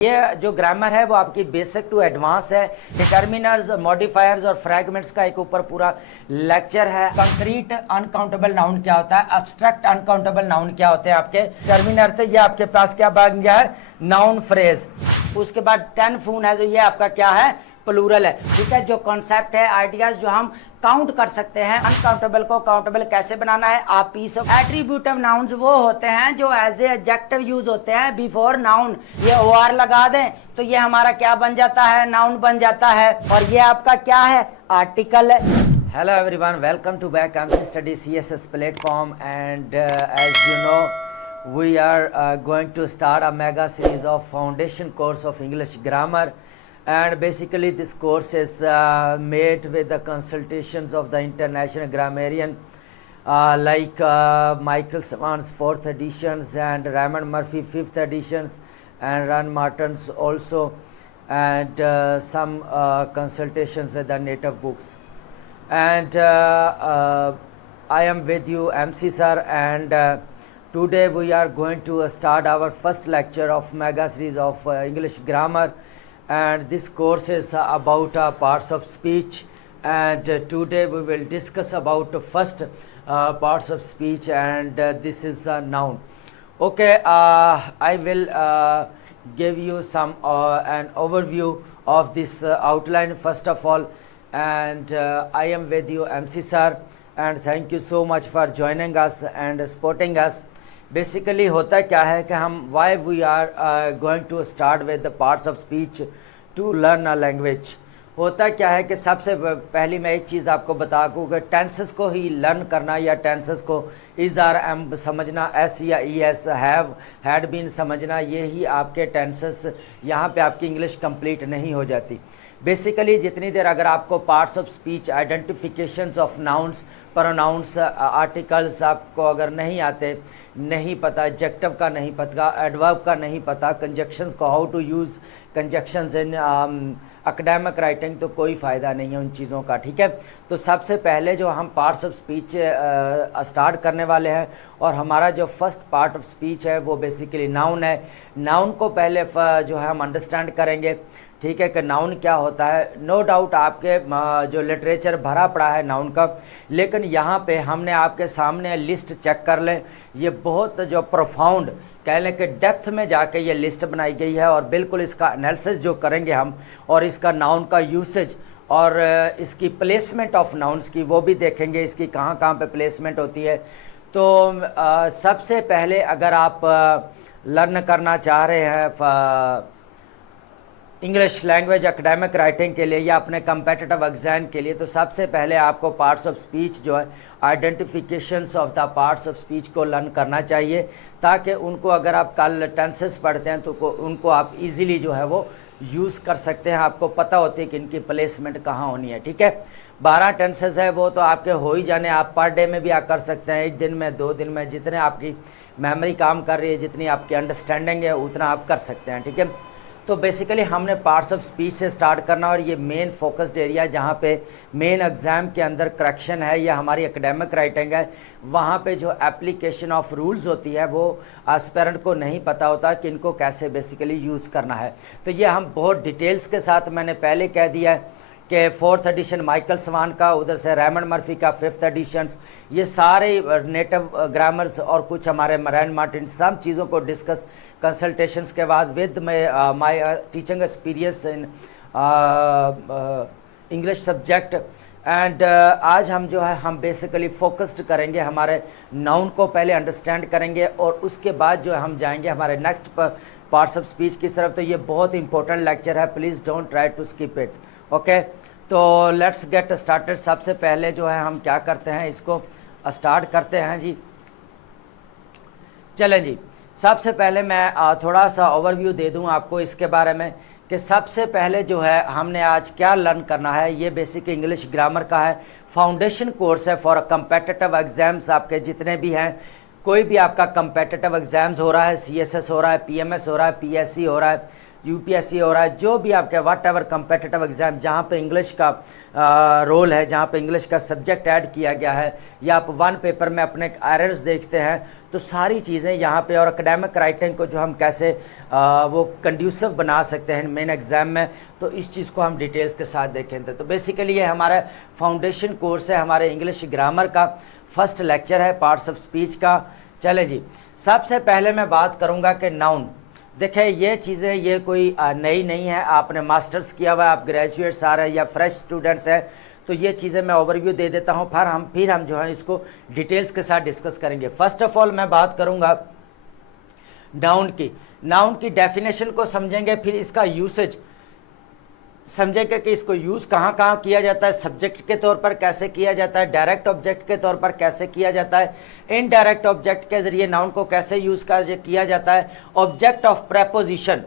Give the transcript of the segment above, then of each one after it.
ये जो ग्रामर है वो आपकी बेसिक टू एडवांस है। डिटर्मिनर्स, मॉडिफायर्स और फ्रैगमेंट्स का एक ऊपर पूरा लेक्चर है। कंक्रीट अनकाउंटेबल नाउन क्या होता है, अब्स्ट्रैक्ट अनकाउंटेबल नाउन क्या होते हैं आपके टर्मिनर थे। ये आपके पास क्या बन गया है, नाउन फ्रेज। उसके बाद टेन फून है जो ये आपका क्या है, प्लूरल है। ठीक है, जो कॉन्सेप्ट है, आइडियाज जो हम काउंट कर सकते हैं। अनकाउंटेबल को काउंटेबल कैसे बनाना है, आप पीस ऑफ एट्रीब्यूटिव नाउन्स वो होते हैं जो एज ए एडजेक्टिव यूज होते हैं बिफोर नाउन। ये ओआर लगा दें तो ये हमारा क्या बन जाता है, नाउन बन जाता है। और ये आपका क्या है, आर्टिकल है। Hello everyone, welcome to back MC study CSS platform and as you know we are going to start a mega series of foundation course of English grammar, and basically this course is made with the consultations of the international grammarian like Michael Swan's 4th editions and Raymond Murphy 5th editions and Ron Martin's also, and some consultations with the native books. And I am with you MC sir, and today we are going to start our first lecture of mega series of English grammar, and this course is about parts of speech, and today we will discuss about the first parts of speech, and this is a noun. Okay, I will give you some an overview of this outline first of all, and I am with you MC sir, and thank you so much for joining us and supporting us. Basically होता क्या है कि हम why we are going to start with the parts of speech to learn a language. होता क्या है कि सबसे पहली मैं एक चीज़ आपको बता दूँ कि टेंसेस को ही लर्न करना या टेंसेस को इज़ आर एम समझना, एस या e s, have, had been समझना, ये ही आपके टेंसेस, यहाँ पे आपकी इंग्लिश कंप्लीट नहीं हो जाती। बेसिकली जितनी देर अगर आपको parts of speech, identifications of nouns, pronouns, articles आपको अगर नहीं आते, नहीं पता, एडजेक्टिव का नहीं पता, एडवर्ब का नहीं पता, कंजक्शंस को how to use conjunctions in academic writing, तो कोई फ़ायदा नहीं है उन चीज़ों का। ठीक है, तो सबसे पहले जो हम पार्ट्स ऑफ स्पीच स्टार्ट करने वाले हैं, और हमारा जो फर्स्ट पार्ट ऑफ स्पीच है वो बेसिकली नाउन है। नाउन को पहले जो है हम अंडरस्टैंड करेंगे। ठीक है, कि नाउन क्या होता है। नो डाउट आपके जो लिटरेचर भरा पड़ा है नाउन का, लेकिन यहाँ पे हमने आपके सामने लिस्ट चेक कर लें। ये बहुत जो प्रोफाउंड कह लें कि डेप्थ में जाके ये लिस्ट बनाई गई है, और बिल्कुल इसका एनालिसिस जो करेंगे हम, और इसका नाउन का यूसेज और इसकी प्लेसमेंट ऑफ नाउन्स की वो भी देखेंगे, इसकी कहाँ कहाँ पे प्लेसमेंट होती है। तो सबसे पहले अगर आप लर्न करना चाह रहे हैं इंग्लिश लैंग्वेज एकेडमिक राइटिंग के लिए या अपने कम्पिटिटिव एग्जाम के लिए, तो सबसे पहले आपको पार्ट्स ऑफ स्पीच जो है, identifications of the parts of speech को लर्न करना चाहिए, ताकि उनको अगर आप कल टेंसेस पढ़ते हैं तो उनको आप इजीली जो है वो यूज़ कर सकते हैं। आपको पता होती है कि इनकी प्लेसमेंट कहाँ होनी है। ठीक है, 12 टेंसेस है वो तो आपके हो ही जाने, आप पर डे में भी आप कर सकते हैं, एक दिन में, 2 दिन में, जितने आपकी मेमोरी काम कर रही है, जितनी आपकी अंडरस्टैंडिंग है, उतना आप कर सकते हैं। ठीक है, तो बेसिकली हमने पार्ट्स ऑफ स्पीच से स्टार्ट करना, और ये मेन फोकस्ड एरिया जहाँ पे मेन एग्ज़ाम के अंदर करेक्शन है या हमारी एकेडमिक राइटिंग है, वहाँ पे जो एप्लीकेशन ऑफ रूल्स होती है वो एस्पिरेंट को नहीं पता होता कि इनको कैसे बेसिकली यूज़ करना है। तो ये हम बहुत डिटेल्स के साथ, मैंने पहले कह दिया है कि 4th एडिशन माइकल स्वान का, उधर से रेमंड मर्फी का 5th एडिशंस, ये सारे नेटिव ग्रामर्स और कुछ हमारे रैन मार्टिन, सब चीज़ों को डिस्कस कंसल्टेशंस के बाद with my teaching experience in English subject. And आज हम जो है हम बेसिकली फोकस्ड करेंगे, हमारे नाउन को पहले अंडरस्टैंड करेंगे, और उसके बाद जो है हम जाएंगे हमारे नेक्स्ट पार्ट्स ऑफ स्पीच की तरफ। तो ये बहुत इंपॉर्टेंट लेक्चर है, please don't try to skip it. Okay, तो लेट्स गेट स्टार्टेड। सबसे पहले जो है हम क्या करते हैं, इसको स्टार्ट करते हैं जी। चलें जी, सबसे पहले मैं थोड़ा सा ओवरव्यू दे दूं आपको इसके बारे में कि सबसे पहले जो है हमने आज क्या लर्न करना है। ये बेसिक इंग्लिश ग्रामर का है, फाउंडेशन कोर्स है फॉर कम्पिटिटिव एग्जाम्स। आपके जितने भी हैं, कोई भी आपका कम्पिटिटिव एग्जाम्स हो रहा है, CSS हो रहा है, PMS हो रहा है, PSC हो रहा है, यूपीएससी हो रहा है, जो भी आपके वट एवर कम्पिटिटिव एग्जाम जहाँ पे इंग्लिश का रोल है, जहाँ पे इंग्लिश का सब्जेक्ट ऐड किया गया है, या आप वन पेपर में अपने एरर्स देखते हैं, तो सारी चीज़ें यहाँ पे, और एकेडमिक राइटिंग को जो हम कैसे वो कंड्यूसिव बना सकते हैं मेन एग्ज़ाम में, तो इस चीज़ को हम डिटेल्स के साथ देखेंगे। तो बेसिकली ये हमारा फाउंडेशन कोर्स है हमारे इंग्लिश ग्रामर का, फर्स्ट लेक्चर है पार्ट्स ऑफ स्पीच का। चले जी, सबसे पहले मैं बात करूँगा कि नाउन। देखिए ये चीज़ें ये कोई नई नहीं है, आपने मास्टर्स किया हुआ है, आप ग्रेजुएट्स आ रहे हैं या फ्रेश स्टूडेंट्स हैं, तो ये चीज़ें मैं ओवरव्यू दे देता हूँ, फिर हम जो है इसको डिटेल्स के साथ डिस्कस करेंगे। फर्स्ट ऑफ ऑल मैं बात करूँगा नाउन की। नाउन की डेफिनेशन को समझेंगे, फिर इसका यूसेज समझेंगे कि इसको यूज़ कहाँ कहाँ किया जाता है, सब्जेक्ट के तौर पर कैसे किया जाता है, डायरेक्ट ऑब्जेक्ट के तौर पर कैसे किया जाता है, इनडायरेक्ट ऑब्जेक्ट के ज़रिए नाउन को कैसे यूज़ किया जाता है, ऑब्जेक्ट ऑफ प्रेपोजिशन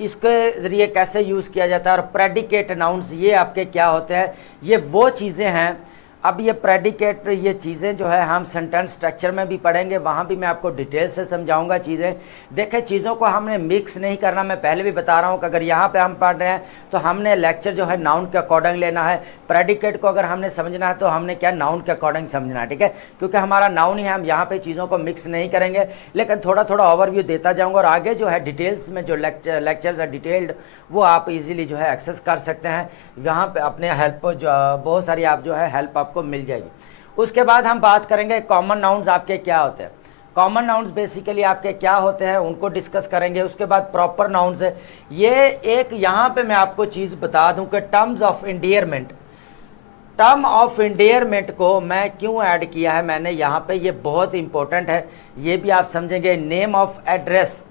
इसके ज़रिए कैसे यूज़ किया जाता है, और प्रेडिकेट नाउन्स ये आपके क्या होते हैं। ये वो चीज़ें हैं, अब ये प्रेडिकेट ये चीज़ें जो है हम सेंटेंस स्ट्रक्चर में भी पढ़ेंगे, वहाँ भी मैं आपको डिटेल से समझाऊंगा चीज़ें। देखें चीज़ों को हमने मिक्स नहीं करना, मैं पहले भी बता रहा हूँ कि अगर यहाँ पे हम पढ़ रहे हैं तो हमने लेक्चर जो है नाउन के अकॉर्डिंग लेना है, प्रेडिकेट को अगर हमने समझना है तो हमने क्या नाउन के अकॉर्डिंग समझना है, ठीक है, क्योंकि हमारा नाउन ही है, हम यहाँ पर चीज़ों को मिक्स नहीं करेंगे, लेकिन थोड़ा थोड़ा ओवरव्यू देता जाऊँगा, और आगे जो है डिटेल्स में जो लेक्चर्स है डिटेल्ड वो आप इजीली जो है एक्सेस कर सकते हैं, यहाँ पे अपने हेल्प जो बहुत सारी आप जो है हेल्प आपको मिल जाएगी। उसके बाद हम बात करेंगे कॉमन नाउन्स आपके क्या होते हैं। कॉमन नाउन्स बेसिकली आपके क्या होते हैं उनको डिस्कस करेंगे। उसके बाद प्रॉपर नाउन्स है, ये एक यहाँ पे मैं आपको चीज़ बता दूं कि टर्म्स ऑफ इंडियरमेंट, टर्म ऑफ इंडियरमेंट को मैं क्यों ऐड किया है मैंने यहाँ पे, ये बहुत इंपॉर्टेंट है, ये भी आप समझेंगे। नेम ऑफ एड्रेस,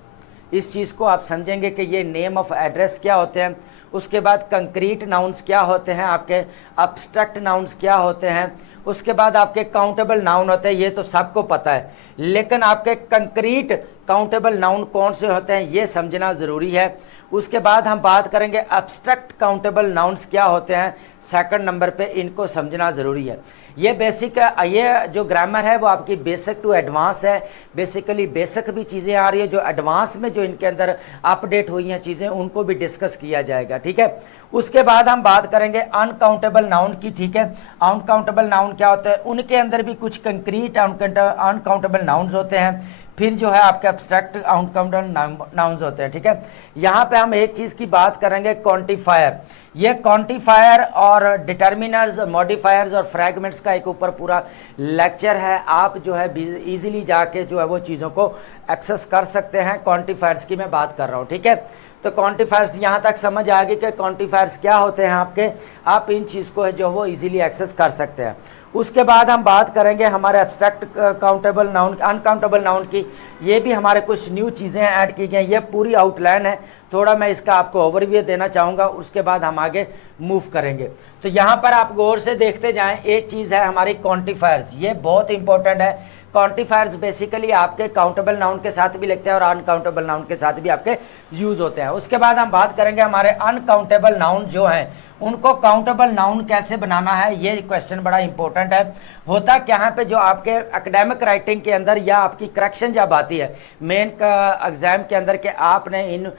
इस चीज़ को आप समझेंगे कि ये नेम ऑफ एड्रेस क्या होते हैं। उसके बाद कंक्रीट नाउन्स क्या होते हैं आपके, अब्स्ट्रैक्ट नाउन्स क्या होते हैं। उसके बाद आपके काउंटेबल नाउन होते हैं, ये तो सबको पता है, लेकिन आपके कंक्रीट काउंटेबल नाउन कौन से होते हैं ये समझना ज़रूरी है। उसके बाद हम बात करेंगे अब्स्ट्रैक्ट काउंटेबल नाउन्स क्या होते हैं, सेकंड नंबर पे इनको समझना ज़रूरी है। ये बेसिक, ये जो ग्रामर है वो आपकी बेसिक टू एडवांस है। बेसिकली बेसिक भी चीज़ें आ रही है, जो एडवांस में जो इनके अंदर अपडेट हुई हैं चीज़ें उनको भी डिस्कस किया जाएगा, ठीक है। उसके बाद हम बात करेंगे अनकाउंटेबल नाउन की, ठीक है। अनकाउंटेबल नाउन क्या होता है, उनके अंदर भी कुछ कंक्रीट अनकाउंटेबल नाउन्स होते हैं, फिर जो है आपके अब्स्ट्रैक्ट अनकाउंटेबल नाउन्स होते हैं, ठीक है। यहाँ पे हम एक चीज़ की बात करेंगे क्वांटिफायर। ये क्वांटिफायर और डिटर्मिनर्स, मॉडिफायर्स और फ्रैगमेंट्स का एक ऊपर पूरा लेक्चर है, आप जो है इजीली जाके जो है वो चीज़ों को एक्सेस कर सकते हैं। क्वांटिफायर्स की मैं बात कर रहा हूँ, ठीक है। तो क्वांटिफायर्स यहाँ तक समझ आ गई कि क्वांटिफायर्स क्या होते हैं आपके, आप इन चीज़ को जो वो इजीली एक्सेस कर सकते हैं। उसके बाद हम बात करेंगे हमारे abstract countable noun, uncountable noun की। ये भी हमारे कुछ न्यू चीज़ें ऐड की गई, ये पूरी आउटलाइन है, थोड़ा मैं इसका आपको ओवरव्यू देना चाहूँगा, उसके बाद हम आगे मूव करेंगे। तो यहाँ पर आप गौर से देखते जाएं, एक चीज़ है हमारी क्वांटिफायर्स, ये बहुत इंपॉर्टेंट है। क्वांटिफायर्स बेसिकली आपके काउंटेबल नाउन के साथ भी लिखते हैं और अनकाउंटेबल नाउन के साथ भी आपके यूज़ होते हैं। उसके बाद हम बात करेंगे हमारे अनकाउंटेबल नाउन जो हैं उनको काउंटेबल नाउन कैसे बनाना है, ये क्वेश्चन बड़ा इंपॉर्टेंट है। होता क्या है पे जो आपके एकेडमिक राइटिंग के अंदर या आपकी करेक्शन जब आती है मेन एग्जाम के अंदर के आपने इन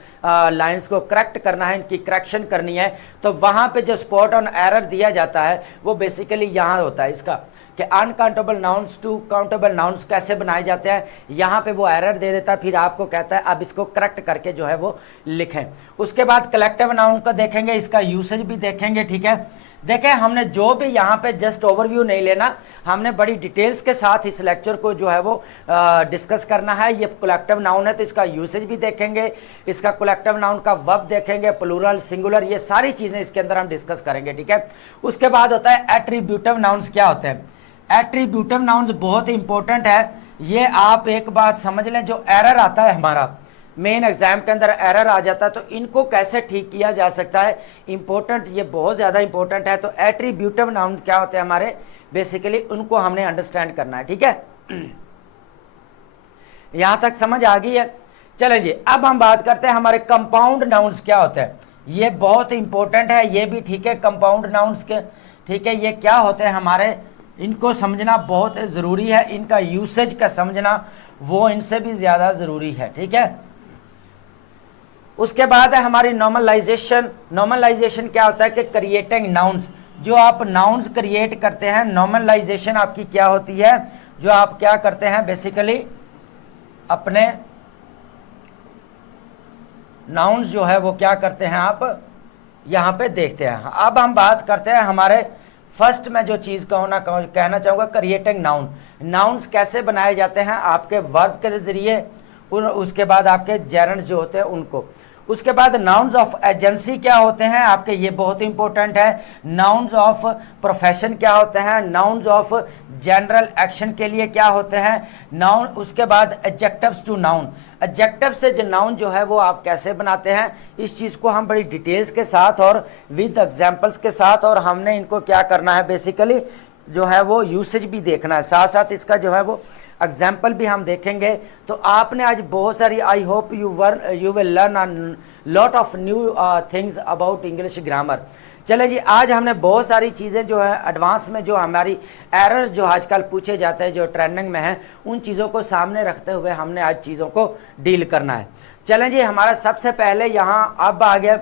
लाइंस को करेक्ट करना है, इनकी करेक्शन करनी है, तो वहाँ पे जो स्पॉट ऑन एरर दिया जाता है वो बेसिकली यहाँ होता है इसका कि uncountable nouns to countable nouns कैसे बनाए जाते हैं। यहाँ पे वो एरर दे देता है, फिर आपको कहता है अब इसको करेक्ट करके जो है वो लिखें। उसके बाद कलेक्टिव नाउन को देखेंगे, इसका यूसेज भी देखेंगे, ठीक है। देखें हमने जो भी यहाँ पे जस्ट ओवरव्यू नहीं लेना, हमने बड़ी डिटेल्स के साथ इस लेक्चर को जो है वो डिस्कस करना है। ये कलेक्टिव नाउन है तो इसका यूसेज भी देखेंगे, इसका कलेक्टिव नाउन का वर्ब देखेंगे, प्लूरल, सिंगुलर, ये सारी चीज़ें इसके अंदर हम डिस्कस करेंगे, ठीक है। उसके बाद होता है एट्रीब्यूटिव नाउन्स क्या होते हैं। एट्रीब्यूटिव नाउन्स बहुत इंपॉर्टेंट है, ये आप एक बात समझ लें, जो एरर आता है हमारा मेन एग्जाम के अंदर एरर आ जाता है तो इनको कैसे ठीक किया जा सकता है, इंपॉर्टेंट, ये बहुत ज़्यादा इंपॉर्टेंट है। तो एट्रीब्यूटिव नाउन क्या होते हैं हमारे, बेसिकली उनको हमने अंडरस्टैंड करना है, ठीक है। यहां तक समझ आ गई है। चलें जी, अब हम बात करते हैं हमारे कंपाउंड नाउन्स क्या होते हैं। ये बहुत इंपॉर्टेंट है, ये भी ठीक है, कंपाउंड नाउन्स के, ठीक है, ये क्या होते हैं हमारे, इनको समझना बहुत ज़रूरी है, इनका यूसेज का समझना वो इनसे भी ज़्यादा ज़रूरी है, ठीक है। उसके बाद है हमारी नॉर्मलाइजेशन। नॉर्मलाइजेशन क्या होता है कि क्रिएटिंग नाउन्स, जो आप नाउन्स क्रिएट करते हैं, नॉर्मलाइजेशन आपकी क्या होती है, जो आप क्या करते हैं बेसिकली अपने नाउन्स जो है वो क्या करते हैं आप यहाँ पे देखते हैं। अब हम बात करते हैं हमारे फर्स्ट में जो चीज कहना चाहूंगा, क्रिएटिंग नाउन। नाउन्स कैसे बनाए जाते हैं, आपके वर्ब के जरिए, उसके बाद आपके जेरंड्स जो होते हैं उनको। उसके बाद नाउन्स ऑफ एजेंसी क्या होते हैं आपके, ये बहुत इंपॉर्टेंट है। नाउन्स ऑफ प्रोफेशन क्या होते हैं, नाउन्स ऑफ जनरल एक्शन के लिए क्या होते हैं नाउन। उसके बाद एडजेक्टिव्स टू नाउन, एडजेक्टिव से जो नाउन जो है वो आप कैसे बनाते हैं, इस चीज़ को हम बड़ी डिटेल्स के साथ और विद एग्जाम्पल्स के साथ, और हमने इनको क्या करना है बेसिकली जो है वो यूसेज भी देखना है, साथ साथ इसका जो है वो एग्जाम्पल भी हम देखेंगे। तो आपने आज बहुत सारी, आई hope you will learn lot of new things about English grammar. चले जी, आज हमने बहुत सारी चीज़ें जो है एडवांस में, जो हमारी एरर्स जो आजकल पूछे जाते हैं, जो ट्रेंडिंग में हैं, उन चीज़ों को सामने रखते हुए हमने आज चीज़ों को डील करना है। चलें जी, हमारा सबसे पहले यहाँ अब आ गया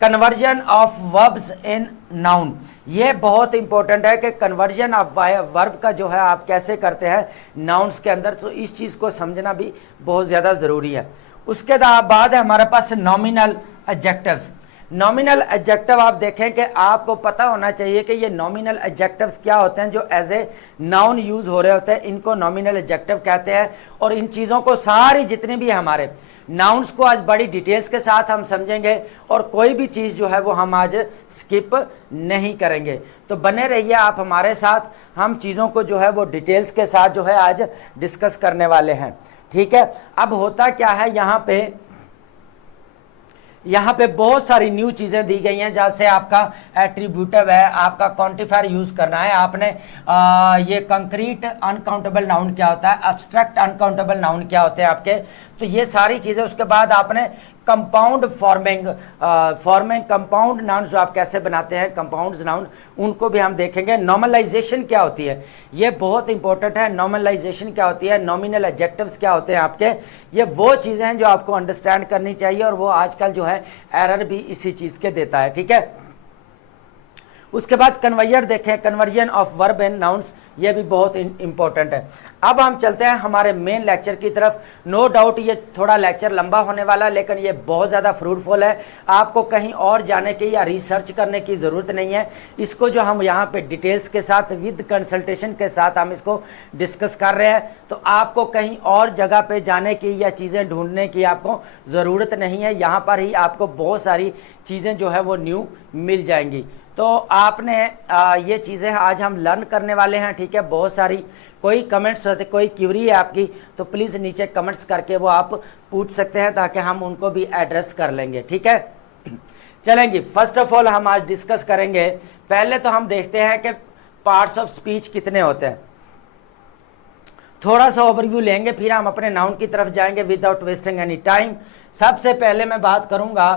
conversion of verbs in noun. ये बहुत इंपॉर्टेंट है कि कन्वर्जन ऑफ वर्ब का जो है आप कैसे करते हैं नाउन्स के अंदर, तो इस चीज़ को समझना भी बहुत ज़्यादा ज़रूरी है। उसके बाद है हमारे पास नॉमिनल एडजेक्टिव्स। नॉमिनल एडजेक्टिव आप देखें कि आपको पता होना चाहिए कि ये नॉमिनल एडजेक्टिव्स क्या होते हैं, जो एज ए नाउन यूज़ हो रहे होते हैं, इनको नॉमिनल एडजेक्टिव कहते हैं। और इन चीज़ों को सारी जितने भी हमारे नाउन्स को आज बड़ी डिटेल्स के साथ हम समझेंगे, और कोई भी चीज़ जो है वो हम आज स्किप नहीं करेंगे। तो बने रहिए आप हमारे साथ, हम चीज़ों को जो है वो डिटेल्स के साथ जो है आज डिस्कस करने वाले हैं। ठीक है, अब होता क्या है, यहाँ पे बहुत सारी न्यू चीज़ें दी गई हैं, जैसे आपका एट्रीब्यूटिव है, आपका क्वांटिफायर यूज़ करना है आपने। ये कंक्रीट अनकाउंटेबल नाउन क्या होता है, एब्स्ट्रैक्ट अनकाउंटेबल नाउन क्या होते हैं आपके, तो ये सारी चीज़ें। उसके बाद आपने कंपाउंड फॉर्मिंग कंपाउंड नाउन जो आप कैसे बनाते हैं, कंपाउंड नाउन, उनको भी हम देखेंगे। नॉर्मलाइजेशन क्या होती है, ये बहुत इंपॉर्टेंट है। नॉर्मलाइजेशन क्या होती है, नॉमिनल एडजेक्टिव्स क्या होते हैं आपके, ये वो चीज़ें हैं जो आपको अंडरस्टैंड करनी चाहिए, और वो आजकल जो है एरर भी इसी चीज़ के देता है। ठीक है, उसके बाद कन्वर्जन देखें, conversion of verb and nouns, ये भी बहुत इंपॉर्टेंट है। अब हम चलते हैं हमारे मेन लेक्चर की तरफ। नो डाउट ये थोड़ा लेक्चर लंबा होने वाला है, लेकिन ये बहुत ज़्यादा फ्रूटफुल है। आपको कहीं और जाने की या रिसर्च करने की ज़रूरत नहीं है। इसको जो हम यहाँ पे डिटेल्स के साथ विद कंसल्टेशन के साथ हम इसको डिस्कस कर रहे हैं, तो आपको कहीं और जगह पे जाने की या चीज़ें ढूंढने की आपको ज़रूरत नहीं है। यहाँ पर ही आपको बहुत सारी चीज़ें जो है वो न्यू मिल जाएंगी। तो आपने ये चीज़ें आज हम लर्न करने वाले हैं। ठीक है, बहुत सारी कोई कमेंट्स होते, कोई क्यूरी है आपकी, तो प्लीज़ नीचे कमेंट्स करके वो आप पूछ सकते हैं, ताकि हम उनको भी एड्रेस कर लेंगे। ठीक है, चलेंगे। फर्स्ट ऑफ ऑल हम आज डिस्कस करेंगे, पहले तो हम देखते हैं कि पार्ट्स ऑफ स्पीच कितने होते हैं, थोड़ा सा ओवरव्यू लेंगे, फिर हम अपने नाउन की तरफ जाएंगे विदाउट वेस्टिंग एनी टाइम। सबसे पहले मैं बात करूंगा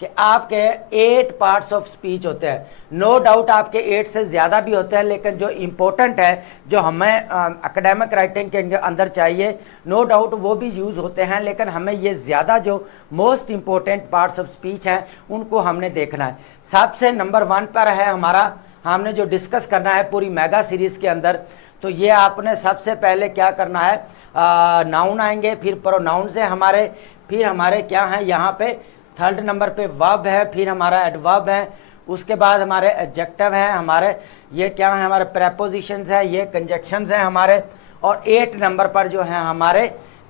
कि आपके 8 पार्ट्स ऑफ स्पीच होते हैं। नो डाउट आपके 8 से ज़्यादा भी होते हैं, लेकिन जो इम्पोर्टेंट है, जो हमें एकेडमिक राइटिंग के अंदर चाहिए, नो डाउट वो भी यूज़ होते हैं, लेकिन हमें ये ज़्यादा जो most important parts of speech हैं उनको हमने देखना है। सबसे नंबर 1 पर है हमारा, हमने जो डिस्कस करना है पूरी मेगा सीरीज़ के अंदर, तो ये आपने सबसे पहले क्या करना है, नाउन आएंगे, फिर प्रोनाउंस है हमारे, फिर हमारे क्या हैं यहाँ पे थर्ड नंबर पे वर्ब है, फिर हमारा एडवर्ब है, उसके बाद हमारे एडजेक्टिव हैं हमारे, ये क्या है हमारे प्रेपोजिशंस है, ये कंजक्शंस हैं हमारे, और 8 नंबर पर जो है हमारे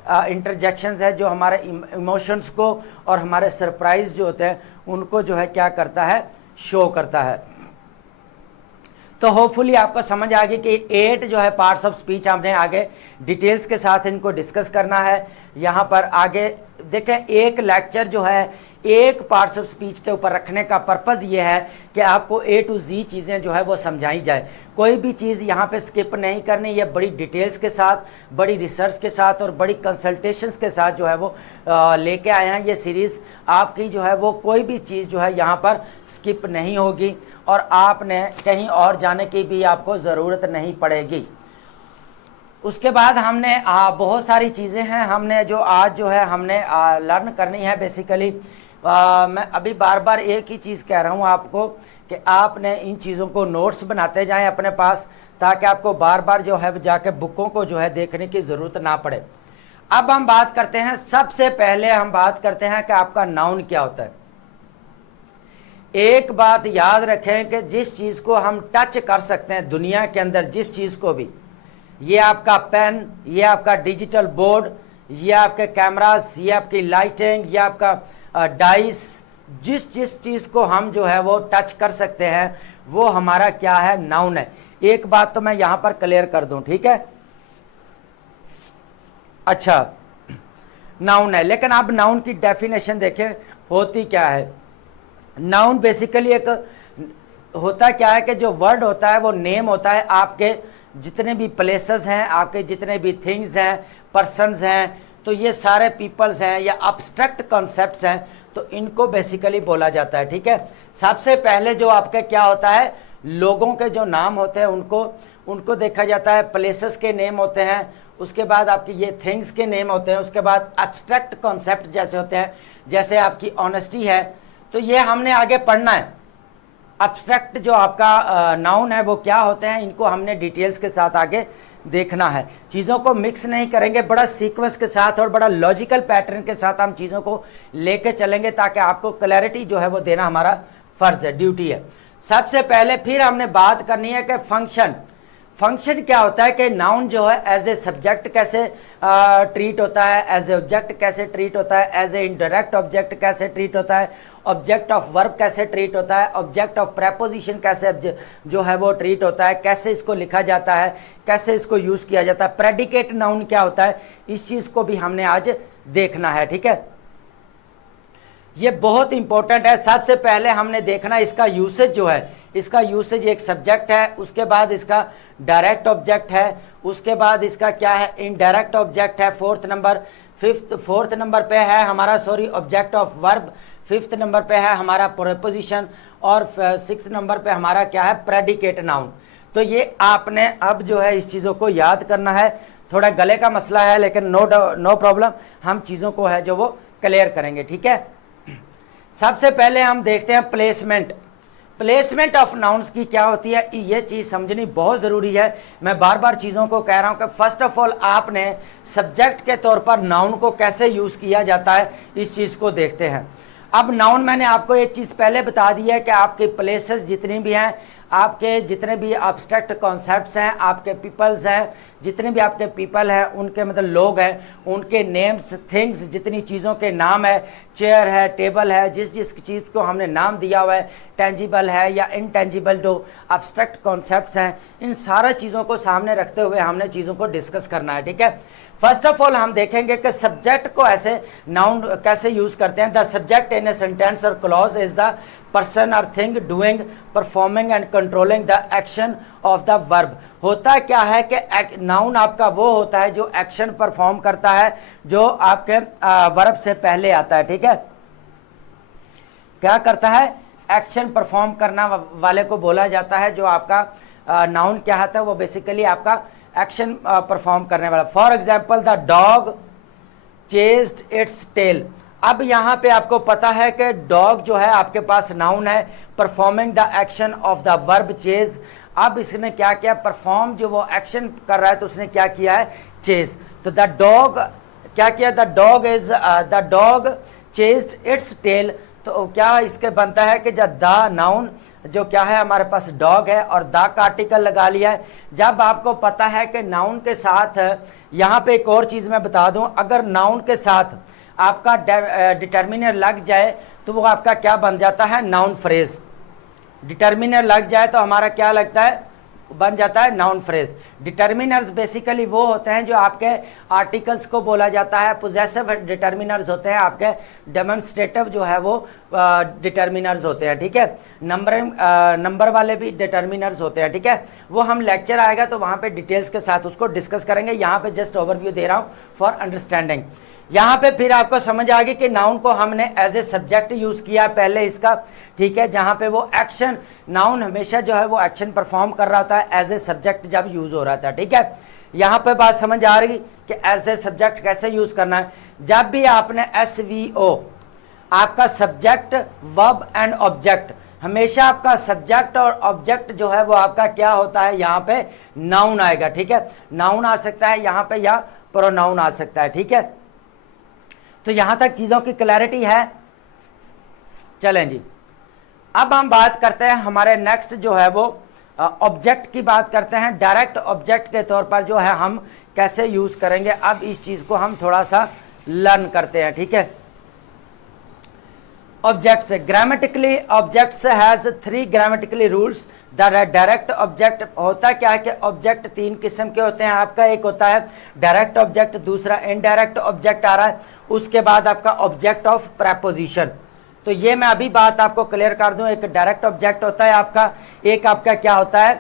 इंटरजेक्शंस है, जो हमारे इमोशंस को और हमारे सरप्राइज जो होते हैं उनको जो है क्या करता है, शो करता है। तो होपफुली आपको समझ आ गई कि 8 जो है पार्ट्स ऑफ स्पीच हमने आगे डिटेल्स के साथ इनको डिस्कस करना है। यहाँ पर आगे देखें, एक लेक्चर जो है एक पार्ट्स ऑफ स्पीच के ऊपर रखने का पर्पज़ ये है कि आपको A to Z चीज़ें जो है वो समझाई जाए, कोई भी चीज़ यहाँ पे स्किप नहीं करनी। ये बड़ी डिटेल्स के साथ, बड़ी रिसर्च के साथ और बड़ी कंसल्टेशंस के साथ जो है वो लेके आए हैं ये सीरीज़। आपकी जो है वो कोई भी चीज़ जो है यहाँ पर स्किप नहीं होगी, और आपने कहीं और जाने की भी आपको ज़रूरत नहीं पड़ेगी। उसके बाद हमने बहुत सारी चीज़ें हैं हमने जो आज जो है हमने लर्न करनी है बेसिकली। मैं अभी बार बार एक ही चीज़ कह रहा हूँ आपको कि आपने इन चीज़ों को नोट्स बनाते जाएं अपने पास, ताकि आपको बार बार जो है जाके बुकों को जो है देखने की ज़रूरत ना पड़े। अब हम बात करते हैं, सबसे पहले हम बात करते हैं कि आपका नाउन क्या होता है। एक बात याद रखें कि जिस चीज़ को हम टच कर सकते हैं दुनिया के अंदर, जिस चीज़ को भी, ये आपका पेन, ये आपका डिजिटल बोर्ड, ये आपके कैमरास, ये आपकी लाइटिंग, ये आपका डाइस, जिस जिस चीज़ को हम जो है वो टच कर सकते हैं वो हमारा क्या है, नाउन है। एक बात तो मैं यहां पर क्लियर कर दूं, ठीक है। अच्छा, नाउन है, लेकिन अब नाउन की डेफिनेशन देखें होती क्या है। नाउन बेसिकली एक होता क्या है कि जो वर्ड होता है वो नेम होता है आपके जितने भी प्लेसेस हैं, आपके जितने भी थिंग्स हैं, पर्सन्स हैं, तो ये सारे पीपल्स हैं या अब्स्ट्रैक्ट कॉन्सेप्ट्स हैं, तो इनको बेसिकली बोला जाता है, ठीक है। सबसे पहले जो आपके क्या होता है, लोगों के जो नाम होते हैं उनको देखा जाता है, प्लेसेस के नेम होते हैं, उसके बाद आपकी ये थिंग्स के नेम होते हैं, उसके बाद अब्स्ट्रैक्ट कॉन्सेप्ट जैसे होते हैं, जैसे आपकी ऑनेस्टी है, तो ये हमने आगे पढ़ना है। अब्स्ट्रैक्ट जो आपका नाउन है वो क्या होते हैं, इनको हमने डिटेल्स के साथ आगे देखना है। चीज़ों को मिक्स नहीं करेंगे, बड़ा सीक्वेंस के साथ और बड़ा लॉजिकल पैटर्न के साथ हम चीज़ों को लेके चलेंगे, ताकि आपको क्लैरिटी जो है वो देना हमारा फर्ज है, ड्यूटी है। सबसे पहले फिर हमने बात करनी है कि फंक्शन क्या होता है, कि नाउन जो है एज ए सब्जेक्ट कैसे ट्रीट होता है, एज ए ऑब्जेक्ट कैसे ट्रीट होता है, एज ए इनडायरेक्ट ऑब्जेक्ट कैसे ट्रीट होता है, ऑब्जेक्ट ऑफ वर्ब कैसे ट्रीट होता है, ऑब्जेक्ट ऑफ प्रेपोजिशन कैसे जो है वो ट्रीट होता है, कैसे इसको लिखा जाता है, कैसे इसको यूज़ किया जाता है, प्रेडिकेट नाउन क्या होता है, इस चीज़ को भी हमने आज देखना है, ठीक है। ये बहुत इंपॉर्टेंट है। सबसे पहले हमने देखना इसका यूसेज जो है, इसका यूसेज एक सब्जेक्ट है, उसके बाद इसका डायरेक्ट ऑब्जेक्ट है, उसके बाद इसका क्या है, इनडायरेक्ट ऑब्जेक्ट है, फोर्थ नंबर पे है हमारा object of verb, fifth number पे है हमारा प्रीपोजिशन, और सिक्स्थ नंबर पे हमारा क्या है, प्रेडिकेट नाउन। तो ये आपने अब जो है इस चीज़ों को याद करना है। थोड़ा गले का मसला है, लेकिन नो प्रॉब्लम, हम चीज़ों को है जो वो क्लियर करेंगे, ठीक है। सबसे पहले हम देखते हैं प्लेसमेंट ऑफ नाउन्स की क्या होती है, ये चीज़ समझनी बहुत ज़रूरी है। मैं बार बार चीज़ों को कह रहा हूँ कि फर्स्ट ऑफ ऑल आपने सब्जेक्ट के तौर पर नाउन को कैसे यूज़ किया जाता है, इस चीज़ को देखते हैं। अब नाउन मैंने आपको एक चीज़ पहले बता दी है कि आपके प्लेसेस जितनी भी हैं, आपके जितने भी अब्स्ट्रैक्ट कॉन्सेप्ट्स हैं, आपके पीपल्स हैं, जितने भी आपके पीपल हैं, उनके मतलब लोग हैं, उनके नेम्स, थिंग्स, जितनी चीज़ों के नाम है, चेयर है, टेबल है, जिस जिस चीज़ को हमने नाम दिया हुआ है, टेंजिबल है या इनटेंजिबल, जो अब्स्ट्रैक्ट कॉन्सेप्ट्स हैं, इन सारा चीज़ों को सामने रखते हुए हमने चीज़ों को डिस्कस करना है, ठीक है। फर्स्ट ऑफ ऑल हम देखेंगे कि सब्जेक्ट को ऐसे नाउन कैसे यूज़ करते हैं। The subject in a sentence और क्लॉज इज द पर्सन और thing doing, performing and controlling the action of the verb. होता क्या है कि नाउन आपका वो होता है जो एक्शन परफॉर्म करता है, जो आपके वर्ब से पहले आता है, ठीक है। क्या करता है, एक्शन परफॉर्म करना वाले को बोला जाता है। जो आपका नाउन क्या होता है, वो बेसिकली आपका एक्शन परफॉर्म करने वाला। For example, the dog chased its tail. अब यहाँ पे आपको पता है कि डॉग जो है आपके पास नाउन है, performing the action of the verb chase. अब इसने क्या किया, परफॉर्म जो वो एक्शन कर रहा है, तो उसने क्या किया है, चेज। तो द डॉग क्या किया, the dog chased its tail. तो क्या इसके बनता है कि जब द नाउन जो क्या है हमारे पास डॉग है और द का आर्टिकल लगा लिया है। जब आपको पता है कि नाउन के साथ, यहाँ पे एक और चीज़ मैं बता दूं, अगर नाउन के साथ आपका डिटर्मिनर लग जाए तो वो आपका क्या बन जाता है, नाउन फ्रेज। डिटर्मिनर लग जाए तो हमारा क्या लगता है, बन जाता है नाउन फ्रेज। डिटर्मिनर्स बेसिकली वो होते हैं जो आपके आर्टिकल्स को बोला जाता है। पोजेसिव डिटर्मिनर्स होते हैं आपके, डेमोन्स्ट्रेटिव जो है वो डिटर्मिनर्स होते हैं, ठीक है। नंबर वाले भी डिटर्मिनर्स होते हैं, ठीक है। वो हम लेक्चर आएगा तो वहाँ पे डिटेल्स के साथ उसको डिस्कस करेंगे। यहाँ पे जस्ट ओवरव्यू दे रहा हूँ फॉर अंडरस्टैंडिंग। यहाँ पे फिर आपको समझ आ गई कि नाउन को हमने एज ए सब्जेक्ट यूज किया पहले इसका, ठीक है, जहाँ पे वो एक्शन, नाउन हमेशा जो है वो एक्शन परफॉर्म कर रहा था एज ए सब्जेक्ट जब यूज हो रहा था, ठीक है। यहाँ पे बात समझ आ रही कि एज ए सब्जेक्ट कैसे यूज करना है। जब भी आपने SVO आपका सब्जेक्ट वर्ब एंड ऑब्जेक्ट, हमेशा आपका सब्जेक्ट और ऑब्जेक्ट जो है वो आपका क्या होता है, यहाँ पे नाउन आएगा, ठीक है। नाउन आ सकता है यहाँ पे या प्रोनाउन आ सकता है, ठीक है। तो यहां तक चीजों की क्लैरिटी है। चलें जी, अब हम बात करते हैं हमारे नेक्स्ट जो है वो ऑब्जेक्ट की बात करते हैं। डायरेक्ट ऑब्जेक्ट के तौर पर जो है हम कैसे यूज करेंगे, अब इस चीज को हम थोड़ा सा लर्न करते हैं, ठीक है। Objects, grammatically objects has 3 grammatically rules. Direct object होता क्या है कि ऑब्जेक्ट 3 किस्म के होते हैं आपका, एक होता है डायरेक्ट ऑब्जेक्ट, दूसरा इनडायरेक्ट ऑब्जेक्ट आ रहा है, उसके बाद आपका ऑब्जेक्ट ऑफ प्रेपोजिशन। तो ये मैं अभी बात आपको क्लियर कर दूं, एक डायरेक्ट ऑब्जेक्ट होता है आपका, एक आपका क्या होता है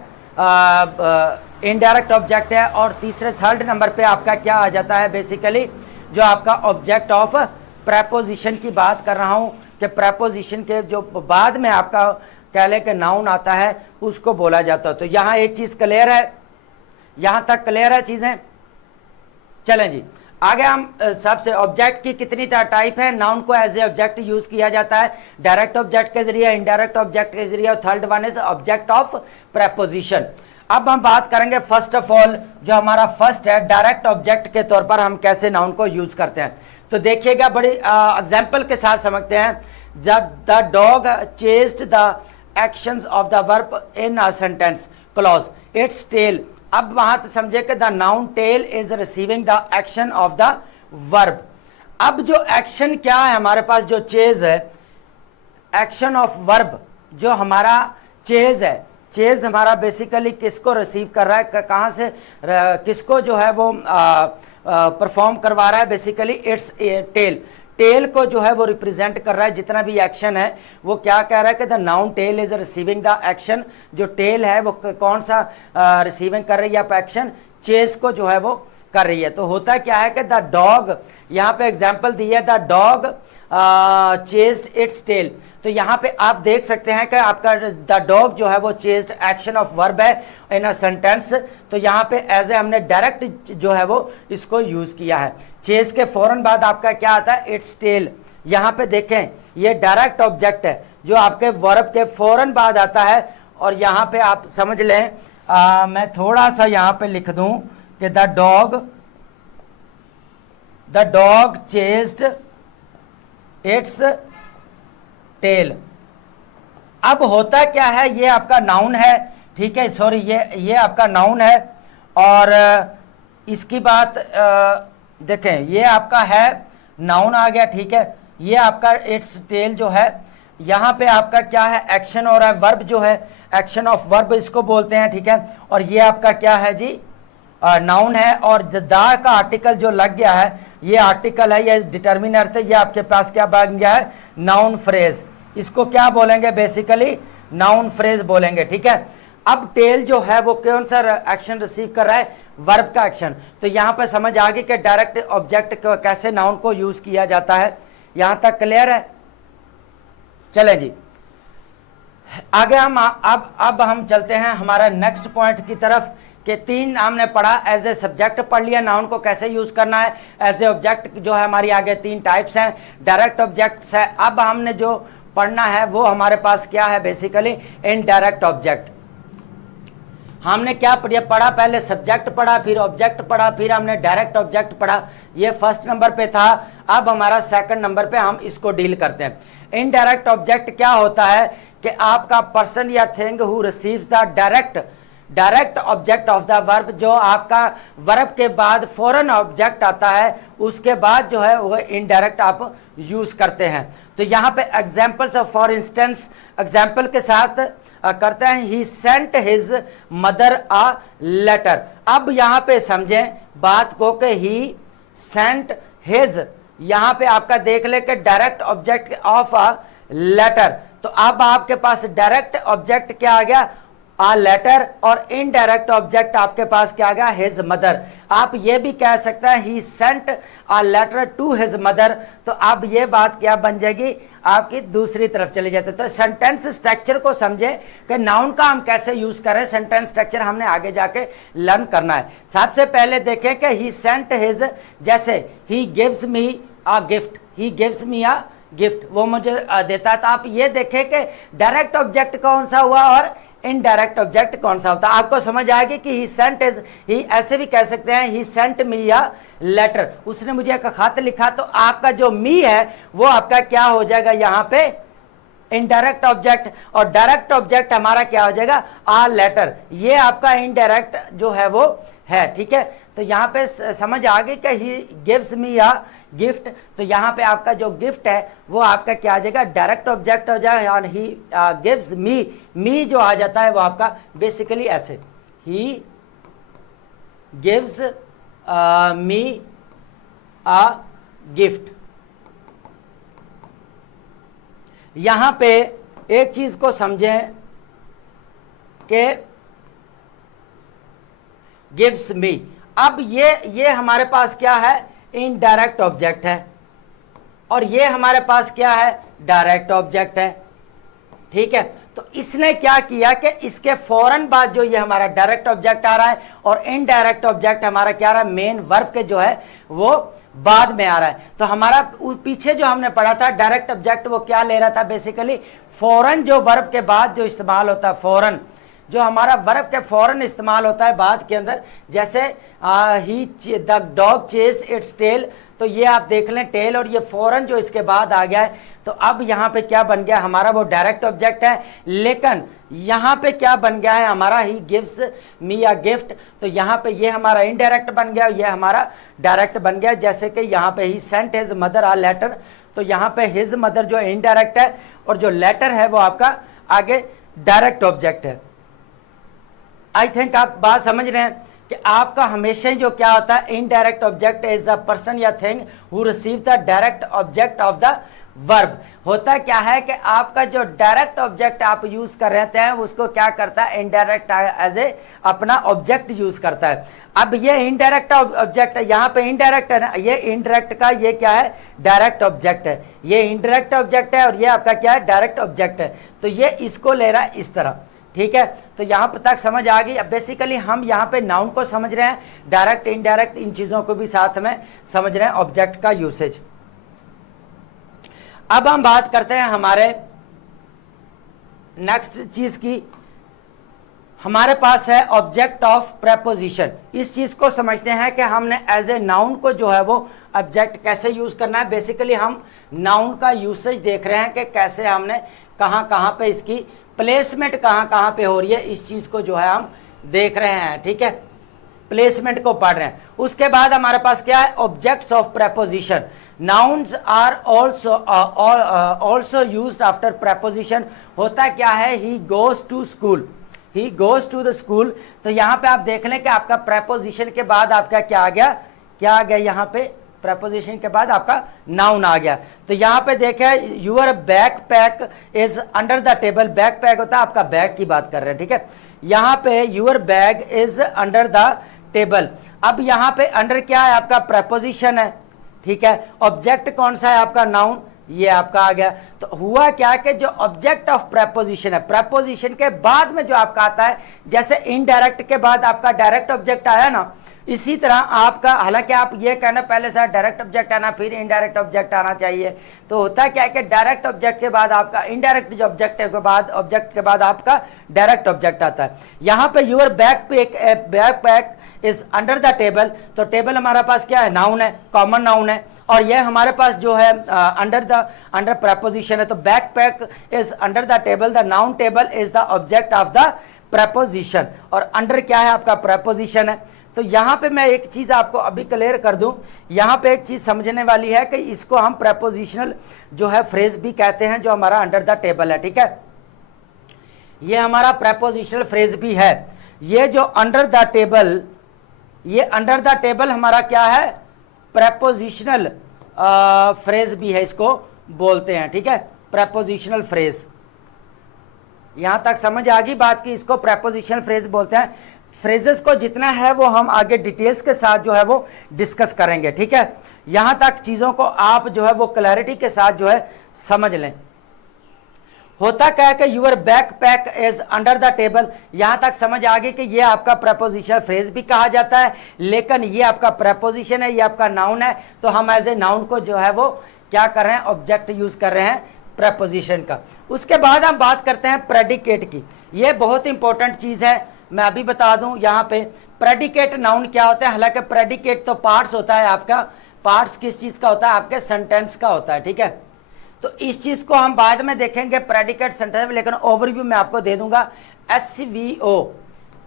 इनडायरेक्ट ऑब्जेक्ट है, और तीसरे थर्ड नंबर पे आपका क्या आ जाता है बेसिकली जो आपका ऑब्जेक्ट ऑफ प्रेपोजिशन की बात कर रहा हूं कि प्रेपोजिशन के जो बाद में आपका कह ले कि नाउन आता है उसको बोला जाता है। तो यहां एक चीज क्लियर है, यहां तक क्लियर है चीजें। चलें जी आगे हम सबसे ऑब्जेक्ट की कितनी टाइप है, नाउन को एज ए ऑब्जेक्ट यूज किया जाता है डायरेक्ट ऑब्जेक्ट के जरिए, इनडायरेक्ट ऑब्जेक्ट के जरिए, और third one is object of preposition. अब हम बात करेंगे फर्स्ट ऑफ ऑल जो हमारा फर्स्ट है डायरेक्ट ऑब्जेक्ट के तौर पर हम कैसे नाउन को यूज करते हैं। तो देखिएगा बड़ी एग्जाम्पल के साथ समझते हैं। The dog chased the actions of the verb in a sentence clause its tail. अब वहां तो समझे कि the noun tail is receiving the action of the verb. अब जो एक्शन क्या है हमारे पास, जो चेज है, एक्शन ऑफ वर्ब जो हमारा चेज है, चेज हमारा बेसिकली किसको रिसीव कर रहा है, कहां से किसको जो है वो परफॉर्म करवा रहा है, बेसिकली इट्स टेल। टेल को जो है वो रिप्रेजेंट कर रहा है, जितना भी एक्शन है वो क्या कह रहा है कि the noun tail is receiving the action. जो टेल है वो कौन सा रिसीविंग कर रही है एक्शन, चेज को जो है वो कर रही है। तो होता क्या है कि द डॉग, यहाँ पे एग्जांपल दी है, the dog chased its tail. तो यहाँ पे आप देख सकते हैं कि आपका द डॉग जो है वो चेस्ड एक्शन ऑफ वर्ब है इन अ सेंटेंस। तो यहाँ पे एज ए हमने डायरेक्ट जो है वो इसको यूज किया है। चेज के फौरन बाद आपका क्या आता है, इट्स टेल। यहाँ पे देखें ये डायरेक्ट ऑब्जेक्ट है जो आपके वर्ब के फौरन बाद आता है, और यहाँ पे आप समझ लें मैं थोड़ा सा यहाँ पे लिख दूं कि the dog chased its tail. अब होता क्या है, ये आपका नाउन है, ठीक है, सॉरी ये आपका नाउन है, और इसकी बात देखें ये आपका है नाउन आ गया, ठीक है। ये आपका इट्स टेल जो है यहाँ पे आपका क्या है, एक्शन हो रहा है, वर्ब जो है एक्शन ऑफ वर्ब इसको बोलते हैं, ठीक है। और ये आपका क्या है जी, नाउन है, और द का आर्टिकल जो लग गया है, ये आर्टिकल है, ये डिटर्मिनर थे, ये आपके पास क्या बन गया है, नाउन फ्रेज। इसको क्या बोलेंगे बेसिकली, नाउन फ्रेज बोलेंगे, ठीक है। अब टेल जो है वो कौन सा एक्शन रिसीव कर रहा है, वर्ब का एक्शन। तो यहां पर समझ आ गई कि डायरेक्ट ऑब्जेक्ट कैसे नाउन को यूज किया जाता है। यहां तक क्लियर है। चलें जी आगे हम अब हम चलते हैं हमारा नेक्स्ट पॉइंट की तरफ कि 3 हमने पढ़ा, एज ए सब्जेक्ट पढ़ लिया, नाउन को कैसे यूज करना है, एज ए ऑब्जेक्ट जो है हमारी आगे 3 टाइप्स हैं, डायरेक्ट ऑब्जेक्ट्स है। अब हमने जो पढ़ना है वो हमारे पास क्या है बेसिकली, इनडायरेक्ट ऑब्जेक्ट। हमने क्या पढ़ा, पहले सब्जेक्ट पढ़ा, फिर ऑब्जेक्ट पढ़ा, फिर हमने डायरेक्ट ऑब्जेक्ट पढ़ा, ये फर्स्ट नंबर पे था। अब हमारा सेकंड नंबर पे हम इसको डील करते हैं। इनडायरेक्ट ऑब्जेक्ट क्या होता है कि आपका पर्सन या thing who receives the direct object of the verb, जो आपका वर्ब के बाद फौरन ऑब्जेक्ट आता है उसके बाद जो है वो इनडायरेक्ट आप यूज करते हैं। तो यहाँ पे examples of, for instance example के साथ करते हैं, he sent his mother a letter. अब यहाँ पे समझें बात को कि ही सेंट हिज, यहाँ पे आपका देख ले कि direct object of a letter. तो अब आपके पास डायरेक्ट ऑब्जेक्ट क्या आ गया, आ लेटर, और इनडायरेक्ट ऑब्जेक्ट आपके पास क्या आ गया, हिज मदर। आप ये भी कह सकते हैं he sent a letter to his mother. तो अब ये बात क्या बन जाएगी, आपकी दूसरी तरफ चली जाती। तो सेंटेंस स्ट्रक्चर को समझे कि नाउन का हम कैसे यूज करें, सेंटेंस स्ट्रक्चर हमने आगे जाके लर्न करना है। सबसे पहले देखें कि ही सेंट हिज, जैसे he gives me a gift, he gives me a gift, वो मुझे देता है। तो आप ये देखें कि डायरेक्ट ऑब्जेक्ट कौन सा हुआ और इनडायरेक्ट ऑब्जेक्ट कौन सा होता है। आपको समझ आएगी कि ही सेंट इज, ही ऐसे भी कह सकते हैं ही सेंट मी या लेटर, उसने मुझे एक खत लिखा। तो आपका जो मी है वो आपका क्या हो जाएगा यहाँ पे इनडायरेक्ट ऑब्जेक्ट, और डायरेक्ट ऑब्जेक्ट हमारा क्या हो जाएगा आ लेटर, ये आपका इनडायरेक्ट जो है वो है। ठीक है, तो यहाँ पे समझ आ गई कि ही गिव्स मी या गिफ्ट, तो यहाँ पे आपका जो गिफ्ट है वो आपका क्या आ जाएगा डायरेक्ट ऑब्जेक्ट हो जाएगा। और ही गिव्स मी जो आ जाता है वो आपका बेसिकली ऐसे, he gives me a gift. यहां पे एक चीज को समझें कि गिव्स मी, अब ये हमारे पास क्या है इनडायरेक्ट ऑब्जेक्ट है, और ये हमारे पास क्या है डायरेक्ट ऑब्जेक्ट है। ठीक है, तो इसने क्या किया कि इसके फौरन बाद जो ये हमारा डायरेक्ट ऑब्जेक्ट आ रहा है और इनडायरेक्ट ऑब्जेक्ट हमारा क्या आ रहा है मेन वर्ब के जो है वो बाद में आ रहा है। तो हमारा पीछे जो हमने पढ़ा था डायरेक्ट ऑब्जेक्ट वो क्या ले रहा था बेसिकली फौरन, जो वर्ब के बाद जो इस्तेमाल होता है फौरन, जो हमारा वर्ब के फौरन इस्तेमाल होता है बाद के अंदर, जैसे ही the dog chased its tail, तो ये आप देख लें टेल, और ये फौरन जो इसके बाद आ गया है। तो अब यहाँ पे क्या बन गया हमारा वो डायरेक्ट ऑब्जेक्ट है, लेकिन यहाँ पे क्या बन गया है हमारा ही गिव्स मी या गिफ्ट, तो यहाँ पे ये हमारा इनडायरेक्ट बन गया, ये हमारा डायरेक्ट बन गया। जैसे कि यहाँ पे he sent his mother a letter, तो यहाँ पे हिज मदर जो इनडायरेक्ट है और जो लेटर है वो आपका आगे डायरेक्ट ऑब्जेक्ट है। आई थिंक आप बात समझ रहे हैं कि आपका हमेशा ही जो क्या होता है indirect object is the person या thing who receive the direct object of the verb. होता क्या है कि आपका जो डायरेक्ट ऑब्जेक्ट आप यूज कर रहे हैं उसको क्या करता है इनडायरेक्ट एज ए अपना ऑब्जेक्ट यूज करता है। अब ये इनडायरेक्ट ऑब्जेक्ट है, यहाँ पे इनडायरेक्ट है ना, ये इनडायरेक्ट का ये क्या है डायरेक्ट ऑब्जेक्ट है, ये इनडायरेक्ट ऑब्जेक्ट है और ये आपका क्या है डायरेक्ट ऑब्जेक्ट है। तो ये इसको ले रहा है इस तरह। ठीक है, तो यहाँ पर तक समझ आ गई। अब बेसिकली हम यहाँ पे नाउन को समझ रहे हैं, डायरेक्ट इनडायरेक्ट इन चीजों को भी साथ में समझ रहे हैं, ऑब्जेक्ट का यूसेज। अब हम बात करते हैं हमारे नेक्स्ट चीज की, हमारे पास है ऑब्जेक्ट ऑफ प्रेपोजिशन। इस चीज को समझते हैं कि हमने एज ए नाउन को जो है वो ऑब्जेक्ट कैसे यूज करना है। बेसिकली हम नाउन का यूसेज देख रहे हैं कि कैसे हमने कहां कहां पे इसकी प्लेसमेंट कहां कहां पे हो रही है, इस चीज को जो है हम देख रहे हैं। ठीक है, प्लेसमेंट को पढ़ रहे हैं। उसके बाद हमारे पास क्या है objects of preposition. Nouns are also used after preposition. होता क्या है he goes to school, he goes to the school. तो यहाँ पे आप देख लें कि आपका प्रेपोजिशन के बाद आपका क्या आ गया, क्या आ गया यहाँ पे प्रेपोजिशन के बाद आपका नाउन आ गया। तो यहाँ पे देखें you're back pack is under the table, back pack होता है आपका बैग की बात कर रहे हैं। ठीक है, यहाँ पे your bag is under the table. अब यहाँ पे अंडर क्या है आपका प्रेपोजिशन है। ठीक है, ऑब्जेक्ट कौन सा है आपका नाउन, ये आपका आ गया। तो हुआ क्या कि जो ऑब्जेक्ट ऑफ प्रेपोजिशन है, प्रेपोजिशन के बाद में जो आपका आता है, जैसे इनडायरेक्ट के बाद आपका डायरेक्ट ऑब्जेक्ट आया ना, इसी तरह आपका, हालांकि आप ये कहना पहले से डायरेक्ट ऑब्जेक्ट आना फिर इनडायरेक्ट ऑब्जेक्ट आना चाहिए, तो होता क्या है कि डायरेक्ट ऑब्जेक्ट के बाद आपका इनडायरेक्ट जो ऑब्जेक्ट है के बाद ऑब्जेक्ट के बाद आपका डायरेक्ट ऑब्जेक्ट आता है। यहाँ पे you're back pack is under the table, तो टेबल हमारे पास क्या है नाउन है, कॉमन नाउन है, और ये हमारे पास जो है अंडर प्रेपोजिशन है। तो back pack is under the table, the noun table is the object of the preposition, और अंडर क्या है आपका प्रेपोजिशन है। तो यहाँ पे मैं एक चीज आपको अभी क्लियर कर दूं, यहाँ पे एक चीज समझने वाली है कि इसको हम प्रेपोजिशनल जो है फ्रेज भी कहते हैं, जो हमारा अंडर द टेबल है। ठीक है, ये हमारा प्रेपोजिशनल फ्रेज भी है। ये जो अंडर द टेबल, ये अंडर द टेबल हमारा क्या है प्रेपोजिशनल फ्रेज भी है, इसको बोलते हैं। ठीक है, प्रेपोजिशनल फ्रेज। यहां तक समझ आ गई बात की, इसको प्रेपोजिशनल फ्रेज बोलते हैं। फ्रेजेस को जितना है वो हम आगे डिटेल्स के साथ जो है वो डिस्कस करेंगे। ठीक है, यहां तक चीजों को आप जो है वो क्लैरिटी के साथ जो है समझ लें। होता क्या है कि you're back pack is under the table, यहां तक समझ आ गई कि ये आपका प्रेपोजिशनल फ्रेज भी कहा जाता है, लेकिन ये आपका प्रेपोजिशन है, ये आपका नाउन है, तो हम एज ए नाउन को जो है वो क्या कर रहे हैं, ऑब्जेक्ट यूज कर रहे हैं प्रेपोजिशन का। उसके बाद हम बात करते हैं प्रेडिकेट की। ये बहुत इंपॉर्टेंट चीज है, मैं अभी बता दूं यहाँ पे प्रेडिकेट नाउन क्या होता है। हालांकि प्रेडिकेट तो पार्ट्स होता है आपका, पार्ट्स किस चीज का होता है, आपके सेंटेंस का होता है, ठीक है। तो इस चीज को हम बाद में देखेंगे प्रेडिकेट सेंटेंस में, लेकिन ओवरव्यू मैं आपको दे दूंगा।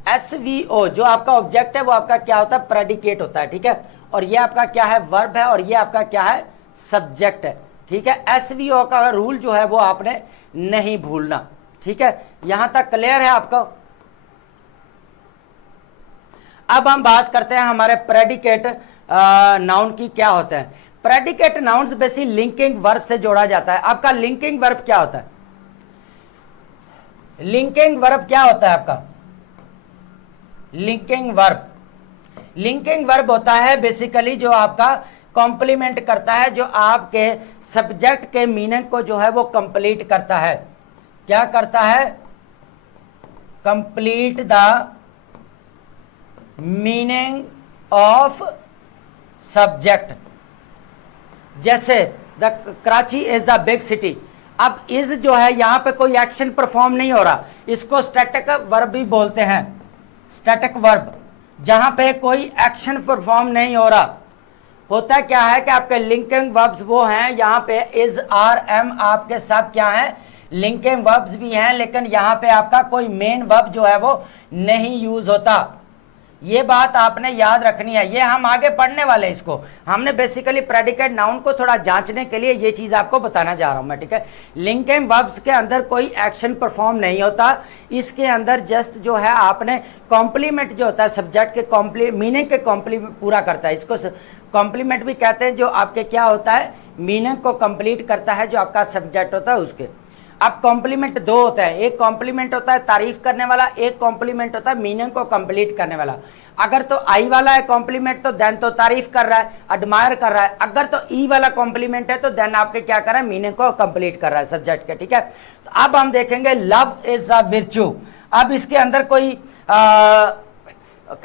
एसवीओ जो आपका ऑब्जेक्ट है वो आपका क्या होता है, प्रेडिकेट होता है, ठीक है। और ये आपका क्या है, वर्ब है, और ये आपका क्या है, सब्जेक्ट है, ठीक है। एसवीओ का रूल जो है वो आपने नहीं भूलना, ठीक है। यहां तक क्लियर है आपको। अब हम बात करते हैं हमारे प्रेडिकेट नाउन की क्या होता है। Predicate nouns basically linking verb से जोड़ा जाता है। आपका लिंकिंग वर्ब क्या होता है, लिंकिंग वर्ब क्या होता है आपका, लिंकिंग वर्ब होता है बेसिकली जो आपका कॉम्प्लीमेंट करता है, जो आपके सब्जेक्ट के मीनिंग को जो है वो कंप्लीट करता है। क्या करता है, complete the meaning of subject. जैसे the Karachi is a big city. अब इज जो है यहां पे कोई एक्शन परफॉर्म नहीं हो रहा, इसको स्टैटिक वर्ब भी बोलते हैं। स्टैटिक वर्ब जहां पे कोई एक्शन परफॉर्म नहीं हो रहा, होता क्या है कि आपके लिंकिंग वर्ब्स वो हैं, यहां पे इज आर एम आपके सब क्या हैं, लिंकिंग वर्ब्स भी हैं, लेकिन यहां पे आपका कोई मेन वर्ब जो है वो नहीं यूज होता। ये बात आपने याद रखनी है, ये हम आगे पढ़ने वाले, इसको हमने बेसिकली प्रेडिकेट नाउन को थोड़ा जांचने के लिए ये चीज आपको बताना जा रहा हूं मैं, ठीक है। लिंकिंग वर्ब्स के अंदर कोई एक्शन परफॉर्म नहीं होता, इसके अंदर जस्ट जो है आपने कॉम्प्लीमेंट जो होता है सब्जेक्ट के मीनिंग के कॉम्प्लीमेंट पूरा करता है। इसको कॉम्प्लीमेंट भी कहते हैं, जो आपके क्या होता है, मीनिंग को कंप्लीट करता है जो आपका सब्जेक्ट होता है उसके। अब कॉम्प्लीमेंट दो होता है, एक कॉम्प्लीमेंट होता है तारीफ करने वाला, एक कॉम्प्लीमेंट होता है मीनिंग को कंप्लीट करने वाला। अगर तो आई वाला है कॉम्प्लीमेंट तो देन तो तारीफ कर रहा है, एडमायर कर रहा है। अगर तो ई वाला कॉम्प्लीमेंट है तो देन आपके क्या कर रहा है, मीनिंग को कंप्लीट कर रहा है सब्जेक्ट के, ठीक है। तो अब हम देखेंगे लव इज अ विर्च्यू। अब इसके अंदर कोई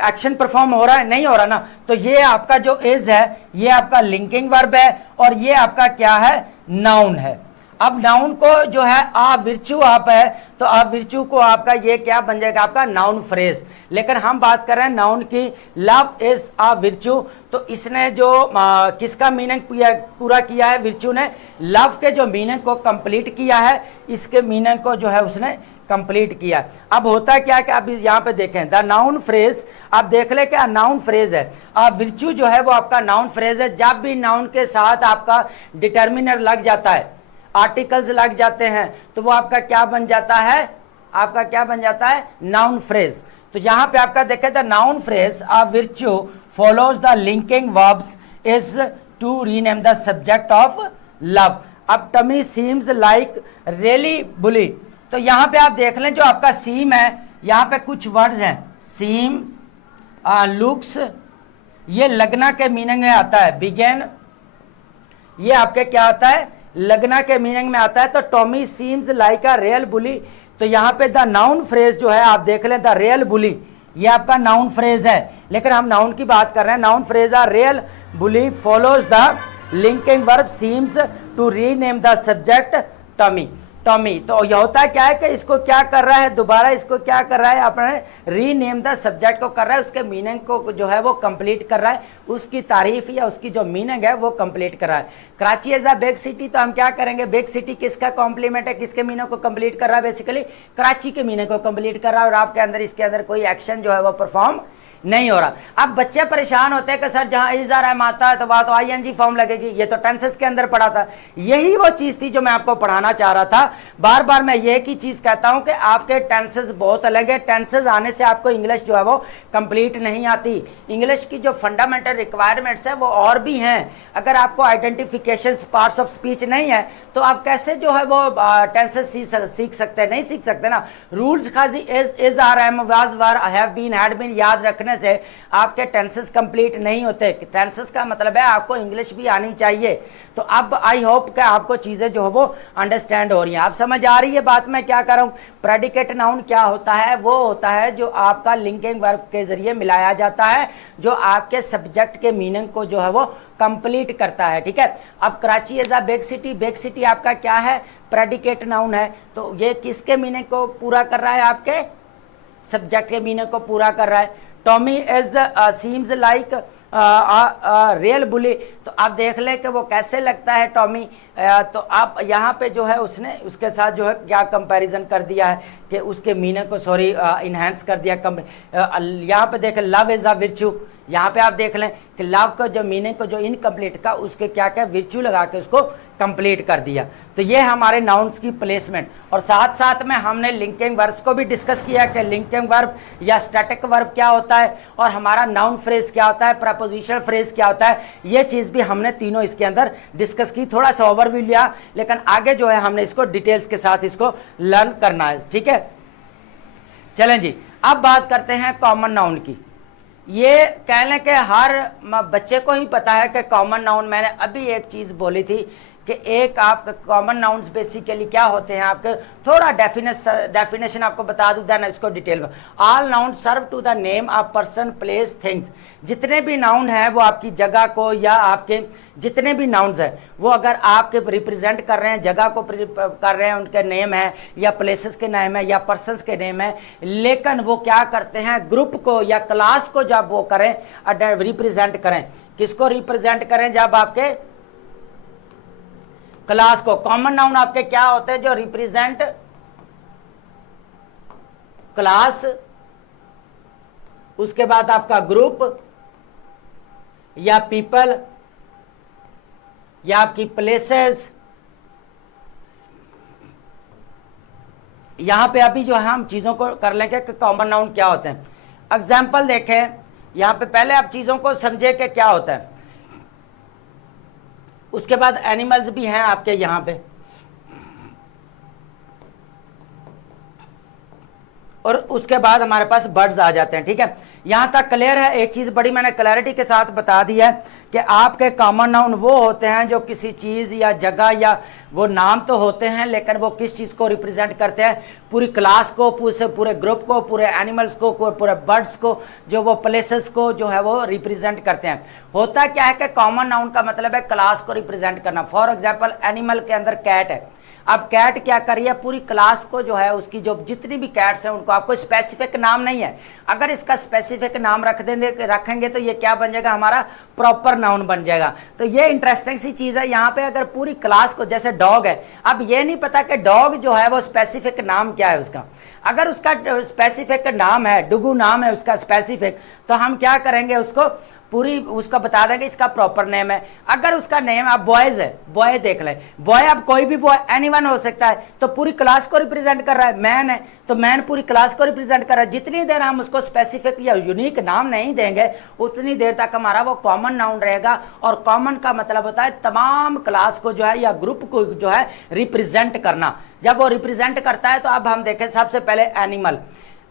एक्शन परफॉर्म हो रहा है, नहीं हो रहा ना, तो ये आपका जो इज है ये आपका लिंकिंग वर्ब है, और ये आपका क्या है, नाउन है। अब नाउन को जो है आ विर्च्यू आप है, तो आ विर्च्यू को आपका ये क्या बन जाएगा, आपका नाउन फ्रेज। लेकिन हम बात कर रहे हैं नाउन की, लव इज आ विर्च्यू, तो इसने जो किसका मीनिंग पूरा किया है, विर्च्यू ने लव के जो मीनिंग को कंप्लीट किया है, इसके मीनिंग को जो है उसने कंप्लीट किया। अब होता क्या है कि अब यहाँ पे देखें द नाउन फ्रेज, आप देख ले क्या नाउन फ्रेज है। अब विर्च्यू जो है वो आपका नाउन फ्रेज है। जब भी नाउन के साथ आपका डिटर्मिनर लग जाता है, आर्टिकल्स लग जाते हैं, तो वो आपका क्या बन जाता है, आपका क्या बन जाता है, नाउन फ्रेज। तो यहां पे आपका देखें the noun phrase a virtue follows the linking verbs is to rename the subject of love. अब Tommy seems like really bully, तो यहां पे आप देख लें जो आपका सीम है, यहां पे कुछ वर्ड्स हैं, सीम, लुक्स, ये लगना के मीनिंग में आता है, बिगेन ये आपके क्या आता है, लगना के मीनिंग में आता है। तो Tommy seems like a real bully, तो यहां पे द नाउन फ्रेज जो है आप देख लें द रियल बुली, ये आपका नाउन फ्रेज है, लेकिन हम नाउन की बात कर रहे हैं। Noun phrase a real bully follows the linking verb seems to rename the subject Tommy. Tommy, तो यह होता है क्या है कि इसको क्या कर रहा है, दोबारा इसको क्या कर रहा है, अपने रीनेम द सब्जेक्ट को कर रहा है, उसके मीनिंग को जो है वो कंप्लीट कर रहा है, उसकी तारीफ या उसकी जो मीनिंग है वो कंप्लीट कर रहा है। Karachi as a big city, तो हम क्या करेंगे, बिग सिटी किसका कॉम्प्लीमेंट है, किसके मीनिंग को कंप्लीट कर रहा है, बेसिकली कराची के मीनिंग को कंप्लीट कर रहा है, और आपके अंदर इसके अंदर कोई एक्शन जो है वो परफॉर्म नहीं हो रहा। अब बच्चे परेशान होते हैं कि सर जहां इज आर एम आता है तो वहां तो आईएनजी फॉर्म लगेगी, ये तो टेंसेस के अंदर पढ़ा था। यही वो चीज थी जो मैं आपको पढ़ाना चाह रहा था। बार बार मैं ये की चीज कहता हूं कि आपके टेंसेस बहुत अलग है, टेंसेस आने से आपको इंग्लिश जो है वो कंप्लीट नहीं आती। इंग्लिश की जो फंडामेंटल रिक्वायरमेंट्स है वो और भी हैं। अगर आपको आइडेंटिफिकेशन पार्ट्स ऑफ स्पीच नहीं है तो आप कैसे जो है वो टेंसेस सीख सकते हैं, नहीं सीख सकते ना। रूल्स खाजी is are am was were have been had been याद रखने देखने से आपके टेंसेस कंप्लीट नहीं होते। टेंसेस का मतलब है आपको इंग्लिश भी आनी चाहिए। तो अब आई होप कि आपको चीज़ें जो है वो अंडरस्टैंड हो रही हैं, आप समझ आ रही है बात मैं क्या कर रहा हूँ। प्रेडिकेट नाउन क्या होता है, वो होता है जो आपका लिंकिंग वर्ब के जरिए मिलाया जाता है, जो आपके सब्जेक्ट के मीनिंग को जो है वो कंप्लीट करता है। ठीक है, अब Karachi as a big city, big city आपका क्या है, प्रेडिकेट नाउन है। तो ये किसके मीनिंग को पूरा कर रहा है, आपके सब्जेक्ट के मीनिंग को पूरा कर रहा है। Tommy is seems like real bully, तो आप देख ले कि वो कैसे लगता है टॉमी। तो आप यहाँ पे जो है उसने उसके साथ जो है क्या कंपैरिजन कर दिया है कि उसके मीनिंग को सॉरी इन्हेंस कर दिया। यहाँ पे देखें लव इज अ विर्चू, यहाँ पे आप देख लें कि लव का जो मीनिंग को जो इनकम्प्लीट का उसके क्या क्या विर्चू लगा के उसको कंप्लीट कर दिया। तो ये हमारे नाउन्स की प्लेसमेंट, और साथ साथ में हमने लिंकिंग वर्ब्स को भी डिस्कस किया कि लिंकिंग वर्ब या स्टैटिक वर्ब क्या होता है और हमारा नाउन फ्रेज क्या होता है, प्रपोजिशनल फ्रेज क्या होता है। ये चीज़ भी हमने तीनों इसके अंदर डिस्कस की, थोड़ा सा ओवरव्यू लिया, लेकिन आगे जो है हमने इसको डिटेल्स के साथ इसको लर्न करना है। ठीक है, चलें जी, अब बात करते हैं कॉमन नाउन की। ये कह लें कि हर बच्चे को ही पता है कि कॉमन नाउन, मैंने अभी एक चीज़ बोली थी कि एक आप कॉमन नाउन्स बेसिकली क्या होते हैं, आपके थोड़ा डेफिनेशन आपको बता दूं, देन इसको डिटेल में। All noun serve to the name of person place things, जितने भी नाउन हैं वो आपकी जगह को या आपके जितने भी नाउन्स हैं वो अगर आपके रिप्रेजेंट कर रहे हैं, जगह को कर रहे हैं, उनके नेम है या प्लेसेस के नेम है या पर्सन्स के नेम है, लेकिन वो क्या करते हैं ग्रुप को या क्लास को जब वो करें रिप्रेजेंट करें, किसको रिप्रेजेंट करें, जब आपके क्लास को। कॉमन नाउन आपके क्या होते हैं, जो रिप्रेजेंट क्लास, उसके बाद आपका ग्रुप या पीपल या आपकी प्लेसेस। यहां पे अभी जो है हम चीजों को कर लेंगे कि कॉमन नाउन क्या होते हैं। एग्जाम्पल देखें यहां पे, पहले आप चीजों को समझे कि क्या होता है, उसके बाद एनिमल्स भी हैं आपके यहां पे, और उसके बाद हमारे पास बर्ड्स आ जाते हैं। ठीक है, यहां तक क्लियर है। एक चीज बड़ी मैंने क्लैरिटी के साथ बता दी है कि आपके कॉमन नाउन वो होते हैं जो किसी चीज या जगह या वो नाम तो होते हैं, लेकिन वो किस चीज को रिप्रेजेंट करते हैं, पूरी क्लास को, पूरे ग्रुप को, पूरे एनिमल्स को, पूरे बर्ड्स को, जो वो प्लेसेस को जो है वो रिप्रेजेंट करते हैं। होता क्या है कि कॉमन नाउन का मतलब है क्लास को रिप्रेजेंट करना। फॉर एग्जाम्पल एनिमल के अंदर कैट है, अब कैट क्या कर रही है, पूरी क्लास को जो है उसकी जो जितनी भी कैट्स हैं उनको, आपको स्पेसिफिक नाम नहीं है, अगर इसका स्पेसिफिक नाम रखेंगे तो ये क्या बन जाएगा, हमारा प्रॉपर नाउन बन जाएगा। तो ये इंटरेस्टिंग सी चीज है। यहाँ पे अगर पूरी क्लास को, जैसे डॉग है, अब ये नहीं पता कि डॉग जो है वो स्पेसिफिक नाम क्या है उसका, अगर उसका स्पेसिफिक नाम है, डुगू नाम है उसका स्पेसिफिक, तो हम क्या करेंगे, उसको पूरी उसका बता देंगे इसका प्रॉपर नेम है। अगर उसका नेम अब बॉयज है, बॉय देख ले, बॉय अब कोई भी बॉय एनीवन हो सकता है, तो पूरी क्लास को रिप्रेजेंट कर रहा है। मैन है तो मैन पूरी क्लास को रिप्रेजेंट कर रहा है। जितनी देर हम उसको स्पेसिफिक या यूनिक नाम नहीं देंगे उतनी देर तक हमारा वो कॉमन नाउन रहेगा। और कॉमन का मतलब होता है तमाम क्लास को जो है या ग्रुप को जो है रिप्रेजेंट करना। जब वो रिप्रेजेंट करता है तो अब हम देखें सबसे पहले एनिमल,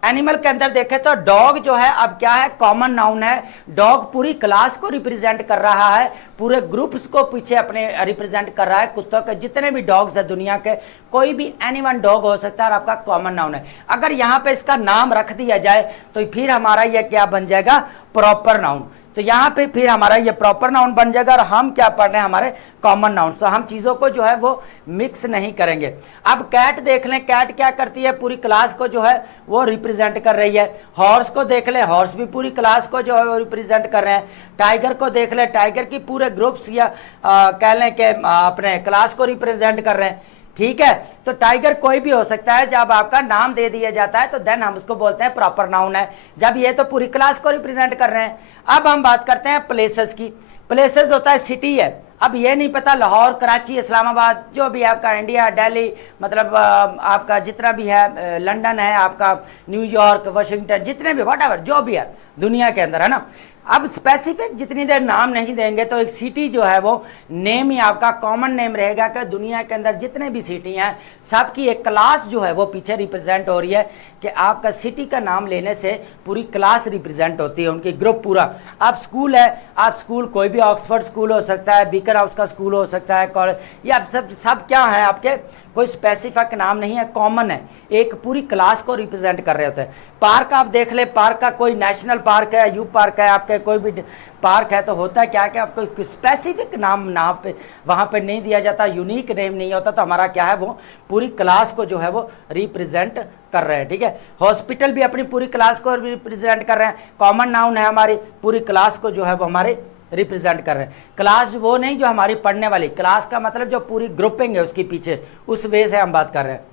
एनिमल के अंदर देखें तो डॉग जो है अब क्या है, कॉमन नाउन है। डॉग पूरी क्लास को रिप्रेजेंट कर रहा है, पूरे ग्रुप्स को पीछे अपने रिप्रेजेंट कर रहा है। कुत्तों के जितने भी डॉग्स है दुनिया के, कोई भी एनीवन डॉग हो सकता है और आपका कॉमन नाउन है। अगर यहाँ पे इसका नाम रख दिया जाए तो फिर हमारा यह क्या बन जाएगा, प्रॉपर नाउन। तो यहाँ पे फिर हमारा ये प्रॉपर नाउन बन जाएगा और हम क्या पढ़ रहे हैं, हमारे कॉमन नाउन। तो हम चीज़ों को जो है वो मिक्स नहीं करेंगे। अब कैट देख लें, कैट क्या करती है, पूरी क्लास को जो है वो रिप्रेजेंट कर रही है। हॉर्स को देख लें, हॉर्स भी पूरी क्लास को जो है वो रिप्रेजेंट कर रहे हैं। टाइगर को देख लें, टाइगर की पूरे ग्रुप्स या कह लें कि अपने क्लास को रिप्रेजेंट कर रहे हैं। ठीक है, तो टाइगर कोई भी हो सकता है। जब आपका नाम दे दिया जाता है तो देन हम उसको बोलते हैं प्रॉपर नाउन है, जब ये तो पूरी क्लास को रिप्रेजेंट कर रहे हैं। अब हम बात करते हैं प्लेसेस की। प्लेसेस होता है सिटी है, अब ये नहीं पता लाहौर, कराची, इस्लामाबाद, जो भी आपका इंडिया, दिल्ली, मतलब आपका जितना भी है, लंदन है, आपका न्यूयॉर्क, वाशिंगटन, जितने भी व्हाटएवर जो भी है दुनिया के अंदर, है ना। अब स्पेसिफिक जितनी देर नाम नहीं देंगे तो एक सिटी जो है वो नेम ही आपका कॉमन नेम रहेगा कि दुनिया के अंदर जितने भी सिटी हैं सबकी एक क्लास जो है वो पीछे रिप्रेजेंट हो रही है, कि आपका सिटी का नाम लेने से पूरी क्लास रिप्रेजेंट होती है, उनकी ग्रुप पूरा। आप स्कूल है, आप स्कूल कोई भी ऑक्सफोर्ड स्कूल हो सकता है, बीकर हाउस का स्कूल हो सकता है, कॉलेज, या सब क्या है आपके, कोई स्पेसिफिक नाम नहीं है, कॉमन है, एक पूरी क्लास को रिप्रेजेंट कर रहे होते हैं। पार्क आप देख ले, पार्क का कोई नेशनल पार्क है, यू पार्क है, आपके कोई भी पार्क है, तो होता है क्या कि आपको स्पेसिफिक नाम पे वहाँ पे नहीं दिया जाता, यूनिक नेम नहीं होता, तो हमारा क्या है वो पूरी क्लास को जो है वो रिप्रेजेंट कर रहे हैं, ठीक है। हॉस्पिटल भी अपनी पूरी क्लास को रिप्रेजेंट कर रहे हैं, कॉमन नाउन है, हमारी पूरी क्लास को जो है वो हमारे रिप्रेजेंट कर रहे हैं। क्लास वो नहीं जो हमारी पढ़ने वाली, क्लास का मतलब जो पूरी ग्रुपिंग है उसके पीछे, उस वे से हम बात कर रहे हैं।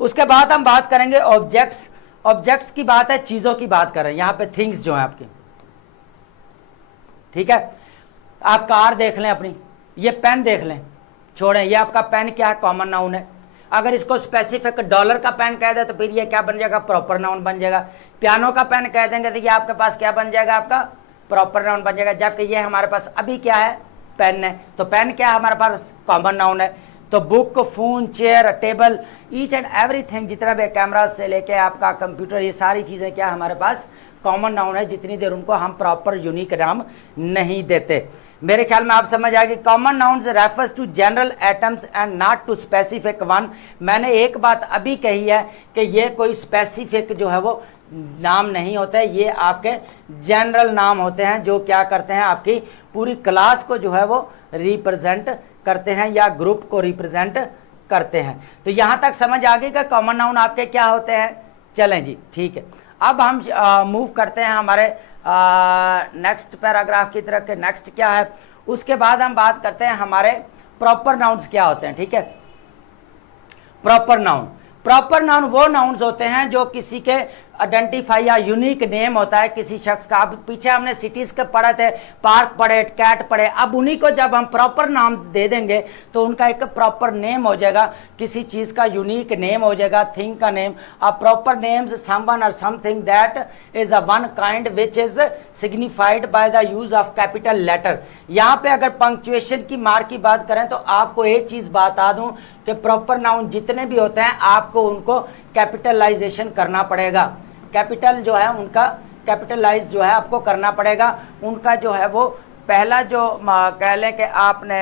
उसके बाद हम बात करेंगे ऑब्जेक्ट्स। ऑब्जेक्ट्स की बात है, चीजों की बात कर रहे हैं, यहां पे थिंग्स जो है आपकी, ठीक है। आप कार देख लें अपनी, ये पेन देख लें, छोड़ें, ये आपका पेन क्या है, कॉमन नाउन है। अगर इसको स्पेसिफिक डॉलर का पेन कह दे तो फिर ये क्या बन जाएगा, प्रॉपर नाउन बन जाएगा। पियानो का पेन कह देंगे तो ये आपके पास क्या बन जाएगा, आपका प्रॉपर नाउन बन जाएगा। जबकि ये हमारे पास अभी क्या है, पेन है, तो पेन क्या है हमारे पास, कॉमन नाउन है। तो book, phone, chair, table, each and everything, जितना भी कैमरा से लेके आपका कंप्यूटर, ये सारी चीजें क्या हमारे पास कॉमन नाउन है, जितनी देर उनको हम प्रॉपर यूनिक नाम नहीं देते। मेरे ख्याल में आप समझ आ गई। Common nouns refers to general items and not to specific one. मैंने एक बात अभी कही है कि ये कोई स्पेसिफिक जो है वो नाम नहीं होता है, ये आपके जनरल नाम होते हैं, जो क्या करते हैं, आपकी पूरी क्लास को जो है वो रिप्रेजेंट करते हैं या ग्रुप को रिप्रेजेंट करते हैं। तो यहां तक समझ आ गई कि कॉमन नाउन आपके क्या होते हैं। चलें जी, ठीक है। अब हम मूव करते हैं हमारे नेक्स्ट पैराग्राफ की तरफ के। नेक्स्ट क्या है, उसके बाद हम बात करते हैं हमारे प्रॉपर नाउन्स क्या होते हैं, ठीक है। प्रॉपर नाउन, प्रॉपर नाउन वो नाउन्स होते हैं जो किसी के आइडेंटिफाई या यूनिक नेम होता है किसी शख्स का। अब पीछे हमने सिटीज के पढ़े थे, पार्क पढ़े, कैट पढ़े, अब उन्हीं को जब हम प्रॉपर नाम दे देंगे तो उनका एक प्रॉपर नेम हो जाएगा, किसी चीज का यूनिक नेम हो जाएगा, थिंग का name. A proper names someone और something that is a one kind which is signified by the use of capital letter. यहाँ पे अगर पंक्चुएशन की मार्क की बात करें तो आपको एक चीज बता दूं कि प्रॉपर नाउन जितने भी होते हैं आपको उनको कैपिटलाइजेशन करना पड़ेगा। कैपिटल जो है उनका कैपिटलाइज जो है आपको करना पड़ेगा। उनका जो है वो पहला जो कह लें कि आपने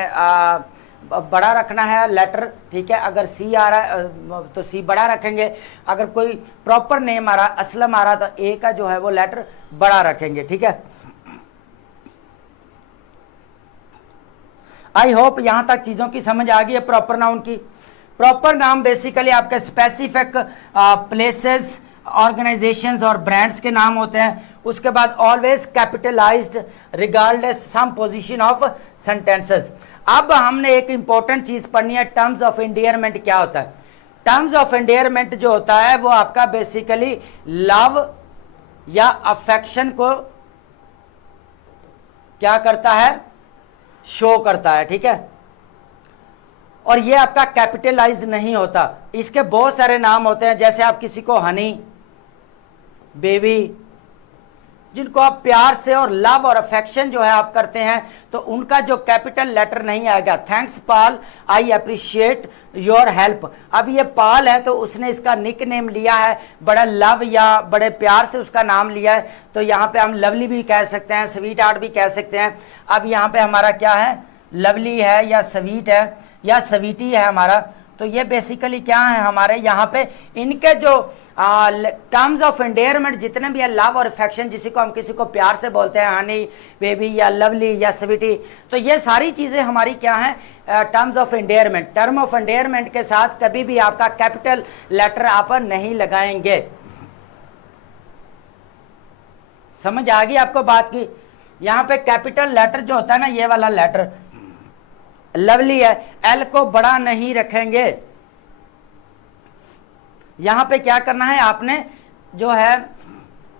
बड़ा रखना है लेटर, ठीक है। अगर सी आ रहा है तो सी बड़ा रखेंगे, अगर कोई प्रॉपर नेम आ रहा, असलम आ रहा, तो ए का जो है वो लेटर बड़ा रखेंगे, ठीक है। आई होप यहां तक चीजों की समझ आ गई है प्रॉपर नाउन की। प्रॉपर नाम बेसिकली आपके स्पेसिफिक प्लेसेस, ऑर्गेनाइजेशंस और ब्रांड्स के नाम होते हैं। उसके बाद always capitalised regardless some position of sentences. अब हमने एक इंपॉर्टेंट चीज पढ़नी है, टर्म्स ऑफ एंडियरमेंट क्या होता है। टर्म्स ऑफ एंडियरमेंट जो होता है वो आपका बेसिकली लव या अफेक्शन को क्या करता है, शो करता है, ठीक है। और ये आपका कैपिटलाइज नहीं होता। इसके बहुत सारे नाम होते हैं, जैसे आप किसी को हनी, बेबी, जिनको आप प्यार से और लव और अफेक्शन जो है आप करते हैं, तो उनका जो कैपिटल लेटर नहीं आएगा। Thanks Pal, I appreciate your help. अब ये पाल है तो उसने इसका निक नेम लिया है, बड़ा लव या बड़े प्यार से उसका नाम लिया है, तो यहाँ पे हम लवली भी कह सकते हैं, स्वीट हार्ट भी कह सकते हैं। अब यहाँ पे हमारा क्या है, लवली है या स्वीट है या स्वीटी है हमारा। तो ये बेसिकली क्या है हमारे यहाँ पे इनके जो टर्म्स ऑफ एंडेयरमेंट जितने भी है, लव और अफेक्शन, जिसी को हम किसी को प्यार से बोलते हैं, हनी, बेबी या लवली या स्वीटी, तो ये सारी चीजें हमारी क्या हैं, टर्म्स ऑफ एंडेयरमेंट। टर्म ऑफ एंडेयरमेंट के साथ कभी भी आपका कैपिटल लेटर आप नहीं लगाएंगे। समझ आ गई आपको बात की। यहाँ पे कैपिटल लेटर जो होता है ना, ये वाला लेटर लवली है, एल को बड़ा नहीं रखेंगे। यहां पे क्या करना है आपने जो है,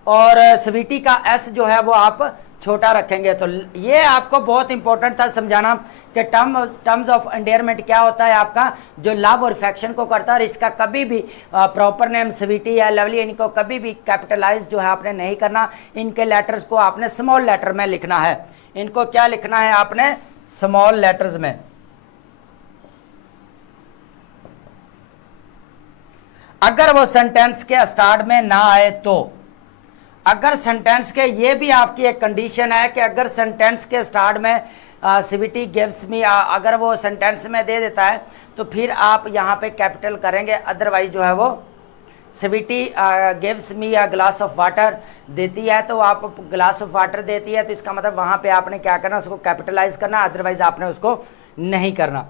और स्वीटी का एस जो है वो आप छोटा रखेंगे। तो ये आपको बहुत इंपॉर्टेंट था समझाना कि टर्म्स ऑफ एंडियरमेंट क्या होता है आपका, जो लव और इफेक्शन को करता है। और इसका कभी भी प्रॉपर नेम स्वीटी या लवली, इनको कभी भी कैपिटलाइज जो है आपने नहीं करना। इनके लेटर्स को आपने स्मॉल लेटर में लिखना है। इनको क्या लिखना है आपने, स्मॉल लेटर्स में। अगर वो सेंटेंस के स्टार्ट में ना आए तो, अगर सेंटेंस के, ये भी आपकी एक कंडीशन है कि अगर सेंटेंस के स्टार्ट में सीवीटी गिव्स मी, अगर वो सेंटेंस में दे देता है तो फिर आप यहाँ पे कैपिटल करेंगे। अदरवाइज जो है वो CVT gives me a glass of water देती है तो आप ग्लास ऑफ वाटर देती है तो इसका मतलब वहाँ पे आपने क्या करना, उसको कैपिटलाइज करना, अदरवाइज आपने उसको नहीं करना।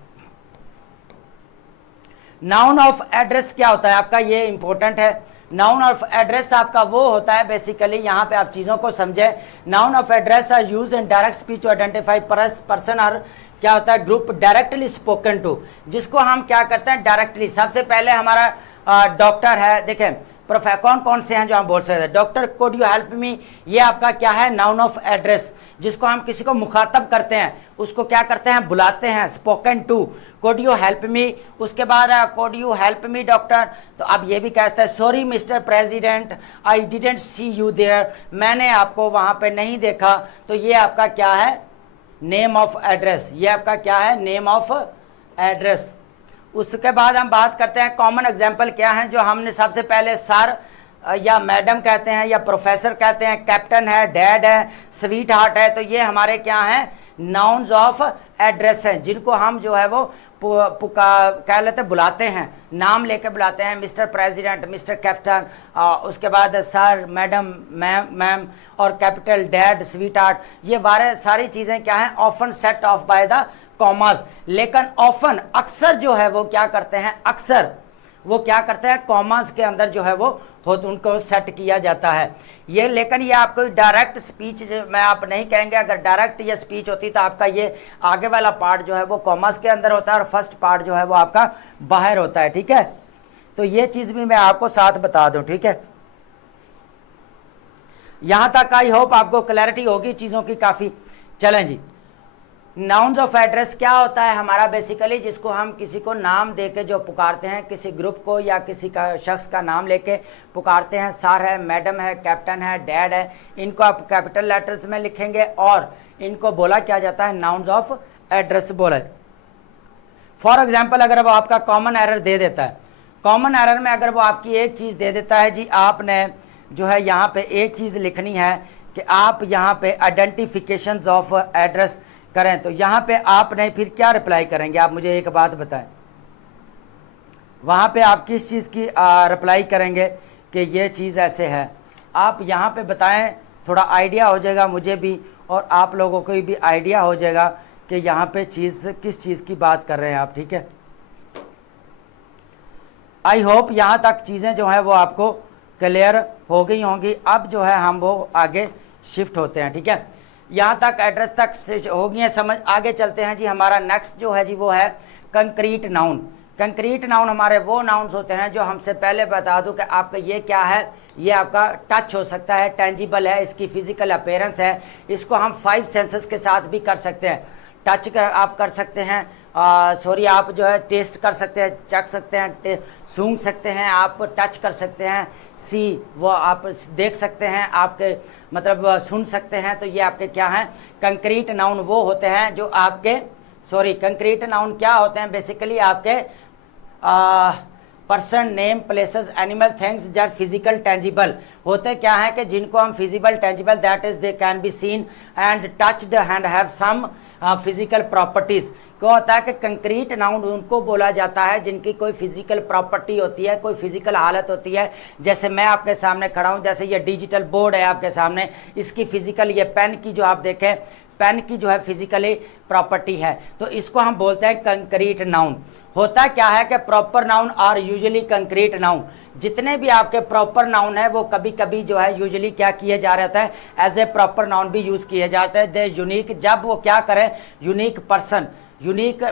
नाउन ऑफ एड्रेस क्या होता है आपका, ये इंपॉर्टेंट है। नाउन ऑफ एड्रेस आपका वो होता है बेसिकली, यहां पे आप चीजों को समझें। Noun of address are use in direct speech to identify person और क्या होता है ग्रुप डायरेक्टली स्पोकन टू, जिसको हम क्या करते हैं डायरेक्टली। सबसे पहले हमारा डॉक्टर है, देखें कौन कौन से हैं जो हम बोल सकते हैं। डॉक्टर कुड यू हेल्प मी, ये आपका क्या है, नाउन ऑफ एड्रेस, जिसको हम किसी को मुखातब करते हैं उसको क्या करते हैं, बुलाते हैं, spoken to. Could you help me, उसके बाद could you help me doctor, तो अब ये भी कहता है sorry mister president I didn't see you there, मैंने आपको वहां पे नहीं देखा। तो ये आपका क्या है, नेम ऑफ एड्रेस, ये आपका क्या है, नेम ऑफ एड्रेस। उसके बाद हम बात करते हैं कॉमन एग्जाम्पल क्या है जो हमने सबसे पहले सर या मैडम कहते हैं या प्रोफेसर कहते हैं, कैप्टन है, डैड है, स्वीट हार्ट है। तो ये हमारे क्या हैं, नाउन्स ऑफ एड्रेस हैं, जिनको हम जो है वो कह लेते बुलाते हैं, नाम लेके बुलाते हैं, मिस्टर प्रेसिडेंट, मिस्टर कैप्टन, उसके बाद सर, मैडम, मैम और कैपिटल, डैड, स्वीट हार्ट। ये सारी चीज़ें क्या हैं, often set of by the commas. लेकिन ऑफन, अक्सर जो है वो क्या करते हैं, अक्सर वो क्या करते हैं कॉमास के अंदर जो है वो उनको सेट किया जाता है। ये लेकिन ये आपको डायरेक्ट स्पीच में आप नहीं कहेंगे, अगर डायरेक्ट ये स्पीच होती तो आपका ये आगे वाला पार्ट जो है वो कॉमास के अंदर होता है और फर्स्ट पार्ट जो है वो आपका बाहर होता है, ठीक है। तो ये चीज़ भी मैं आपको साथ बता दूं, ठीक है। यहां तक आई होप आपको क्लैरिटी होगी चीज़ों की काफ़ी। चलें जी, नाउन्स ऑफ एड्रेस क्या होता है हमारा, बेसिकली जिसको हम किसी को नाम देके जो पुकारते हैं, किसी ग्रुप को या किसी का शख्स का नाम लेके पुकारते हैं। सर है, मैडम है, कैप्टन है, डैड है, इनको आप कैपिटल लेटर्स में लिखेंगे और इनको बोला क्या जाता है, नाउन्स ऑफ एड्रेस बोला। फॉर एग्जाम्पल अगर वो आपका कॉमन एरर दे देता है, कॉमन एरर में अगर वो आपकी एक चीज़ दे देता है जी, आपने जो है यहाँ पे एक चीज़ लिखनी है कि आप यहाँ पे आइडेंटिफिकेशंस ऑफ एड्रेस करें, तो यहाँ पे आपने फिर क्या रिप्लाई करेंगे, आप मुझे एक बात बताएं। वहाँ पे आप किस चीज़ की रिप्लाई करेंगे कि ये चीज़ ऐसे है, आप यहाँ पे बताएं, थोड़ा आइडिया हो जाएगा मुझे भी और आप लोगों को भी आइडिया हो जाएगा कि यहाँ पे किस चीज़ की बात कर रहे हैं आप, ठीक है। आई होप यहाँ तक चीज़ें जो हैं वो आपको क्लियर हो गई होंगी। अब जो है हम वो आगे शिफ्ट होते हैं, ठीक है। यहाँ तक एड्रेस तक हो गई है समझ, आगे चलते हैं जी। हमारा नेक्स्ट जो है जी वो है कंक्रीट नाउन। कंक्रीट नाउन हमारे वो नाउन्स होते हैं जो हमसे पहले बता दूं कि आपका ये क्या है, ये आपका टच हो सकता है, टेंजिबल है, इसकी फिजिकल अपीयरेंस है, इसको हम 5 सेंसेस के साथ भी कर सकते हैं। टच आप कर सकते हैं, आप जो है टेस्ट कर सकते हैं, चख सकते हैं, सूंघ सकते हैं, आप टच कर सकते हैं, वो आप देख सकते हैं, आपके मतलब सुन सकते हैं। तो ये आपके क्या हैं, कंक्रीट नाउन वो होते हैं जो आपके कंक्रीट नाउन क्या होते हैं, बेसिकली आपके person, name, places, animal, things that physical tangible होते क्या है कि जिनको हम feasible tangible, that is they can be seen and touched and have some physical properties. क्यों होता है कि कंक्रीट नाउन उनको बोला जाता है जिनकी कोई फिजिकल प्रॉपर्टी होती है, कोई फिजिकल हालत होती है। जैसे मैं आपके सामने खड़ा हूँ, जैसे ये डिजिटल बोर्ड है आपके सामने, इसकी फिजिकल, ये पेन की जो आप देखें, पेन की जो है फिजिकली प्रॉपर्टी है, तो इसको हम बोलते हैं कंक्रीट नाउन। होता क्या है कि proper noun are usually concrete noun, जितने भी आपके प्रॉपर नाउन है वो कभी कभी जो है यूजुअली क्या किए जा रहता है, एज ए प्रॉपर नाउन भी यूज किए जाते हैं। दे यूनिक, जब वो क्या करें, यूनिक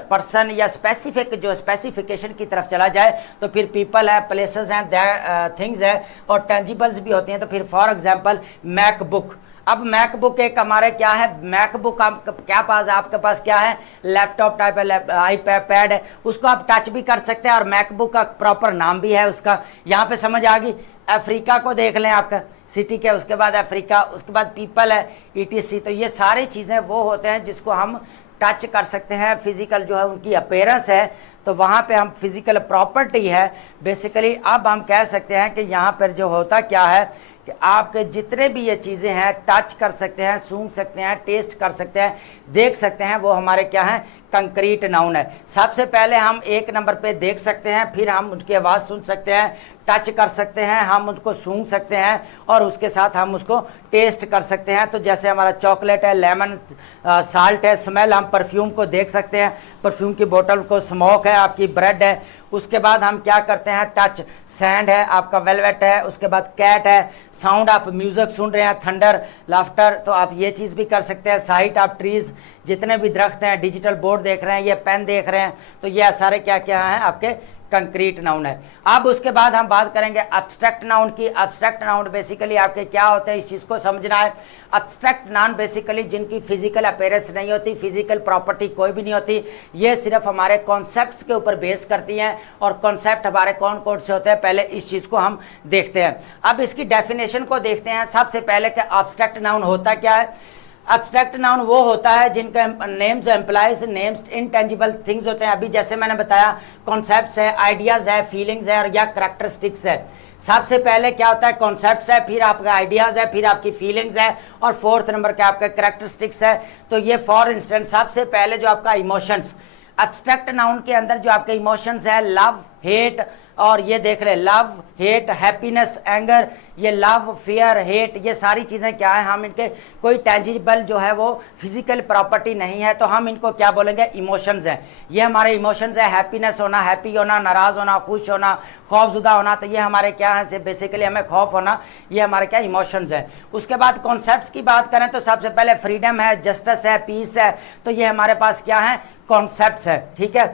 पर्सन या स्पेसिफिक, जो स्पेसिफिकेशन की तरफ चला जाए तो फिर पीपल है, प्लेसेस हैं, थिंग्स है और टेंजिबल्स भी होती हैं। तो फिर फॉर एग्जांपल मैकबुक, अब मैकबुक एक हमारे क्या है, मैकबुक आप क्या पास आपके पास क्या है, लैपटॉप टाइप है, आईपैड है, उसको आप टच भी कर सकते हैं और मैकबुक का प्रॉपर नाम भी है उसका। यहाँ पे समझ आ गई। अफ्रीका को देख लें आपका सिटी के, उसके बाद अफ्रीका, उसके बाद पीपल है, ईटीसी। तो ये सारी चीज़ें वो होते हैं जिसको हम टच कर सकते हैं, फिजिकल जो है उनकी अपीयरेंस है, तो वहाँ पे हम फिजिकल प्रॉपर्टी है बेसिकली। अब हम कह सकते हैं कि यहाँ पर जो होता क्या है कि आपके जितने भी ये चीज़ें हैं टच कर सकते हैं, सूंघ सकते हैं, टेस्ट कर सकते हैं, देख सकते हैं, वो हमारे क्या हैं, कंक्रीट नाउन है। सबसे पहले हम एक नंबर पे देख सकते हैं, फिर हम उनकी आवाज़ सुन सकते हैं, टच कर सकते हैं, हम उसको सूंघ सकते हैं और उसके साथ हम उसको टेस्ट कर सकते हैं। तो जैसे हमारा चॉकलेट है, लेमन साल्ट है, स्मेल, हम परफ्यूम को देख सकते हैं, परफ्यूम की बोतल को, स्मोक है, आपकी ब्रेड है। उसके बाद हम क्या करते हैं, टच, सैंड है, आपका वेलवेट है, उसके बाद कैट है, साउंड, आप म्यूजिक सुन रहे हैं, थंडर, लाफ्टर, तो आप ये चीज़ भी कर सकते हैं। साइट, आप ट्रीज, जितने भी दरख्त हैं, डिजिटल बोर्ड देख रहे हैं, ये पेन देख रहे हैं, तो ये सारे क्या क्या हैं आपके कंक्रीट नाउन है। अब उसके बाद हम बात करेंगे एब्स्ट्रैक्ट नाउन की। एब्स्ट्रैक्ट नाउन बेसिकली आपके क्या होते हैं, इस चीज़ को समझना है। एब्स्ट्रैक्ट नाउन बेसिकली जिनकी फिजिकल अपीयरेंस नहीं होती, फिजिकल प्रॉपर्टी कोई भी नहीं होती, ये सिर्फ हमारे कॉन्सेप्ट्स के ऊपर बेस करती हैं। और कॉन्सेप्ट हमारे कौन कौन से होते हैं, पहले इस चीज़ को हम देखते हैं। अब इसकी डेफिनेशन को देखते हैं। सबसे पहले कि एब्स्ट्रैक्ट नाउन होता क्या है। एब्स्ट्रैक्ट नाउन वो होता है जिनका names employees, names intangible things होते हैं। अभी जैसे मैंने बताया, कॉन्सेप्ट्स है, आइडियाज़ है, फीलिंग्स है और या करैक्टरिस्टिक्स है। सबसे पहले क्या होता है, कॉन्सेप्ट्स है, फिर आपका आइडियाज़ है, फिर आपकी फीलिंग्स है और फोर्थ नंबर का आपका करैक्टरिस्टिक्स है। तो ये फॉर इंस्टेंस सबसे पहले जो आपका इमोशंस, एब्स्ट्रैक्ट नाउन के अंदर जो आपके इमोशंस है, लव, हेट, और ये देख रहे लव, हेट, हैप्पीनेस, एंगर, ये लव, फियर, हेट, ये सारी चीज़ें क्या है, हम इनके कोई टेंजिबल जो है वो फिजिकल प्रॉपर्टी नहीं है, तो हम इनको क्या बोलेंगे, इमोशंस हैं। ये हमारे इमोशंस है। हैप्पीनेस होना, हैप्पी होना, नाराज़ होना, खुश होना, खौफजुदा होना, तो ये हमारे क्या है, बेसिकली हमें खौफ होना, ये हमारे क्या इमोशंस हैं। उसके बाद कॉन्सेप्ट्स की बात करें तो सबसे पहले फ्रीडम है, जस्टिस है, पीस है, तो ये हमारे पास क्या है, कॉन्सेप्ट्स है। ठीक है।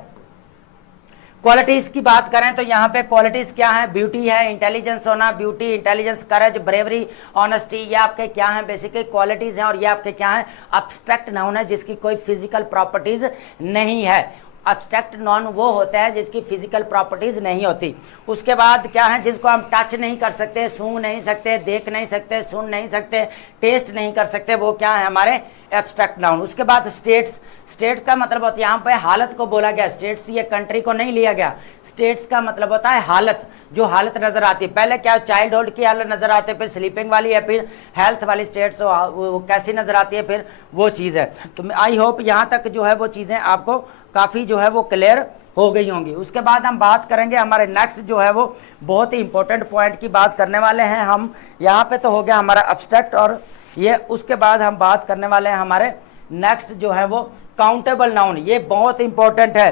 क्वालिटीज की बात करें तो यहाँ पे क्वालिटीज क्या है, ब्यूटी है, इंटेलिजेंस होना, ब्यूटी, इंटेलिजेंस, करेज, ब्रेवरी, ऑनेस्टी, ये आपके क्या है, बेसिकली क्वालिटीज हैं। और ये आपके क्या है, एब्स्ट्रैक्ट नाउन है जिसकी कोई फिजिकल प्रॉपर्टीज नहीं है। एब्स्ट्रैक्ट नाउन वो होता है जिसकी फिजिकल प्रॉपर्टीज नहीं होती। उसके बाद क्या है, जिसको हम टच नहीं कर सकते, सूंघ नहीं सकते, देख नहीं सकते, सुन नहीं सकते, टेस्ट नहीं कर सकते, वो क्या है, हमारे एब्स्ट्रैक्ट नाउन। उसके बाद स्टेट्स, स्टेट्स का मतलब होता है, यहाँ पे हालत को बोला गया, स्टेट्स ये कंट्री को नहीं लिया गया। स्टेट्स का मतलब होता है हालत, जो हालत नजर आती है। पहले क्या चाइल्डहुड की हालत नजर आती है, फिर स्लीपिंग वाली है, फिर हेल्थ वाली स्टेट्स वो कैसी नजर आती है, फिर वो चीज़ है। तो आई होप यहाँ तक जो है वो चीज़ें आपको काफ़ी जो है वो क्लियर हो गई होंगी। उसके बाद हम बात करेंगे हमारे नेक्स्ट जो है वो बहुत ही इंपॉर्टेंट पॉइंट की बात करने वाले हैं हम। यहाँ पे तो हो गया हमारा एब्स्ट्रैक्ट और ये, उसके बाद हम बात करने वाले हैं हमारे नेक्स्ट जो है वो काउंटेबल नाउन। ये बहुत इंपॉर्टेंट है।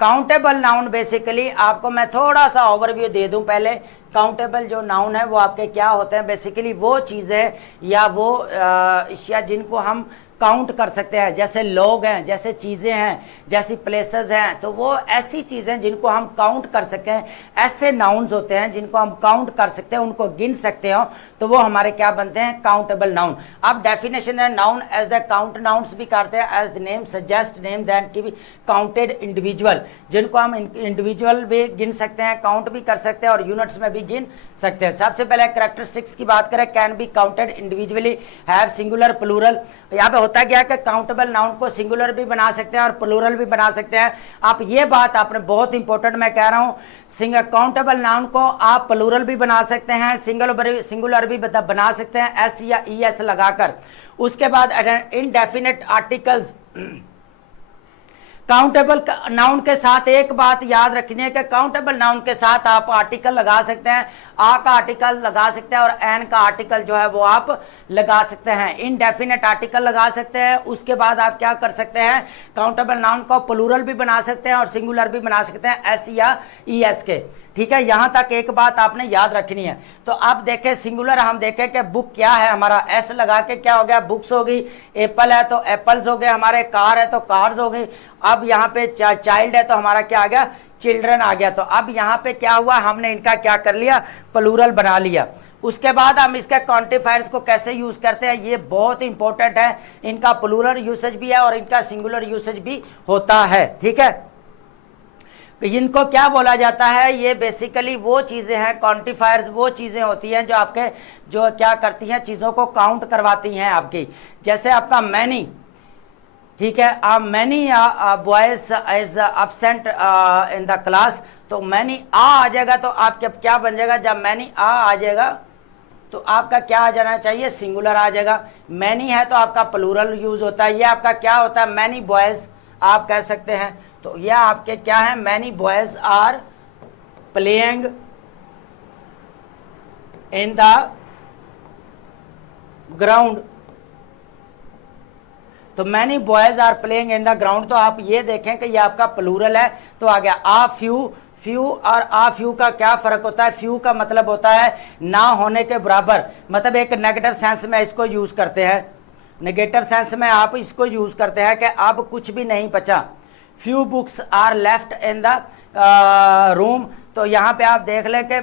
काउंटेबल नाउन बेसिकली आपको मैं थोड़ा सा ओवरव्यू दे दूं पहले। काउंटेबल जो नाउन है वो आपके क्या होते हैं, बेसिकली वो चीज़ें या वो अशिया जिनको हम काउंट कर सकते हैं, जैसे लोग हैं, जैसे चीज़ें हैं, जैसी प्लेसेस हैं, तो वो ऐसी चीज़ें जिनको हम काउंट कर सकते हैं, ऐसे नाउन्स होते हैं जिनको हम काउंट कर सकते हैं, उनको गिन सकते हो, तो वो हमारे क्या बनते हैं, काउंटेबल नाउन। अब डेफिनेशन है, noun as the count nouns भी करते हैं, as the name suggest, name that की भी काउंटेड इंडिविजुअल, जिनको हम इंडिविजुअल भी गिन सकते हैं, काउंट भी कर सकते हैं और यूनिट्स में भी गिन सकते हैं। सबसे पहले कैरेक्टरिस्टिक्स की बात करें, can be counted individually, have singular, plural. यहाँ पे होता क्या है कि काउंटेबल नाउन को सिंगुलर भी बना सकते हैं और प्लूरल भी बना सकते हैं। आप ये बात आपने बहुत इंपॉर्टेंट मैं कह रहा हूँ, काउंटेबल नाउन को आप प्लूरल भी बना सकते हैं, सिंगुलर भी बना सकते हैं, एस या ई एस लगाकर। उसके बाद इनडेफिनेट आर्टिकल्स, काउंटेबल नाउन के साथ एक बात याद रखनी है कि काउंटेबल नाउन के साथ आप आर्टिकल लगा सकते हैं, आ का आर्टिकल लगा सकते हैं और एन का आर्टिकल जो है वो आप लगा सकते हैं, इनडेफिनेट आर्टिकल लगा सकते हैं। उसके बाद आप क्या कर सकते हैं, काउंटेबल नाउन को प्लूरल भी बना सकते हैं और सिंगुलर भी बना सकते हैं, एस या ई एस के। ठीक है, यहां तक एक बात आपने याद रखनी है। तो अब देखें सिंगुलर, हम देखें कि बुक क्या है हमारा, एस लगा के क्या हो गया, बुक्स हो गई, एप्पल है तो एप्पल्स हो गए हमारे, कार है तो कार्स हो गई। अब यहाँ पे चाइल्ड है तो हमारा क्या आ गया, चिल्ड्रन आ गया। तो अब यहाँ पे क्या हुआ, हमने इनका क्या कर लिया, प्लूरल बना लिया। उसके बाद हम इसके क्वांटिफायर्स को कैसे यूज करते हैं, ये बहुत इंपॉर्टेंट है। इनका प्लूरल यूसेज भी है और इनका सिंगुलर यूसेज भी होता है, ठीक है। इनको क्या बोला जाता है, ये बेसिकली वो चीजें हैं, क्वांटिफायर्स वो चीजें होती हैं जो आपके जो क्या करती हैं, चीजों को काउंट करवाती हैं आपकी। जैसे आपका मैनी, ठीक है, many boys is absent in the class, तो मैनी आ जाएगा तो आपके क्या बन जाएगा, जब मैनी आ जाएगा तो आपका क्या आ जाना चाहिए, सिंगुलर आ जाएगा। मैनी है तो आपका प्लूरल यूज होता है। ये आपका क्या होता है, मैनी बॉयज आप कह सकते हैं। तो यह आपके क्या है, many boys are playing in the ground, तो many boys are playing in the ground, तो आप ये देखें कि ये आपका प्लूरल है। तो आ गया आ फ्यू, फ्यू और आ फ्यू का क्या फर्क होता है, फ्यू का मतलब होता है ना होने के बराबर, मतलब एक नेगेटिव सेंस में इसको यूज करते हैं, नेगेटिव सेंस में आप इसको यूज करते हैं कि अब कुछ भी नहीं बचा। Few books are left in the room, तो यहाँ पे आप देख लें कि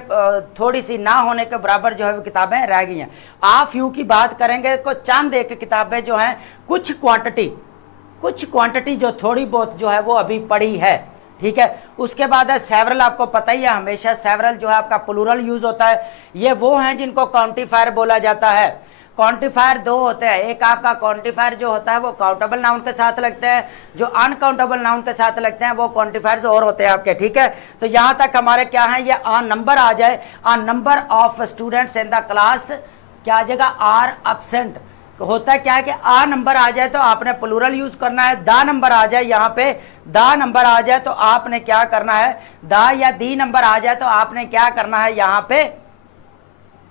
थोड़ी सी ना होने के बराबर जो है वो किताबें रह गई हैं। आ फ्यू की बात करेंगे तो चंद एक किताबें जो हैं, कुछ क्वांटिटी जो थोड़ी बहुत जो है वो अभी पड़ी है, ठीक है। उसके बाद है सेवरल, आपको पता ही है हमेशा सेवरल जो है आपका प्लूरल यूज होता है। ये वो हैं जिनको क्वांटिफायर बोला जाता है। क्वांटिफायर दो होते हैं, एक आपका क्वांटिफायर जो होता है वो काउंटेबल नाउन के साथ लगते हैं, जो अनकाउंटेबल नाउन के साथ लगते हैं वो क्वांटिफायर्स और होते हैं आपके, ठीक है। तो यहां तक हमारे क्या है, ये आ नंबर आ जाए, a number of students in the class क्या आ जाएगा, आर absent। होता है क्या है कि आ नंबर आ जाए तो आपने प्लूरल यूज करना है, दा नंबर आ जाए, यहाँ पे दा नंबर आ जाए तो आपने क्या करना है, दा या दी नंबर आ जाए तो आपने क्या करना है, यहाँ पे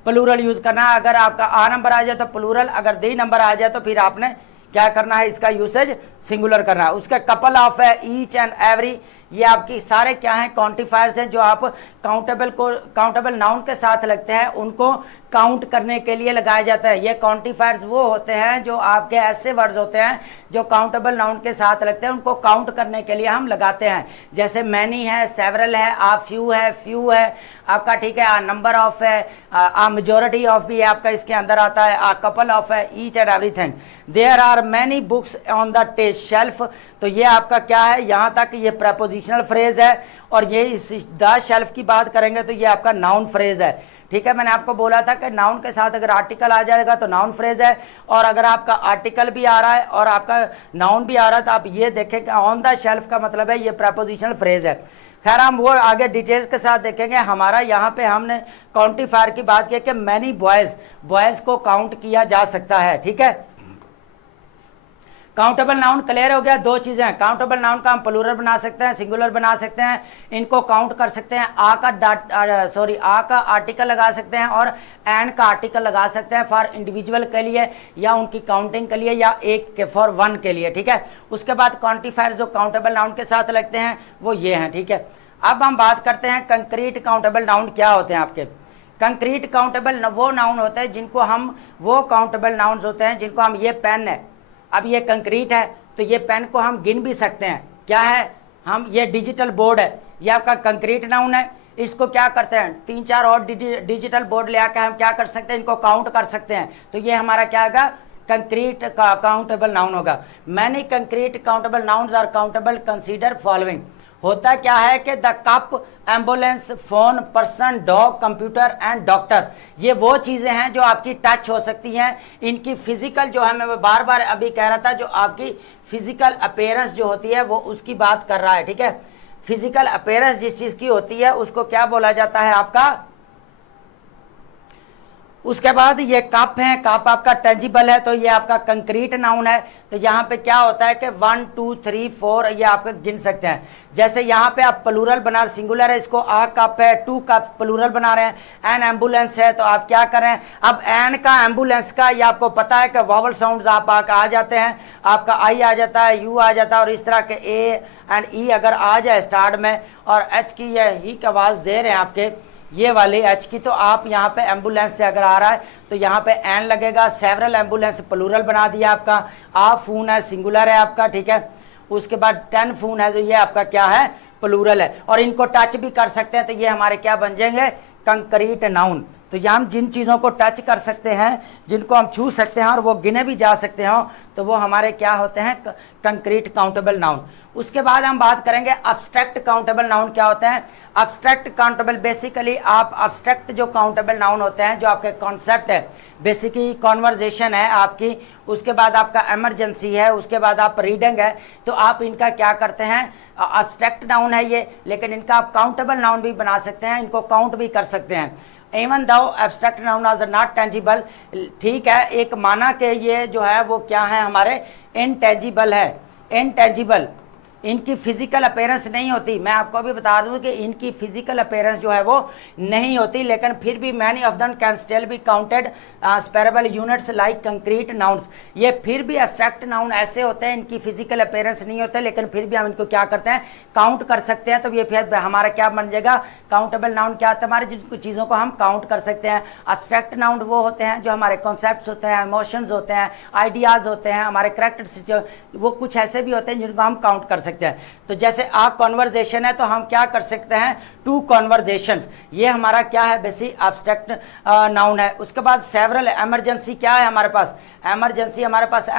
प्लूरल यूज करना है। अगर आपका आ नंबर आ जाए तो प्लूरल, अगर दी नंबर आ जाए तो फिर आपने क्या करना है, इसका यूसेज सिंगुलर करना है। उसका कपल ऑफ है, ईच एंड एवरी, ये आपकी सारे क्या हैं, क्वांटिफायर्स हैं जो आप काउंटेबल नाउन के साथ लगते हैं, उनको काउंट करने के लिए लगाया जाता है। ये क्वांटिफायर्स वो होते हैं जो आपके ऐसे वर्ड्स होते हैं जो काउंटेबल नाउन के साथ लगते हैं, उनको काउंट करने के लिए हम लगाते हैं। जैसे मैनी है, सेवरल है, आ फ्यू है आपका, ठीक है, आ नंबर ऑफ है, आ मेजोरिटी ऑफ भी है आपका इसके अंदर आता है, आ कपल ऑफ है, each and everything, there are many books on the test shelf. तो ये आपका क्या है, यहाँ तक ये प्रपोजिशनल फ्रेज है, और ये इस द शेल्फ की बात करेंगे तो ये आपका नाउन फ्रेज है, ठीक है। मैंने आपको बोला था कि नाउन के साथ अगर आर्टिकल आ जाएगा तो नाउन फ्रेज है, और अगर आपका आर्टिकल भी आ रहा है और आपका नाउन भी आ रहा है तो आप ये देखें कि ऑन द शेल्फ का मतलब है ये प्रपोजिशनल फ्रेज है। खैर हम वो आगे डिटेल्स के साथ देखेंगे। हमारा यहाँ पे हमने काउंटिफायर की बात की कि मैनी बॉयज को काउंट किया जा सकता है, ठीक है। काउंटेबल नाउन क्लियर हो गया। दो चीजें हैं, काउंटेबल नाउन का हम प्लूरल बना सकते हैं, सिंगुलर बना सकते हैं, इनको काउंट कर सकते हैं। आ का आर्टिकल लगा सकते हैं और एन का आर्टिकल लगा सकते हैं फॉर इंडिविजुअल के लिए या उनकी काउंटिंग के लिए या एक के फॉर वन के लिए, ठीक है। उसके बाद क्वांटिफायर जो काउंटेबल नाउन के साथ लगते हैं वो ये हैं, ठीक है। अब हम बात करते हैं कंक्रीट काउंटेबल नाउन क्या होते हैं आपके। कंक्रीट काउंटेबल वो नाउन होते हैं जिनको हम, वो काउंटेबल नाउन्स होते हैं जिनको हम, ये पेन है, अब ये कंक्रीट है तो ये पेन को हम गिन भी सकते हैं, क्या है, हम, ये डिजिटल बोर्ड है, ये आपका कंक्रीट नाउन है, इसको क्या करते हैं, 3-4 और डिजिटल बोर्ड ले आकर हम क्या कर सकते हैं, इनको काउंट कर सकते हैं। तो ये हमारा क्या होगा, कंक्रीट का काउंटेबल नाउन होगा। Many concrete countable nouns are countable, consider following. होता क्या है कि the cup, ambulance, phone, person, dog, computer and doctor, ये वो चीजें हैं जो आपकी टच हो सकती हैं। इनकी फिजिकल जो है, मैं बार बार अभी कह रहा था, जो आपकी फिजिकल अपीयरेंस जो होती है वो उसकी बात कर रहा है, ठीक है। फिजिकल अपीयरेंस जिस चीज की होती है उसको क्या बोला जाता है आपका। उसके बाद ये कप है, कप आपका टेंजिबल है तो ये आपका कंक्रीट नाउन है। तो यहाँ पे क्या होता है कि 1 2 3 4 ये आप गिन सकते हैं। जैसे यहाँ पे आप प्लूरल बना, सिंगुलर है, इसको आ कप है, 2 कप प्लूरल बना रहे हैं। एन एम्बुलेंस है तो आप क्या करें, अब एन का, एम्बुलेंस का, ये आपको पता है कि वॉवल साउंड्स आप आ जाते हैं, आपका आई आ जाता है, यू आ जाता है, और इस तरह के ए एंड ई अगर आ जाए स्टार्ट में और एच की या ही की आवाज़ दे रहे हैं आपके, ये वाली एच की, तो आप यहाँ पे एम्बुलेंस से अगर आ रहा है तो यहाँ पे एन लगेगा। सेवरल एम्बुलेंस प्लूरल बना दिया आपका। आ फोन है, सिंगुलर है आपका, ठीक है। उसके बाद 10 फोन है जो ये आपका क्या है, प्लूरल है। और इनको टच भी कर सकते हैं तो ये हमारे क्या बन जाएंगे, कंक्रीट नाउन। तो यहाँ हम जिन चीज़ों को टच कर सकते हैं, जिनको हम छू सकते हैं और वो गिने भी जा सकते हो, तो वो हमारे क्या होते हैं, कंक्रीट काउंटेबल नाउन। उसके बाद हम बात करेंगे अब्स्ट्रैक्ट काउंटेबल नाउन क्या होते हैं। अब्स्ट्रैक्ट काउंटेबल बेसिकली आप अब्स्ट्रैक्ट जो काउंटेबल नाउन होते हैं, जो आपके कॉन्सेप्ट है, बेसिकली कॉन्वर्जेशन है आपकी, उसके बाद आपका इमरजेंसी है, उसके बाद आप रीडिंग है, तो आप इनका क्या करते हैं, अब्स्ट्रैक्ट नाउन है ये, लेकिन इनका आप काउंटेबल नाउन भी बना सकते हैं, इनको काउंट भी कर सकते हैं। Even though abstract noun are not tangible, ठीक है, एक माना के ये जो है वो क्या है, हमारे इनटेंजिबल है, इनटेंजिबल, इनकी फिजिकल अपीयरेंस नहीं होती। मैं आपको अभी बता दूं कि इनकी फिजिकल अपीयरेंस जो है वो नहीं होती, लेकिन फिर भी many of them can still be counted separable units like concrete nouns. ये फिर भी एब्स्ट्रैक्ट नाउन ऐसे होते हैं, इनकी फिजिकल अपीयरेंस नहीं होते, लेकिन फिर भी हम इनको क्या करते हैं, काउंट कर सकते हैं। तो ये फिर हमारा क्या बन जाएगा, काउंटेबल नाउन क्या होता है, हमारे जिन चीज़ों को हम काउंट कर सकते हैं। एब्स्ट्रैक्ट नाउन वो होते हैं जो हमारे कॉन्सेप्ट्स होते हैं, इमोशंस होते हैं, आइडियाज़ होते हैं, हमारे कैरेक्टर्स, वो कुछ ऐसे भी होते हैं जिनको हम काउंट कर सकते हैं। तो जैसे आ कॉन्वर्जेशन है, तो हम क्या कर सकते हैं, टू कॉन्वर्जेशंस, ये हमारा क्या है, बेसिक एब्स्ट्रैक्ट नाउन है। उसके बाद सेवरल, इमरजेंसी क्या है हमारे पास, इमरजेंसी हमारे पास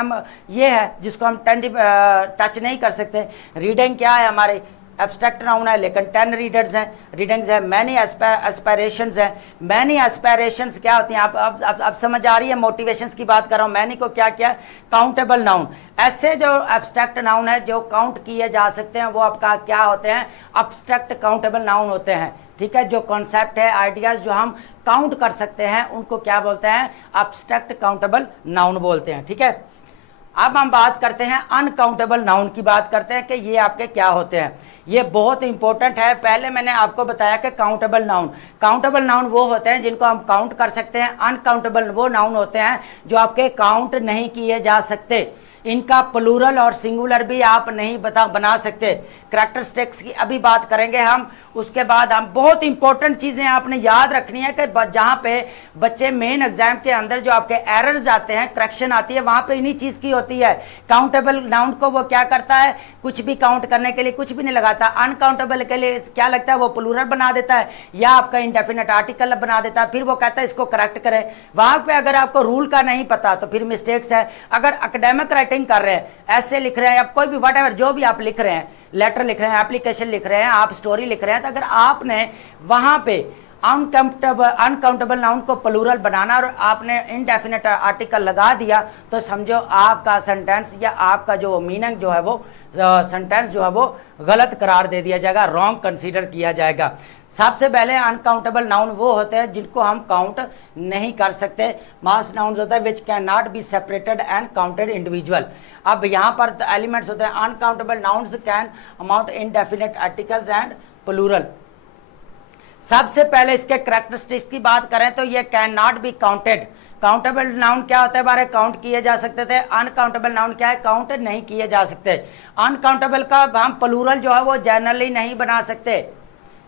ये है जिसको हम टच नहीं कर सकते। रीडिंग क्या है, हमारे एब्स्ट्रैक्ट नाउन है, लेकिन 10 रीडर्स हैं, रीडिंग्स है। मैनी एस्पायरेशंस है, मैनी एस्पायरेशंस क्या होती हैं, आप समझ आ रही है, मोटिवेशंस की बात कर रहा हूँ। मैनी को क्या किया, काउंटेबल नाउन। ऐसे जो एब्स्ट्रैक्ट नाउन है जो काउंट किए जा सकते हैं, वो आपका क्या होते हैं, एब्स्ट्रैक्ट काउंटेबल नाउन होते हैं, ठीक है। जो कॉन्सेप्ट है, आइडियाज जो हम काउंट कर सकते हैं, उनको क्या बोलते हैं, एब्स्ट्रैक्ट काउंटेबल नाउन बोलते हैं, ठीक है। अब हम बात करते हैं अनकाउंटेबल नाउन की, बात करते हैं कि ये आपके क्या होते हैं। ये बहुत इंपॉर्टेंट है। पहले मैंने आपको बताया कि काउंटेबल नाउन वो होते हैं जिनको हम काउंट कर सकते हैं। अनकाउंटेबल वो नाउन होते हैं जो आपके काउंट नहीं किए जा सकते, इनका प्लूरल और सिंगुलर भी आप नहीं बना सकते। कैरेक्टरिस्टिक्स की अभी बात करेंगे हम। उसके बाद हम बहुत इंपॉर्टेंट चीज़ें आपने याद रखनी है कि जहाँ पे बच्चे मेन एग्जाम के अंदर जो आपके एरर्स आते हैं, करेक्शन आती है, वहाँ पे इन्हीं चीज़ की होती है। काउंटेबल नाउन को वो क्या करता है, कुछ भी काउंट करने के लिए कुछ भी नहीं लगाता। अनकाउंटेबल के लिए क्या लगता है, वो प्लूरल बना देता है या आपका इंडेफिनेट आर्टिकल बना देता है, फिर वो कहता है इसको करेक्ट करें। वहाँ पे अगर आपको रूल का नहीं पता तो फिर मिस्टेक्स है। अगर एकेडमिक राइटिंग कर रहे हैं, ऐसे लिख रहे हैं, आप कोई भी व्हाटएवर जो भी आप लिख रहे हैं, लेटर लिख रहे हैं, एप्लीकेशन लिख रहे हैं, आप स्टोरी लिख रहे हैं, तो अगर आपने वहाँ पे अनकाउंटेबल नाउन को प्लूरल बनाना और आपने इनडेफिनेट आर्टिकल लगा दिया, तो समझो आपका सेंटेंस या आपका जो मीनिंग जो है वो सेंटेंस जो है वो गलत करार दे दिया जाएगा, रॉन्ग कंसीडर किया जाएगा। सबसे पहले अनकाउंटेबल नाउन वो होते हैं जिनको हम काउंट नहीं कर सकते। मास नाउन्स होता है which can not be separated and counted individual. अब यहाँ पर एलिमेंट्स होते हैं, uncountable nouns can amount indefinite articles and plural. सबसे पहले इसके कैरेक्टरिस्टिक्स की बात करें तो ये can not be counted. Countable noun क्या होता है, बारे काउंट किए जा सकते थे। अनकाउंटेबल नाउन क्या है, काउंट नहीं किए जा सकते। अनकाउंटेबल का हम प्लूरल जो है वो जनरली नहीं बना सकते।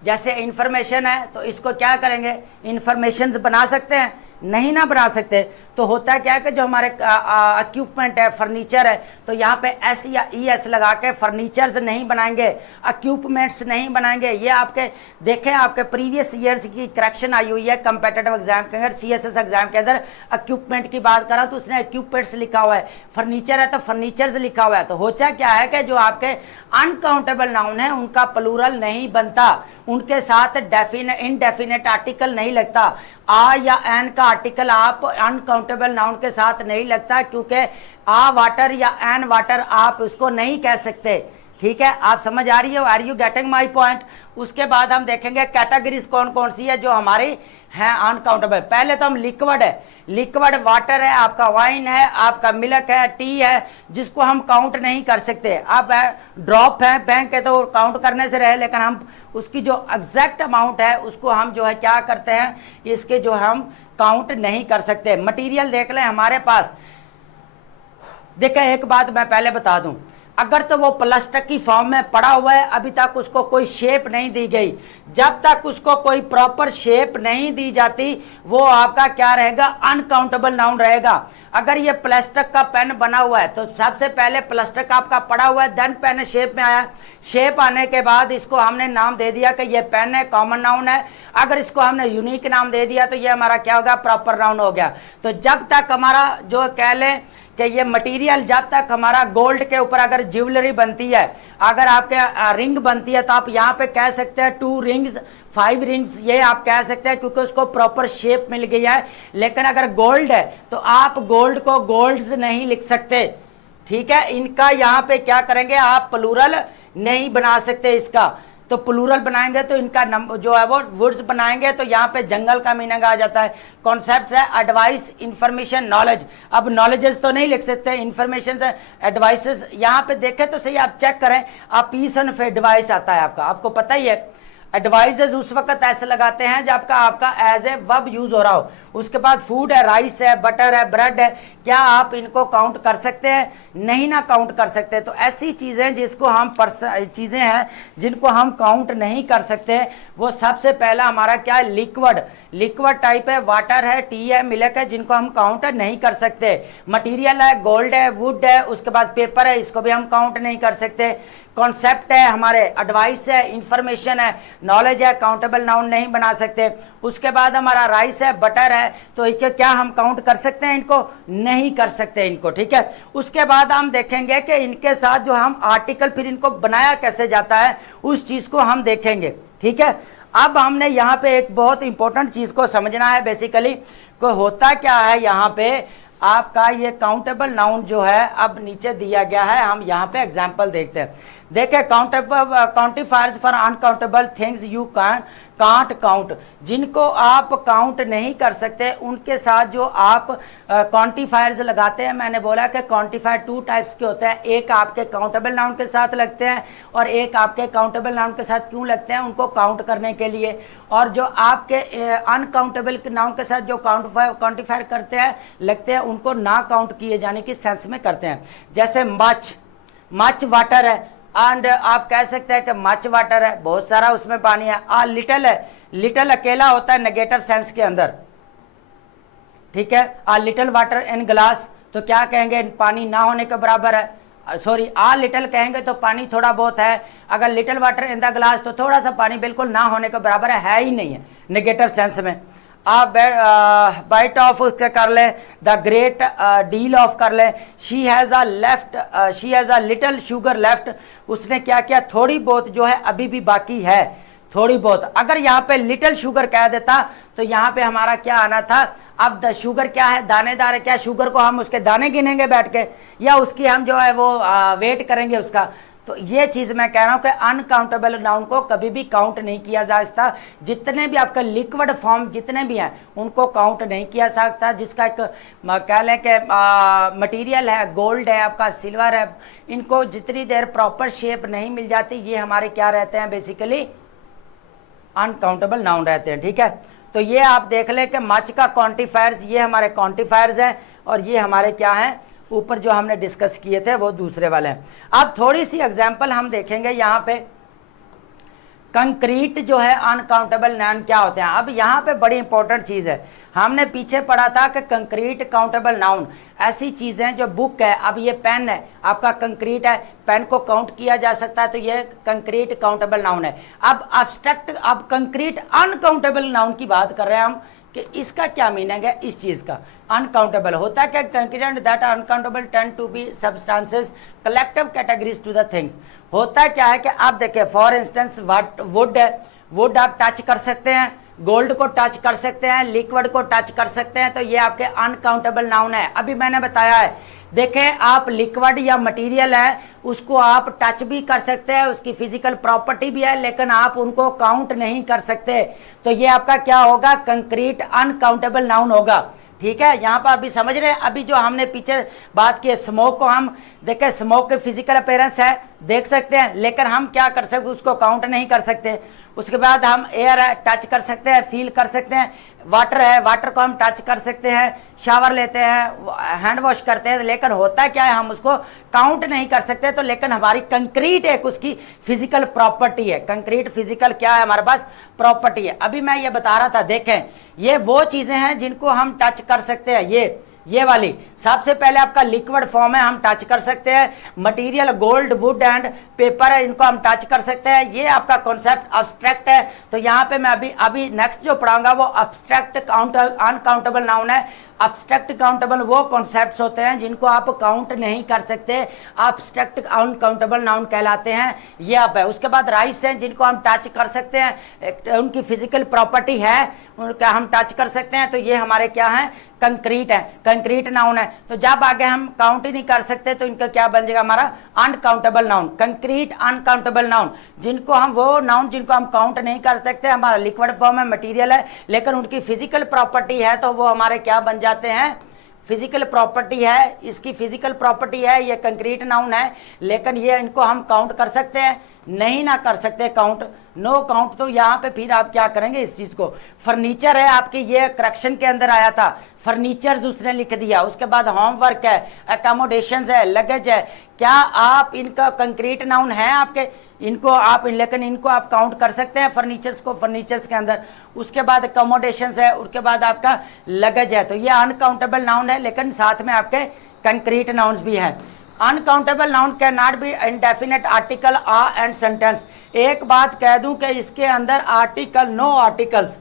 जैसे इंफॉर्मेशन है तो इसको क्या करेंगे, इंफॉर्मेशंस बना सकते हैं, नहीं ना बना सकते। तो होता क्या है कि जो हमारे इक्विपमेंट है, फर्नीचर है, तो यहाँ पे एस या ई एस लगा के फर्नीचर्स नहीं बनाएंगे, इक्विपमेंट्स नहीं बनाएंगे। ये आपके देखें, आपके प्रीवियस ईयर्स की करेक्शन आई हुई है कंपेटिटिव एग्जाम के अंदर, सीएसएस एग्जाम के अंदर इक्विपमेंट की बात करा तो उसने इक्विपमेंट्स लिखा हुआ है, फर्नीचर है तो फर्नीचर्स लिखा हुआ है। तो होता क्या है कि जो आपके अनकाउंटेबल नाउन है उनका प्लूरल नहीं बनता, उनके साथ इनडेफिनेट आर्टिकल नहीं लगता। आ या एन का आर्टिकल आप अनकाउंटेबल नाउन के साथ नहीं लगता, क्योंकि आ वाटर या एन वाटर आप उसको नहीं कह सकते। ठीक है, आप समझ आ रही है, are you getting my point. उसके बाद हम देखेंगे कैटेगरीज कौन कौन सी है जो हमारी है अनकाउंटेबल। पहले तो हम लिक्विड है, लिक्विड वाटर है, आपका वाइन है, आपका मिल्क है, टी है, जिसको हम काउंट नहीं कर सकते। अब ड्रॉप है, बैंक है, तो काउंट करने से रहे, लेकिन हम उसकी जो एग्जैक्ट अमाउंट है उसको हम जो है क्या करते हैं, इसके जो हम काउंट नहीं कर सकते। मटेरियल देख लें हमारे पास, देखें एक बात मैं पहले बता दूं, अगर तो वो प्लास्टिक की फॉर्म में पड़ा हुआ है, अभी तक उसको कोई शेप नहीं दी गई, जब तक उसको कोई प्रॉपर शेप नहीं दी जाती वो आपका क्या रहेगा, अनकाउंटेबल नाउन रहेगा। अगर ये प्लास्टिक का पेन बना हुआ है तो सबसे पहले प्लास्टिक आपका पड़ा हुआ है, देन पेन शेप में आया, शेप आने के बाद इसको हमने नाम दे दिया कि ये पेन है, कॉमन नाउन है। अगर इसको हमने यूनिक नाम दे दिया तो ये हमारा क्या होगा, प्रॉपर नाउन हो गया। तो जब तक हमारा जो कह लें कि ये मटेरियल, जब तक हमारा गोल्ड के ऊपर अगर ज्वेलरी बनती है, अगर आपके रिंग बनती है तो आप यहाँ पे कह सकते हैं 2 रिंग्स 5 रिंग्स, ये आप कह सकते हैं क्योंकि उसको प्रॉपर शेप मिल गई है। लेकिन अगर गोल्ड है तो आप गोल्ड को गोल्ड्स नहीं लिख सकते, ठीक है। इनका यहाँ पे क्या करेंगे, आप प्लूरल नहीं बना सकते इसका, तो प्लूरल बनाएंगे तो इनका नंबर जो है वो वुड्स बनाएंगे, तो यहाँ पे जंगल का मीनिंग आ जाता है। कॉन्सेप्ट है एडवाइस, इंफॉर्मेशन, नॉलेज। अब नॉलेजेस तो नहीं लिख सकते, इंफॉर्मेशन एडवाइसेस। यहाँ पे देखें तो सही, आप चेक करें, आप पीस ऑफ एडवाइस आता है आपका, आपको पता ही है। एडवाइजेस उस वक्त ऐसे लगाते हैं जब आपका एज ए वर्ब यूज हो रहा हो। उसके बाद फूड है, राइस है, बटर है, ब्रेड है, क्या आप इनको काउंट कर सकते हैं? नहीं ना काउंट कर सकते। तो ऐसी चीज़ें जिसको हम चीज़ें हैं जिनको हम काउंट नहीं कर सकते, वो सबसे पहला हमारा क्या है, लिक्विड। लिक्विड टाइप है, वाटर है, टी है, मिल्क है, जिनको हम काउंट नहीं कर सकते। मटीरियल है, गोल्ड है, वुड है, उसके बाद पेपर है, इसको भी हम काउंट नहीं कर सकते। कॉन्सेप्ट है हमारे, एडवाइस है, इंफॉर्मेशन है, नॉलेज है, काउंटेबल नाउन नहीं बना सकते। उसके बाद हमारा राइस है, बटर है, तो इसके क्या हम काउंट कर सकते हैं? इनको नहीं कर सकते इनको, ठीक है। उसके बाद हम देखेंगे कि इनके साथ जो हम आर्टिकल फिर इनको बनाया कैसे जाता है, उस चीज को हम देखेंगे, ठीक है। अब हमने यहाँ पे एक बहुत इंपॉर्टेंट चीज को समझना है, बेसिकली को होता क्या है यहाँ पे आपका ये काउंटेबल नाउन जो है, अब नीचे दिया गया है, हम यहाँ पे एग्जांपल देखते हैं। देखे, quantifiers for uncountable things you can't count, जिनको आप काउंट नहीं कर सकते उनके साथ जो आप क्वांटिफायर्स लगाते हैं। मैंने बोला कि क्वांटिफायर 2 टाइप्स के होते हैं, एक आपके काउंटेबल नाउन के साथ लगते हैं और एक आपके काउंटेबल नाउन के साथ क्यों लगते हैं, उनको काउंट करने के लिए। और जो आपके अनकाउंटेबल नाउन के साथ जो क्वांटिफायर करते हैं लगते हैं, उनको ना काउंट किए जाने की सेंस में करते हैं। जैसे मच वाटर है, एंड आप कह सकते हैं कि मच वाटर है, बहुत सारा उसमें पानी है। लिटिल है, लिटिल अकेला होता है नेगेटिव सेंस के अंदर, ठीक है। लिटिल वाटर इन ग्लास, तो क्या कहेंगे, पानी ना होने के बराबर है। सॉरी, लिटिल कहेंगे तो पानी थोड़ा बहुत है, अगर little water in the glass तो थोड़ा सा पानी बिल्कुल ना होने के बराबर है ही नहीं है नेगेटिव सेंस में। आप बाइट ऑफ कर ले, द ग्रेट डील ऑफ कर ले, she has a little sugar left, उसने क्या किया, थोड़ी बहुत जो है अभी भी बाकी है, थोड़ी बहुत। अगर यहाँ पे लिटिल शुगर कह देता तो यहाँ पे हमारा क्या आना था, अब द शुगर क्या है, दानेदार है, क्या शुगर को हम उसके दाने गिनेंगे बैठ के, या उसकी हम जो है वो वेट करेंगे उसका। तो ये चीज मैं कह रहा हूं कि अनकाउंटेबल नाउन को कभी भी काउंट नहीं किया जा सकता। जितने भी आपका लिक्विड फॉर्म जितने भी हैं उनको काउंट नहीं किया जा सकता। जिसका एक कह लें कि मटेरियल है, गोल्ड है, आपका सिल्वर है, इनको जितनी देर प्रॉपर शेप नहीं मिल जाती ये हमारे क्या रहते हैं, बेसिकली अनकाउंटेबल नाउन रहते हैं, ठीक है। तो ये आप देख लें कि मच का क्वांटिफायर्स, ये हमारे क्वांटिफायर्स हैं और ये हमारे क्या हैं, ऊपर जो हमने डिस्कस किए थे वो दूसरे वाले हैं। अब थोड़ी सी एग्जांपल हम देखेंगे यहाँ पे। कंक्रीट जो है अनकाउंटेबल नाउन क्या होते हैं। अब यहाँ पे बड़ी इंपॉर्टेंट चीज़ है, हमने पीछे पढ़ा था कि कंक्रीट काउंटेबल नाउन ऐसी चीज़ें जो बुक है, अब ये पेन है आपका, कंक्रीट है, पेन को काउंट किया जा सकता है, तो ये कंक्रीट काउंटेबल नाउन है। अब अब्स्ट्रैक्ट, अब कंक्रीट अनकाउंटेबल नाउन की बात कर रहे हैं हम कि इसका क्या मीनिंग है इस चीज़ का। अनकाउंटेबल होता है क्या, concrete that uncountable tend to be substances collective categories to the things. होता क्या है कि आप देखिए, फॉर इंस्टेंस वुड है, वुड आप टच कर सकते हैं, गोल्ड को टच कर सकते हैं, लिक्विड को टच कर सकते हैं, तो ये आपके अनकाउंटेबल नाउन है। अभी मैंने बताया है, देखें आप लिक्विड या मटेरियल है उसको आप टच भी कर सकते हैं, उसकी फिजिकल प्रॉपर्टी भी है, लेकिन आप उनको काउंट नहीं कर सकते, तो ये आपका क्या होगा, कंक्रीट अनकाउंटेबल नाउन होगा, ठीक है। यहाँ पर अभी समझ रहे हैं, अभी जो हमने पीछे बात की स्मोक को हम देखें, स्मोक के फिजिकल अपीयरेंस है, देख सकते हैं, लेकिन हम क्या कर सकते, उसको काउंट नहीं कर सकते। उसके बाद हम एयर है टच कर सकते हैं, फील कर सकते हैं, वाटर है, वाटर को हम टच कर सकते हैं, शावर लेते हैं, हैंड वॉश करते हैं, लेकिन होता क्या है हम उसको काउंट नहीं कर सकते। तो लेकिन हमारी कंक्रीट एक उसकी फिजिकल प्रॉपर्टी है। कंक्रीट फिजिकल क्या है, हमारे पास प्रॉपर्टी है। अभी मैं ये बता रहा था, देखें ये वो चीजें हैं जिनको हम टच कर सकते हैं। ये वाली सबसे पहले आपका लिक्विड फॉर्म है, हम टच कर सकते हैं। Material gold, would and paper है, इनको हम टच कर सकते हैं। ये आपका कॉन्सेप्ट अब्स्ट्रैक्ट है। तो यहाँ पे मैं अभी नेक्स्ट जो पढ़ाऊंगा वो अब्स्ट्रैक्ट अनकाउंटेबल नाउन है। अब्स्ट्रैक्ट काउंटेबल वो कॉन्सेप्ट्स होते हैं जिनको आप काउंट नहीं कर सकते, अब्स्ट्रैक्ट अनकाउंटेबल नाउन कहलाते हैं। ये अब है। उसके बाद राइस हैं जिनको हम टच कर सकते हैं, उनकी फिजिकल प्रॉपर्टी है, उनका हम टच कर सकते हैं। तो ये हमारे क्या है, कंक्रीट है, कंक्रीट नाउन है। तो जब आगे हम काउंट ही नहीं कर सकते तो इनका क्या बन जाएगा, हमारा uncountable noun. Concrete uncountable noun जिनको हम, वो नाउन जिनको हम काउंट नहीं कर सकते, हमारा लिक्विड फॉर्म है, मटेरियल है, लेकिन उनकी फिजिकल प्रॉपर्टी है, तो वो हमारे क्या बन जाते हैं, फिजिकल प्रॉपर्टी है। इसकी फिजिकल प्रॉपर्टी है, ये कंक्रीट नाउन है, लेकिन ये इनको हम काउंट कर सकते हैं, नहीं ना कर सकते काउंट, नो काउंट। तो यहाँ पे फिर आप क्या करेंगे, इस चीज को, फर्नीचर है आपके, ये करेक्शन के अंदर आया था, फर्नीचर्स उसने लिख दिया। उसके बाद होमवर्क है, अकोमोडेशंस है, लगेज है। क्या आप इनका कंक्रीट नाउन है आपके, इनको आप, लेकिन इनको आप काउंट कर सकते हैं फर्नीचर्स को, फर्नीचर्स के अंदर। उसके बाद अकोमोडेशंस है, उसके बाद आपका लगेज है। तो ये अनकाउंटेबल नाउन है, लेकिन साथ में आपके कंक्रीट नाउन्स भी हैं। Uncountable noun can not be indefinite article a and sentence. एक बात कह दूं कि इसके अंदर आर्टिकल, नो आर्टिकल्स,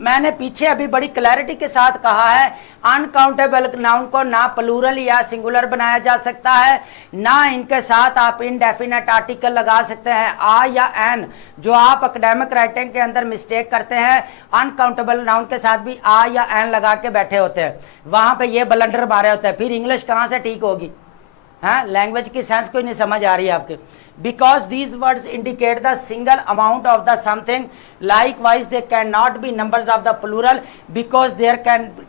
मैंने पीछे अभी बड़ी क्लैरिटी के साथ कहा है, अनकाउंटेबल नाउन को ना प्लूरल या सिंगुलर बनाया जा सकता है, ना इनके साथ आप इनडेफिनेट आर्टिकल लगा सकते हैं, आ या एन। जो आप एकेडमिक राइटिंग के अंदर मिस्टेक करते हैं, अनकाउंटेबल नाउन के साथ भी आ या एन लगा के बैठे होते हैं, वहां पे ये ब्लंडर मारे होते हैं। फिर इंग्लिश कहाँ से ठीक होगी, हाँ, लैंग्वेज की सेंस कोई नहीं समझ आ रही है आपके। because these words indicate the single amount of the something, likewise they cannot be numbers of the plural because there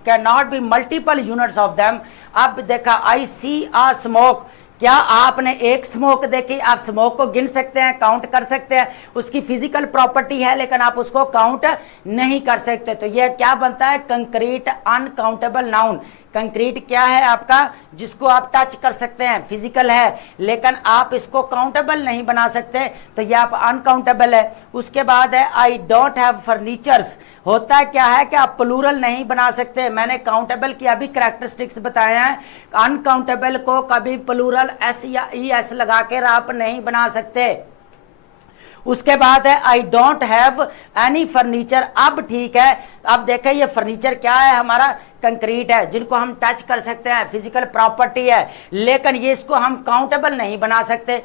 cannot be multiple units of them। अब देखा, I see a smoke, क्या आपने एक स्मोक देखी, आप smoke को गिन सकते हैं, काउंट कर सकते हैं, उसकी फिजिकल प्रॉपर्टी है, लेकिन आप उसको काउंट नहीं कर सकते। तो यह क्या बनता है, कंक्रीट अनकाउंटेबल नाउन। कंक्रीट क्या है आपका, जिसको आप टच कर सकते हैं, फिजिकल है, लेकिन आप इसको काउंटेबल नहीं बना सकते, तो ये आप अनकाउंटेबल है। उसके बाद है आई डोंट हैव फर्नीचर्स। होता क्या है कि आप प्लूरल नहीं बना सकते। मैंने काउंटेबल की अभी कैरेक्टरिस्टिक्स बताए हैं, अनकाउंटेबल को कभी प्लूरल एस या ई एस लगा कर आप नहीं बना सकते। उसके बाद है I don't have any furniture. अब ठीक है, अब देखें ये फर्नीचर क्या है, हमारा कंक्रीट है, जिनको हम टच कर सकते हैं, फिजिकल प्रॉपर्टी है, लेकिन ये इसको हम काउंटेबल नहीं बना सकते,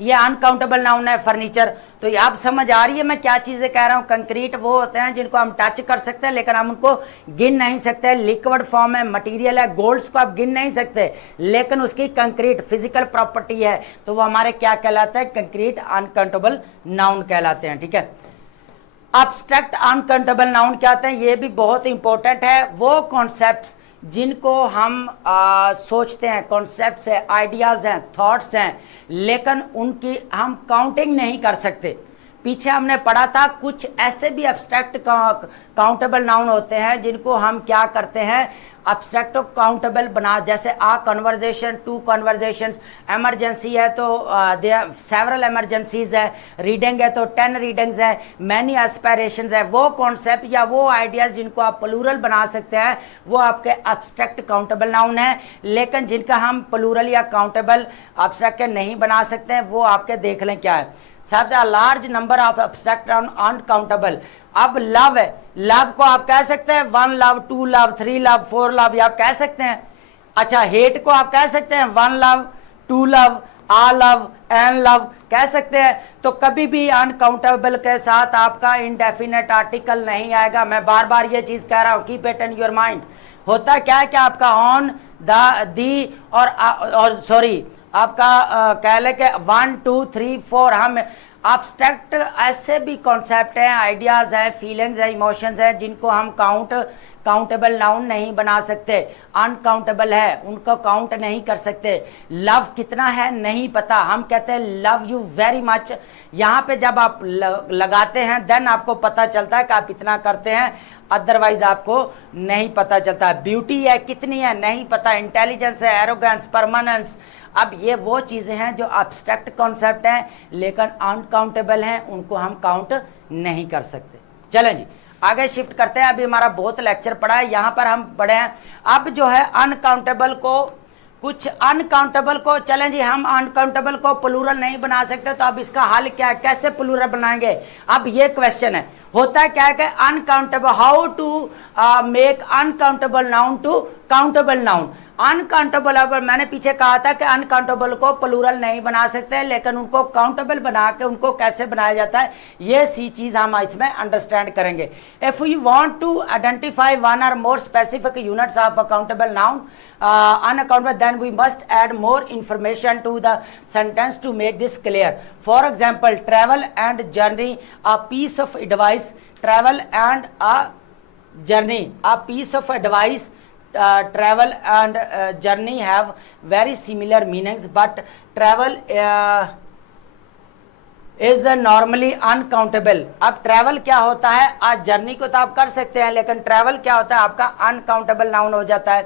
ये अनकाउंटेबल नाउन है फर्नीचर। तो ये आप समझ आ रही है मैं क्या चीजें कह रहा हूं। कंक्रीट वो होते हैं जिनको हम टच कर सकते हैं, लेकिन हम उनको गिन नहीं सकते। लिक्विड फॉर्म है, मटेरियल है, गोल्ड्स को आप गिन नहीं सकते, लेकिन उसकी कंक्रीट फिजिकल प्रॉपर्टी है, तो वो हमारे क्या कहलाते हैं, कंक्रीट अनकाउंटेबल नाउन कहलाते हैं। ठीक है, अब्स्ट्रैक्ट अनकाउंटेबल नाउन क्या होते हैं, ये भी बहुत इंपॉर्टेंट है। वो कॉन्सेप्ट्स जिनको हम सोचते हैं, कॉन्सेप्ट्स है, आइडियाज हैं, थॉट्स हैं, लेकिन उनकी हम काउंटिंग नहीं कर सकते। पीछे हमने पढ़ा था कुछ ऐसे भी अब्स्ट्रैक्ट काउंटेबल नाउन होते हैं जिनको हम क्या करते हैं, अब्स्ट्रैक्ट काउंटेबल बना, जैसे आ कन्वर्जेशन, टू कन्वर्जेशंस, इमरजेंसी है तो सेवरल इमरजेंसीज है, रीडिंग है तो 10 रीडिंग्स है, मैनी एस्पायरेशंस है। वो कॉन्सेप्ट या वो आइडियाज जिनको आप प्लूरल बना सकते हैं, वो आपके अब्स्ट्रैक्ट काउंटेबल नाउन है, लेकिन जिनका हम प्लूरल या काउंटेबल अब्स्ट्रैक्ट नहीं बना सकते हैं, वो आपके देख लें क्या है। सबसे large number of abstract uncountable. अब लव है, लव को आप कह सकते हैं 1 लव, 2 लव, 3 लव, 4 लव, ये आप कह सकते हैं। अच्छा, हेट को आप कह सकते हैं 1 लव, 2 लव, आ लव, एन लव कह सकते हैं। तो कभी भी अनकाउंटेबल के साथ आपका इंडेफिनेट आर्टिकल नहीं आएगा। मैं बार बार ये चीज कह रहा हूं, keep it in your mind. होता क्या है कि आपका ऑन, दी और सॉरी आपका कह ले के 1 2 3 4, हम अब्स्ट्रैक्ट ऐसे भी कॉन्सेप्ट हैं, आइडियाज हैं, फीलिंग्स हैं, इमोशंस हैं, जिनको हम काउंट काउंटेबल नाउन नहीं बना सकते, अनकाउंटेबल है, उनको काउंट नहीं कर सकते। लव कितना है नहीं पता, हम कहते हैं लव यू वेरी मच, यहाँ पे जब आप लगाते हैं देन आपको पता चलता है कि आप इतना करते हैं, अदरवाइज आपको नहीं पता चलता। ब्यूटी है कितनी है नहीं पता, इंटेलिजेंस है, एरोगेंस, परमानेंस, अब ये वो चीज़ें हैं जो एब्स्ट्रैक्ट कॉन्सेप्ट हैं लेकिन अनकाउंटेबल हैं, उनको हम काउंट नहीं कर सकते। चलें जी आगे शिफ्ट करते हैं। अभी हमारा बहुत लेक्चर पड़ा है, यहाँ पर हम पढ़े हैं अब जो है अनकाउंटेबल को, कुछ अनकाउंटेबल को, चलें जी हम अनकाउंटेबल को प्लूरल नहीं बना सकते तो अब इसका हल क्या है, कैसे प्लूरल बनाएंगे, अब ये क्वेश्चन है। होता है क्या है कि uncountable, how to make uncountable noun to countable noun. Uncountable, अब मैंने पीछे कहा था कि अनकाउंटेबल को प्लूरल नहीं बना सकते लेकिन उनको काउंटेबल बना के उनको कैसे बनाया जाता है ये सी चीज हम इसमें अंडरस्टैंड करेंगे। If you want to identify one or more specific units of a countable noun unaccountable, then we must add more information to the sentence to make this clear. For example, travel and journey, a piece of advice, travel and a journey, a piece of advice, travel and journey have very similar meanings, but travel is normally uncountable. अब travel क्या होता है, आज journey को तो आप कर सकते हैं लेकिन ट्रैवल क्या होता है आपका अनकाउंटेबल नाउन हो जाता है।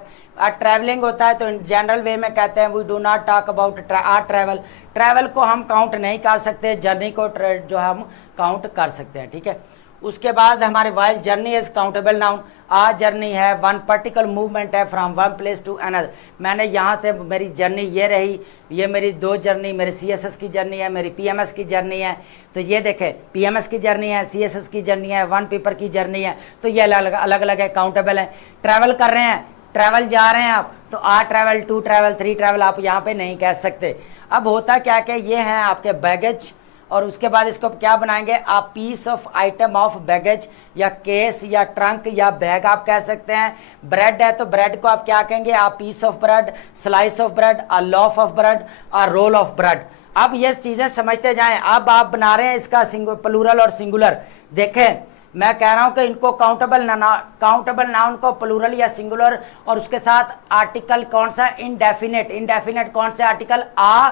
ट्रैवलिंग होता है तो इन जनरल वे में कहते हैं we do not talk about travel, travel को हम काउंट नहीं कर सकते, जर्नी को जो हम काउंट कर सकते हैं, ठीक है। उसके बाद हमारे while journey is countable noun, a journey है वन पर्टिकुलर मूवमेंट है from one place to another, मैंने यहाँ से मेरी जर्नी ये रही, ये मेरी दो जर्नी, मेरी CSS की जर्नी है, मेरी PMS की जर्नी है, तो ये देखें PMS की जर्नी है, CSS की जर्नी है, वन पेपर की जर्नी है, तो ये अलग अलग है, काउंटेबल है। ट्रैवल कर रहे हैं, ट्रैवल जा रहे हैं आप, तो a travel, two travel, three travel आप यहाँ पे नहीं कह सकते। अब होता क्या कि ये हैं आपके बैगेज और उसके बाद इसको क्या बनाएंगे आप piece of item of baggage या केस या ट्रंक या बैग आप कह सकते हैं। ब्रेड है तो ब्रेड को आप क्या कहेंगे आप piece of bread, slice of bread, a loaf of bread, a roll of bread. अब ये चीजें समझते जाएं। अब आप बना रहे हैं इसका प्लूरल और सिंगुलर। देखें मैं कह रहा हूं कि इनको काउंटेबल नाउन को प्लूरल या सिंगुलर और उसके साथ आर्टिकल कौन सा इंडेफिनेट, इंडेफिनेट कौन से आर्टिकल आ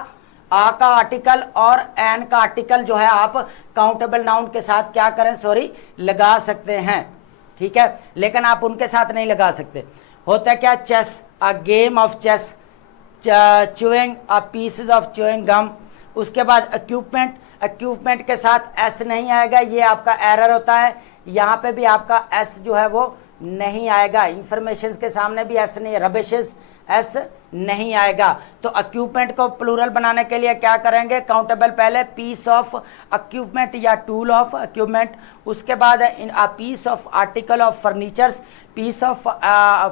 का आर्टिकल और एन का आर्टिकल जो है आप काउंटेबल नाउन के साथ क्या करें सॉरी लगा सकते हैं, ठीक है, लेकिन आप उनके साथ नहीं लगा सकते। होता है क्या chess, a game of chess, chewing, a pieces of chewing gum. उसके बाद इक्विपमेंट, इक्विपमेंट के साथ एस नहीं आएगा, ये आपका एरर होता है, यहाँ पे भी आपका एस जो है वो नहीं आएगा, इंफॉर्मेशन के सामने भी एस नहीं, रबिशेस एस नहीं आएगा। तो इक्विपमेंट को प्लूरल बनाने के लिए क्या करेंगे काउंटेबल, पहले पीस ऑफ इक्विपमेंट या टूल ऑफ इक्विपमेंट, उसके बाद piece of article of furnitures, piece of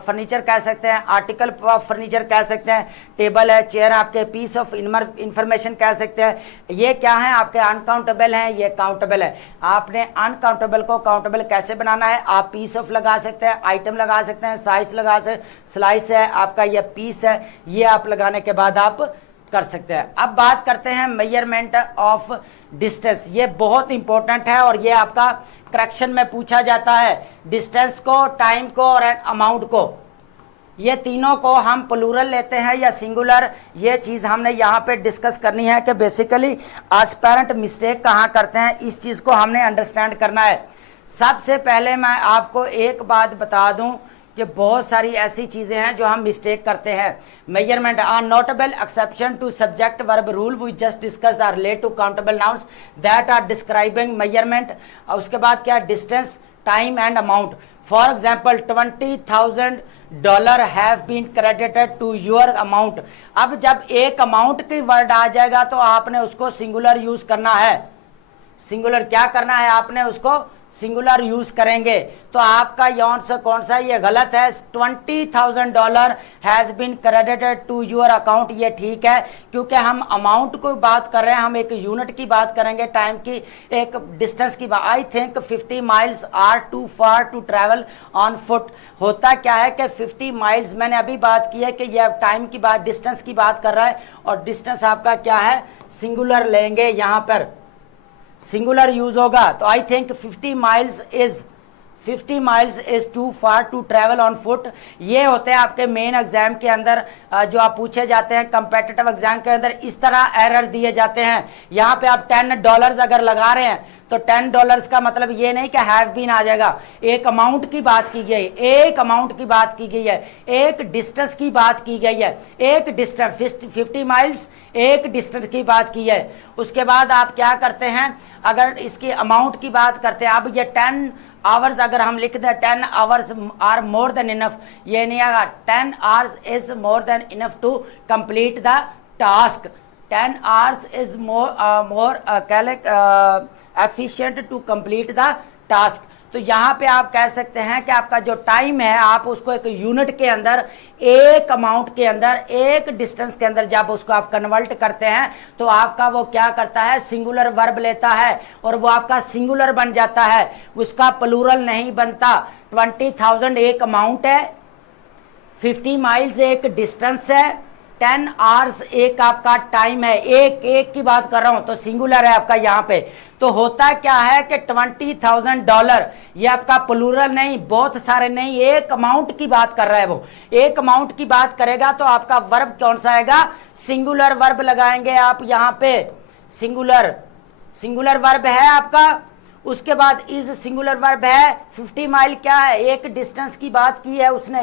furniture कह सकते हैं, आर्टिकल ऑफ फर्नीचर कह सकते हैं, टेबल है, चेयर आपके, पीस ऑफ इंफॉर्मेशन कह सकते हैं। ये क्या है आपके अनकाउंटेबल हैं, ये काउंटेबल है। आपने अनकाउंटेबल को काउंटेबल कैसे बनाना है, आप पीस ऑफ लगा सकते हैं, आइटम लगा सकते हैं, साइज लगा सकते, स्लाइस है आपका, ये पीस है, ये आप लगाने के बाद आप कर सकते हैं। अब बात करते हैं मेजरमेंट ऑफ डिस्टेंस, ये बहुत इंपॉर्टेंट है और ये आपका करेक्शन में पूछा जाता है। डिस्टेंस को, टाइम को और अमाउंट को, ये तीनों को हम प्लूरल लेते हैं या सिंगुलर, ये चीज़ हमने यहाँ पे डिस्कस करनी है कि बेसिकली एस्पेरेंट मिस्टेक कहाँ करते हैं, इस चीज़ को हमने अंडरस्टैंड करना है। सबसे पहले मैं आपको एक बात बता दूं कि बहुत सारी ऐसी चीज़ें हैं जो हम मिस्टेक करते हैं। Measurement, are notable exception to subject verb rule we just discuss are relate to countable nouns that are describing measurement. उसके बाद क्या, distance, time and amount. For example $20,000 have been credited to your amount. अब जब एक amount की word आ जाएगा तो आपने उसको सिंगुलर यूज करना है। सिंगुलर क्या करना है, आपने उसको सिंगुलर यूज करेंगे। तो आपका यौन से कौन सा ये गलत है, $20,000 has been credited to your account, ये ठीक है क्योंकि हम अमाउंट को बात कर रहे हैं, हम एक यूनिट की बात करेंगे, टाइम की, एक डिस्टेंस की बात। I think 50 miles are too far to travel on foot. होता क्या है कि 50 माइल्स मैंने अभी बात की है कि यह टाइम की बात, डिस्टेंस की बात कर रहा है और डिस्टेंस आपका क्या है सिंगुलर लेंगे, यहाँ पर सिंगुलर यूज होगा। तो I think 50 miles is 50 miles is too far to travel on foot. ये होते हैं आपके मेन एग्जाम के अंदर जो आप पूछे जाते हैं कंपेटिटिव एग्जाम के अंदर, इस तरह एरर दिए जाते हैं। यहाँ पे आप $10 अगर लगा रहे हैं तो $10 का मतलब ये नहीं कि हैव बीन आ जाएगा। एक अमाउंट की बात की गई, एक अमाउंट की बात की गई है, एक डिस्टेंस की बात की गई है, एक डिस्टेंस 50 माइल्स एक डिस्टेंस की बात की है। उसके बाद आप क्या करते हैं, अगर इसकी अमाउंट की बात करते हैं, अब ये 10 आवर्स अगर हम लिख दें 10 hours are more than enough, ये नहीं आएगा। 10 hours is more than enough to complete the task. 10 hours is more efficient to complete the task। तो यहाँ पे आप कह सकते हैं कि आपका जो टाइम है आप उसको एक यूनिट के अंदर, एक अमाउंट के अंदर, एक डिस्टेंस के अंदर जब उसको आप कन्वर्ट करते हैं तो आपका वो क्या करता है, सिंगुलर वर्ब लेता है और वो आपका सिंगुलर बन जाता है, उसका प्लूरल नहीं बनता। 20,000 एक अमाउंट है, 50 माइल्स एक डिस्टेंस है, 10 आवर्स एक आपका टाइम है। एक की बात कर रहा हूं तो सिंगुलर है आपका यहाँ पे। तो होता क्या है कि $20,000 ये आपका प्लूरल नहीं, बहुत सारे नहीं, एक अमाउंट की बात कर रहा है वो। एक अमाउंट की बात करेगा तो आपका वर्ब कौन सा आएगा, सिंगुलर वर्ब लगाएंगे आप यहाँ पे। सिंगुलर वर्ब है आपका। उसके बाद इज सिंगुलर वर्ब है। 50 माइल क्या है, एक डिस्टेंस की बात की है उसने,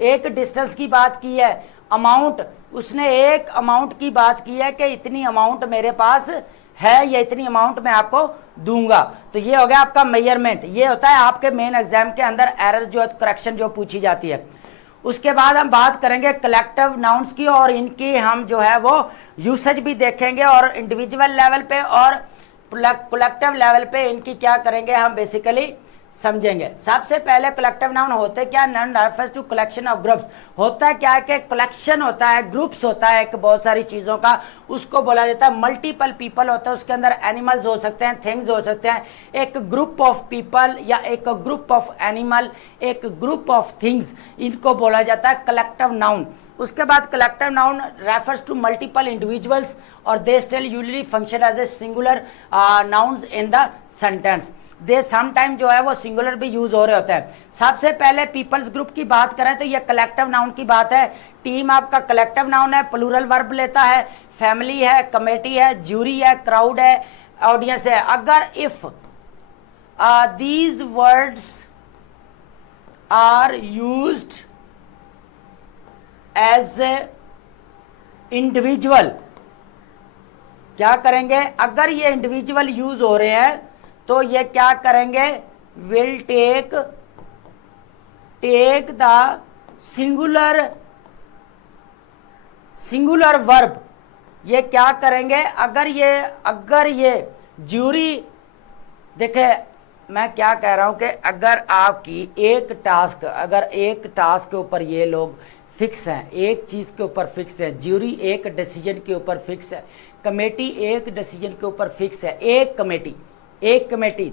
एक डिस्टेंस की बात की है। अमाउंट, उसने एक अमाउंट की बात की है कि इतनी अमाउंट मेरे पास है या इतनी अमाउंट मैं आपको दूंगा। तो ये हो गया आपका मेजरमेंट। ये होता है आपके मेन एग्जाम के अंदर एरर जो करेक्शन जो पूछी जाती है। उसके बाद हम बात करेंगे कलेक्टिव नाउन्स की, और इनकी हम जो है वो यूसेज भी देखेंगे, और इंडिविजुअल लेवल पे और कलेक्टिव लेवल पे इनकी क्या करेंगे हम बेसिकली समझेंगे। सबसे पहले कलेक्टिव नाउन होते क्या, noun refers to collection of groups. होता क्या है कि कलेक्शन होता है, ग्रुप्स होता है एक बहुत सारी चीजों का, उसको बोला जाता है। मल्टीपल पीपल होता है, उसके अंदर एनिमल्स हो सकते हैं, थिंग्स हो सकते हैं। एक ग्रुप ऑफ पीपल या एक ग्रुप ऑफ एनिमल, एक ग्रुप ऑफ थिंग्स, इनको बोला जाता है कलेक्टिव नाउन। उसके बाद collective noun refers to multiple individuals और they still usually function as a singular nouns in the sentence. They sometime जो है वो सिंगुलर भी यूज हो रहे होते हैं। सबसे पहले पीपल्स ग्रुप की बात करें तो ये कलेक्टिव नाउन की बात है। टीम आपका कलेक्टिव नाउन है, प्लूरल वर्ब लेता है। फैमिली है, कमेटी है, ज्यूरी है, क्राउड है, ऑडियंस है। अगर if these words are used as individual, क्या करेंगे, अगर ये इंडिविजुअल यूज हो रहे हैं तो ये क्या करेंगे, will take the singular verb. ये क्या करेंगे, अगर ये ज्यूरी, देखे मैं क्या कह रहा हूं कि अगर आपकी एक टास्क के ऊपर ये लोग फिक्स हैं, एक चीज के ऊपर फिक्स है, ज्यूरी एक डिसीजन के ऊपर फिक्स है, कमेटी एक डिसीजन के ऊपर फिक्स है, एक कमेटी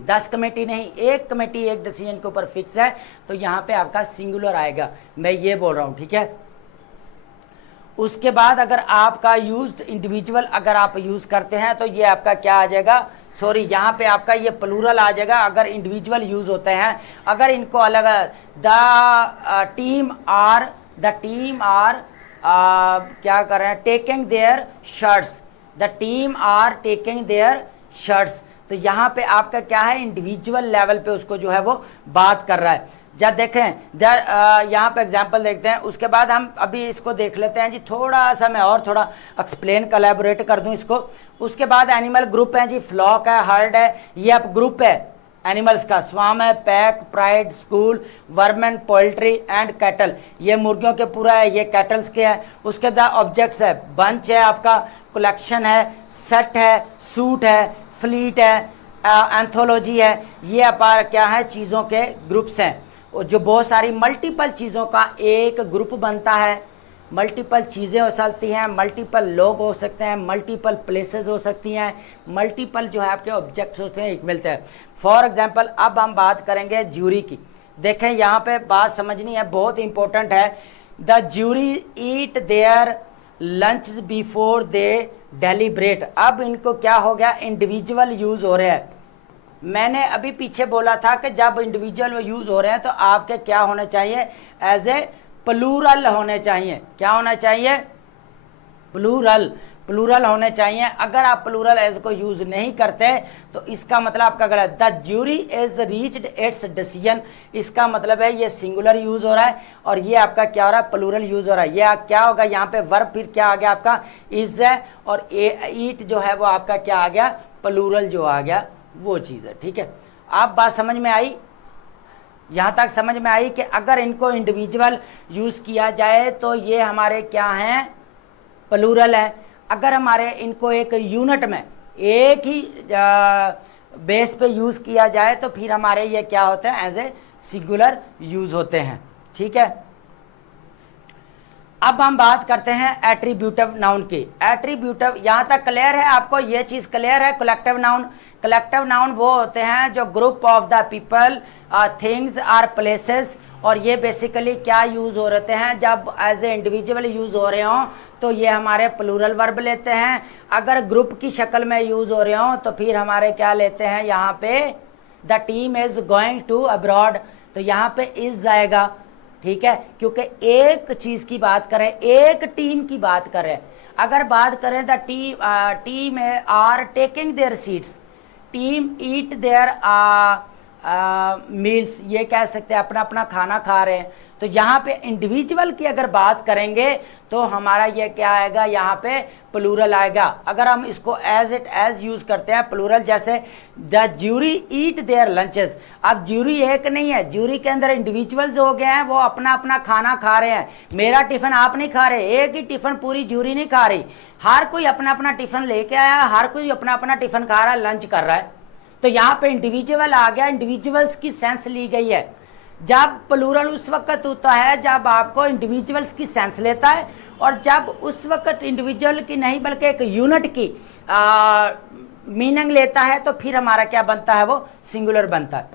10 कमेटी नहीं, एक कमेटी एक डिसीजन के ऊपर फिक्स है, तो यहां पे आपका सिंगुलर आएगा, मैं ये बोल रहा हूं, ठीक है। उसके बाद अगर आपका यूज्ड इंडिविजुअल अगर आप यूज करते हैं तो ये आपका क्या आ जाएगा, सॉरी यहाँ पे आपका ये प्लूरल आ जाएगा अगर इंडिविजुअल यूज होते हैं। अगर इनको अलग, द टीम आर क्या कर रहे हैं, taking their shirts, the team are taking their shirts. तो यहाँ पे आपका क्या है, इंडिविजुअल लेवल पे उसको जो है वो बात कर रहा है। जब देखें यहाँ पे एग्जांपल देखते हैं। उसके बाद हम अभी इसको देख लेते हैं जी, थोड़ा सा मैं और थोड़ा एक्सप्लेन कोलैबोरेट कर दूं इसको। उसके बाद एनिमल ग्रुप है जी, फ्लॉक है, हर्ड है, ये अब ग्रुप है एनिमल्स का। स्वाम है, pack, pride, school, Varman, poultry and cattle, ये मुर्गियों के पूरा है, ये कैटल्स के हैं। उसके बाद ऑब्जेक्ट्स है, बंच है आपका, कलेक्शन है, सेट है, सूट है, फ्लीट है, एंथोलॉजी है, ये अपार क्या है, चीज़ों के ग्रुप्स हैं। जो बहुत सारी मल्टीपल चीज़ों का एक ग्रुप बनता है, मल्टीपल चीज़ें हो सकती हैं, मल्टीपल लोग हो सकते हैं, मल्टीपल प्लेसेस हो सकती हैं, मल्टीपल जो है आपके ऑब्जेक्ट्स होते हैं, एक मिलते हैं। फॉर एग्जांपल अब हम बात करेंगे ज्यूरी की। देखें यहाँ पे बात समझनी है, बहुत इंपॉर्टेंट है। The jury eat there lunch before they deliberate. अब इनको क्या हो गया, इंडिविजुअल यूज हो रहे हैं, मैंने अभी पीछे बोला था कि जब इंडिविजुअल यूज हो रहे हैं तो आपके क्या होने चाहिए, एज ए प्लूरल होने चाहिए। क्या होना चाहिए, प्लूरल, प्लूरल होने चाहिए। अगर आप प्लूरल एज को यूज नहीं करते तो इसका मतलब आपका गलत। The jury is reached it's decision, इसका मतलब है ये सिंगुलर यूज हो रहा है और ये आपका क्या हो रहा है, प्लूरल यूज हो रहा है। ये क्या होगा यहाँ पे, वर्ब फिर क्या आ गया आपका, इज है, और ईट जो है वो आपका क्या आ गया, प्लूरल जो आ गया वो चीज है। ठीक है, आप बात समझ में आई, यहां तक समझ में आई कि अगर इनको इंडिविजुअल यूज किया जाए तो ये हमारे क्या हैं, प्लूरल है। अगर हमारे इनको एक यूनिट में एक ही बेस पे यूज किया जाए तो फिर हमारे ये क्या होते हैं, एज ए सिंगुलर यूज होते हैं। ठीक है, अब हम बात करते हैं एट्रीब्यूटिव नाउन की। एट्रीब्यूटिव, यहां तक क्लियर है आपको, ये चीज क्लियर है। कलेक्टिव नाउन, कलेक्टिव नाउन वो होते हैं जो group of the people, things or places, और ये बेसिकली क्या यूज हो रहे हैं, जब एज ए इंडिविजुअल यूज हो रहे हों तो ये हमारे प्लूरल वर्ब लेते हैं। अगर ग्रुप की शक्ल में यूज हो रहे हों तो फिर हमारे क्या लेते हैं, यहाँ पे the team is going to abroad, तो यहाँ पे इज जाएगा। ठीक है, क्योंकि एक चीज की बात करें, एक टीम की बात करें, अगर बात करें the team are taking their seats, team eat their meals, ये कह सकते हैं अपना अपना खाना खा रहे हैं। तो यहाँ पे इंडिविजुअल की अगर बात करेंगे तो हमारा ये क्या आएगा, यहाँ पे प्लूरल आएगा। अगर हम इसको एज इट एज यूज करते हैं प्लूरल, जैसे the jury eat there lunches, अब ज्यूरी एक नहीं है, ज्यूरी के अंदर इंडिविजुअल्स हो गए हैं, वो अपना अपना खाना खा रहे हैं। मेरा टिफिन आप नहीं खा रहे, एक ही टिफिन पूरी ज्यूरी नहीं खा रही, हर कोई अपना अपना टिफिन लेके आया, हर कोई अपना अपना टिफिन खा रहा है, लंच कर रहा है। तो यहाँ पे इंडिविजुअल आ गया, इंडिविजुअल्स की सेंस ली गई है। जब प्लूरल उस वक्त होता है जब आपको इंडिविजुअल्स की सेंस लेता है, और जब उस वक्त इंडिविजुअल की नहीं बल्कि एक यूनिट की मीनिंग लेता है तो फिर हमारा क्या बनता है, वो सिंगुलर बनता है।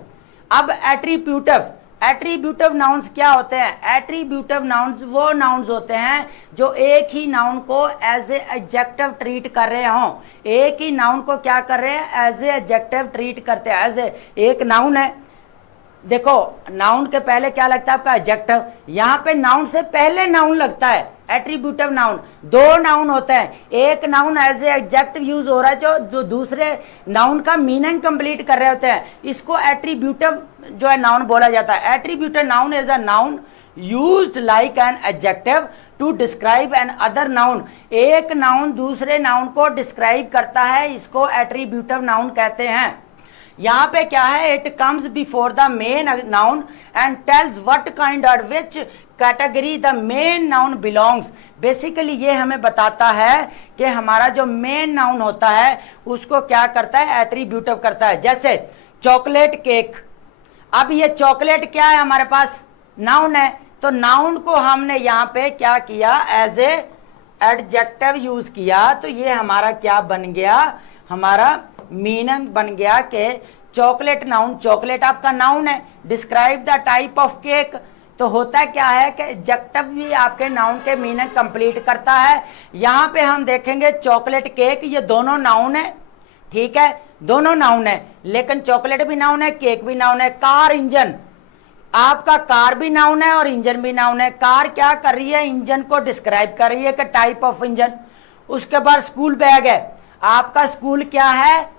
अब एट्रीब्यूटिव, एट्रीब्यूटिव नाउन्स क्या होते हैं, एट्रीब्यूटिव नाउन्स वो नाउन्स होते हैं जो एक ही नाउन को एज ए एडजेक्टिव ट्रीट कर रहे हों। एक ही नाउन को क्या कर रहे हैं, एज ए एडजेक्टिव ट्रीट करते हैं। एज ए एक नाउन है, देखो नाउन के पहले क्या लगता है आपका, एडजेक्टिव, यहाँ पे नाउन से पहले नाउन लगता है। एट्रीब्यूटिव नाउन, दो नाउन होते हैं, एक noun as a adjective use हो रहा है जो दूसरे नाउन का मीनिंग कंप्लीट कर रहे होते हैं, इसको एट्रीब्यूटिव जो है नाउन बोला जाता है। Attributive noun is a noun used like an adjective to describe an other noun, एक नाउन दूसरे नाउन को डिस्क्राइब करता है, इसको एट्रीब्यूटिव नाउन कहते हैं। यहाँ पे क्या है, it comes before the main noun and tells what kind or which category the main noun belongs. Basically ये हमें बताता है कि हमारा जो मेन नाउन होता है उसको क्या करता है, एट्रीब्यूटिव करता है। जैसे चॉकलेट केक, अब ये चॉकलेट क्या है हमारे पास, नाउन है, तो नाउन को हमने यहाँ पे क्या किया, एज ए एडजेक्टिव यूज किया, तो ये हमारा क्या बन गया, हमारा मीनिंग बन गया कि चॉकलेट नाउन, चॉकलेट आपका नाउन है, describe the type of cake, तो होता क्या है कि एडजेक्टिव भी आपके नाउन के मीनिंग कंप्लीट करता है। यहां पे हम देखेंगे चॉकलेट केक, ये दोनों नाउन है, ठीक है, दोनों नाउन है, लेकिन चॉकलेट भी नाउन है, केक भी नाउन है। कार इंजन, आपका कार भी नाउन है और इंजन भी नाउन है। कार क्या कर रही है, इंजन को डिस्क्राइब कर रही है कि टाइप ऑफ इंजन। उसके बाद स्कूल बैग है, आपका स्कूल क्या है,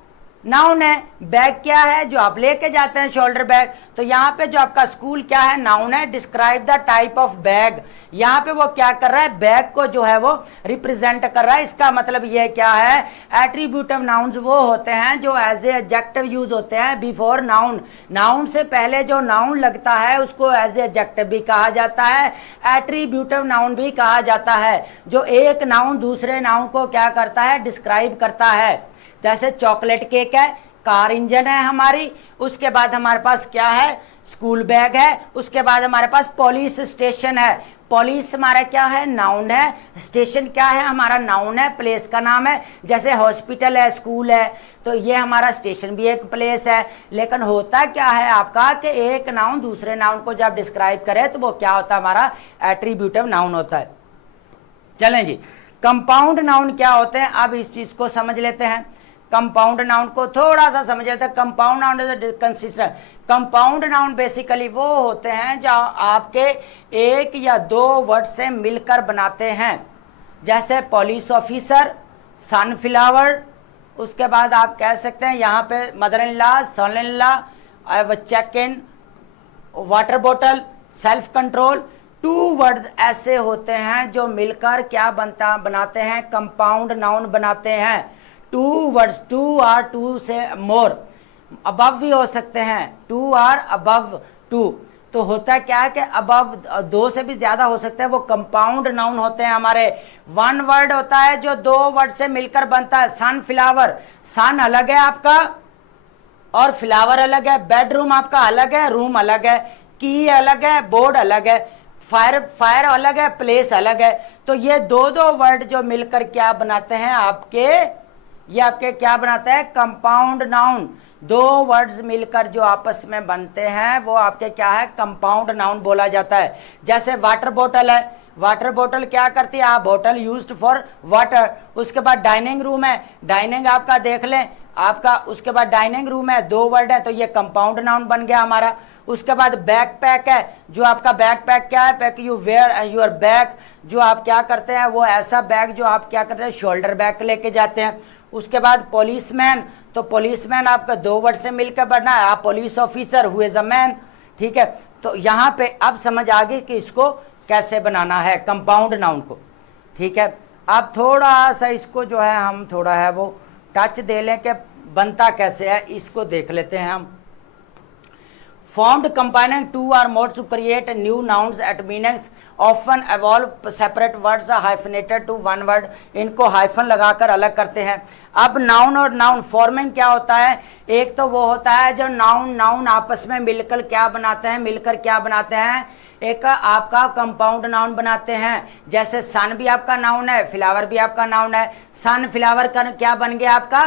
नाउन है। बैग क्या है, जो आप लेके जाते हैं, शोल्डर बैग, तो यहाँ पे जो आपका स्कूल क्या है, नाउन है। Describe the type of bag, यहाँ पे वो क्या कर रहा है, बैग को जो है वो रिप्रेजेंट कर रहा है। इसका मतलब ये क्या है, एट्रीब्यूटिव नाउन्स वो होते हैं जो एज ए एडजेक्टिव यूज होते हैं बिफोर नाउन, नाउन से पहले जो नाउन लगता है उसको एज ए एडजेक्टिव भी कहा जाता है, एट्रीब्यूटिव नाउन भी कहा जाता है, जो एक नाउन दूसरे नाउन को क्या करता है, डिस्क्राइब करता है। जैसे चॉकलेट केक है, कार इंजन है हमारी, उसके बाद हमारे पास क्या है, स्कूल बैग है, उसके बाद हमारे पास पुलिस स्टेशन है। पुलिस हमारा क्या है, नाउन है, स्टेशन क्या है, हमारा नाउन है, प्लेस का नाम है। जैसे हॉस्पिटल है, स्कूल है, तो ये हमारा स्टेशन भी एक प्लेस है। लेकिन होता क्या है आपका कि एक नाउन दूसरे नाउन को जब डिस्क्राइब करे तो वो क्या होता है, हमारा एट्रीब्यूटिव नाउन होता है। चलें जी, कंपाउंड नाउन क्या होते हैं, अब इस चीज को समझ लेते हैं। कंपाउंड नाउन को थोड़ा सा समझ लेते हैं। Compound noun is consistent. Compound noun basically वो होते हैं जो आपके एक या दो वर्ड से मिलकर बनाते हैं, जैसे पुलिस ऑफिसर, सनफ्लावर, उसके बाद आप कह सकते हैं यहाँ पे mother in law, son in law, check in, water बोतल, सेल्फ कंट्रोल। टू वर्ड्स ऐसे होते हैं जो मिलकर क्या बनाते हैं, कंपाउंड नाउन बनाते हैं। Two words, two or two से मोर, अबव भी हो सकते हैं, टू आर अबव टू। तो होता क्या है कि अबव दो से भी ज्यादा हो सकते हैं, वो कंपाउंड नाउन होते हैं हमारे। वन वर्ड होता है जो दो वर्ड से मिलकर बनता है। सनफ्लावर, सन अलग है आपका और फ्लावर अलग है, बेडरूम आपका अलग है, रूम अलग है, की अलग है, बोर्ड अलग है, फायर अलग है, प्लेस अलग है। तो ये दो दो वर्ड जो मिलकर क्या बनाते हैं आपके, ये आपके क्या बनाते हैं, कंपाउंड नाउन। दो वर्ड्स मिलकर जो आपस में बनते हैं वो आपके क्या है, कंपाउंड नाउन बोला जाता है। जैसे वाटर बोतल है, वाटर बोतल क्या करती है, आप बोतल यूज्ड फॉर वाटर। उसके बाद डाइनिंग रूम है, डाइनिंग आपका देख लें आपका, उसके बाद डाइनिंग रूम है, दो वर्ड है तो ये कंपाउंड नाउन बन गया हमारा। उसके बाद बैकपैक है, जो आपका बैकपैक क्या है, pack you wear your bag, जो आप क्या करते हैं वो ऐसा बैग जो आप क्या करते हैं शोल्डर बैग लेके जाते हैं। उसके बाद पुलिसमैन, तो पुलिसमैन आपका दो वर्ड से मिलकर बनना है, आप police officer who is a man, ठीक है। तो यहाँ पे अब समझ आ गई कि इसको कैसे बनाना है कंपाउंड नाउन को, ठीक है। अब थोड़ा सा इसको जो है हम थोड़ा है वो टच दे लें कि बनता कैसे है, इसको देख लेते हैं हम। Formed combining two or more to create new nouns at meanings often evolve separate words are hyphenated to one word। इनको हाइफन लगाकर अलग करते हैं। अब नाउन और नाउन फॉर्मिंग क्या होता है, एक तो वो होता है जो नाउन आपस में मिलकर क्या बनाते हैं, एक आपका कंपाउंड नाउन बनाते हैं। जैसे सन भी आपका नाउन है, फ्लावर भी आपका नाउन है। सन फ्लावर का क्या बन गया आपका,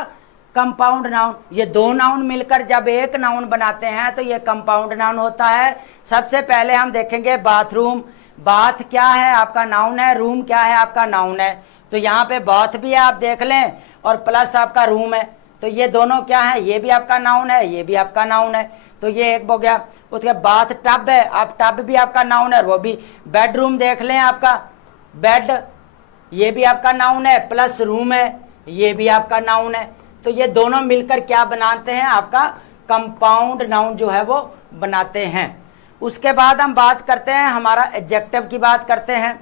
कंपाउंड नाउन। ये दो नाउन मिलकर जब एक नाउन बनाते हैं तो ये कंपाउंड नाउन होता है। सबसे पहले हम देखेंगे बाथरूम। बाथ क्या है आपका नाउन है, रूम क्या है आपका नाउन है। तो यहाँ पे बाथ भी है आप देख लें और प्लस आपका रूम है, तो ये दोनों क्या है, ये भी आपका नाउन है, ये भी आपका नाउन है, तो ये एक हो गया। उसके बाथ टब है, आप टब भी आपका नाउन है, वो भी। बेडरूम देख लें आपका बेड, ये भी आपका नाउन है, प्लस रूम है, ये भी आपका नाउन है। तो ये दोनों मिलकर क्या बनाते हैं, आपका कंपाउंड नाउन जो है वो बनाते हैं। उसके बाद हम बात करते हैं हमारा एडजेक्टिव की बात करते हैं।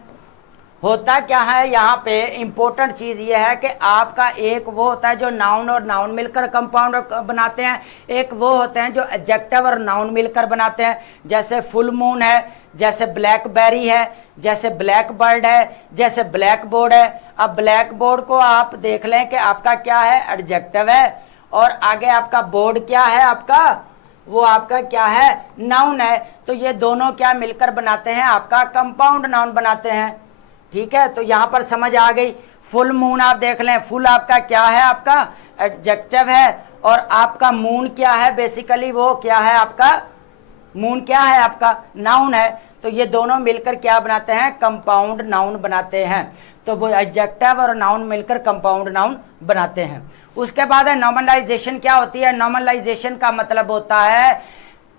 होता क्या है यहाँ पे इंपॉर्टेंट चीज ये है कि आपका एक वो होता है जो नाउन और नाउन मिलकर कंपाउंड बनाते हैं, एक वो होते हैं जो एडजेक्टिव और नाउन मिलकर बनाते हैं। जैसे फुल मून है, जैसे ब्लैकबेरी है, जैसे ब्लैक बर्ड है, जैसे ब्लैक बोर्ड है। अब ब्लैक बोर्ड को आप देख लें कि आपका क्या है, एडजेक्टिव है, और आगे आपका बोर्ड क्या है आपका, वो आपका क्या है, नाउन है। तो ये दोनों क्या मिलकर बनाते हैं, आपका कंपाउंड नाउन बनाते हैं, ठीक है। तो यहाँ पर समझ आ गई। फुल मून आप देख लें, फुल आपका क्या है, आपका एडजेक्टिव है, और आपका मून क्या है, बेसिकली वो क्या है आपका, मून क्या है आपका नाउन है। तो ये दोनों मिलकर क्या बनाते हैं, कंपाउंड नाउन बनाते हैं। तो वो एडजेक्टिव और नाउन मिलकर कंपाउंड नाउन बनाते हैं। उसके बाद है नॉर्मलाइजेशन। क्या होती है नॉर्मलाइजेशन का मतलब होता है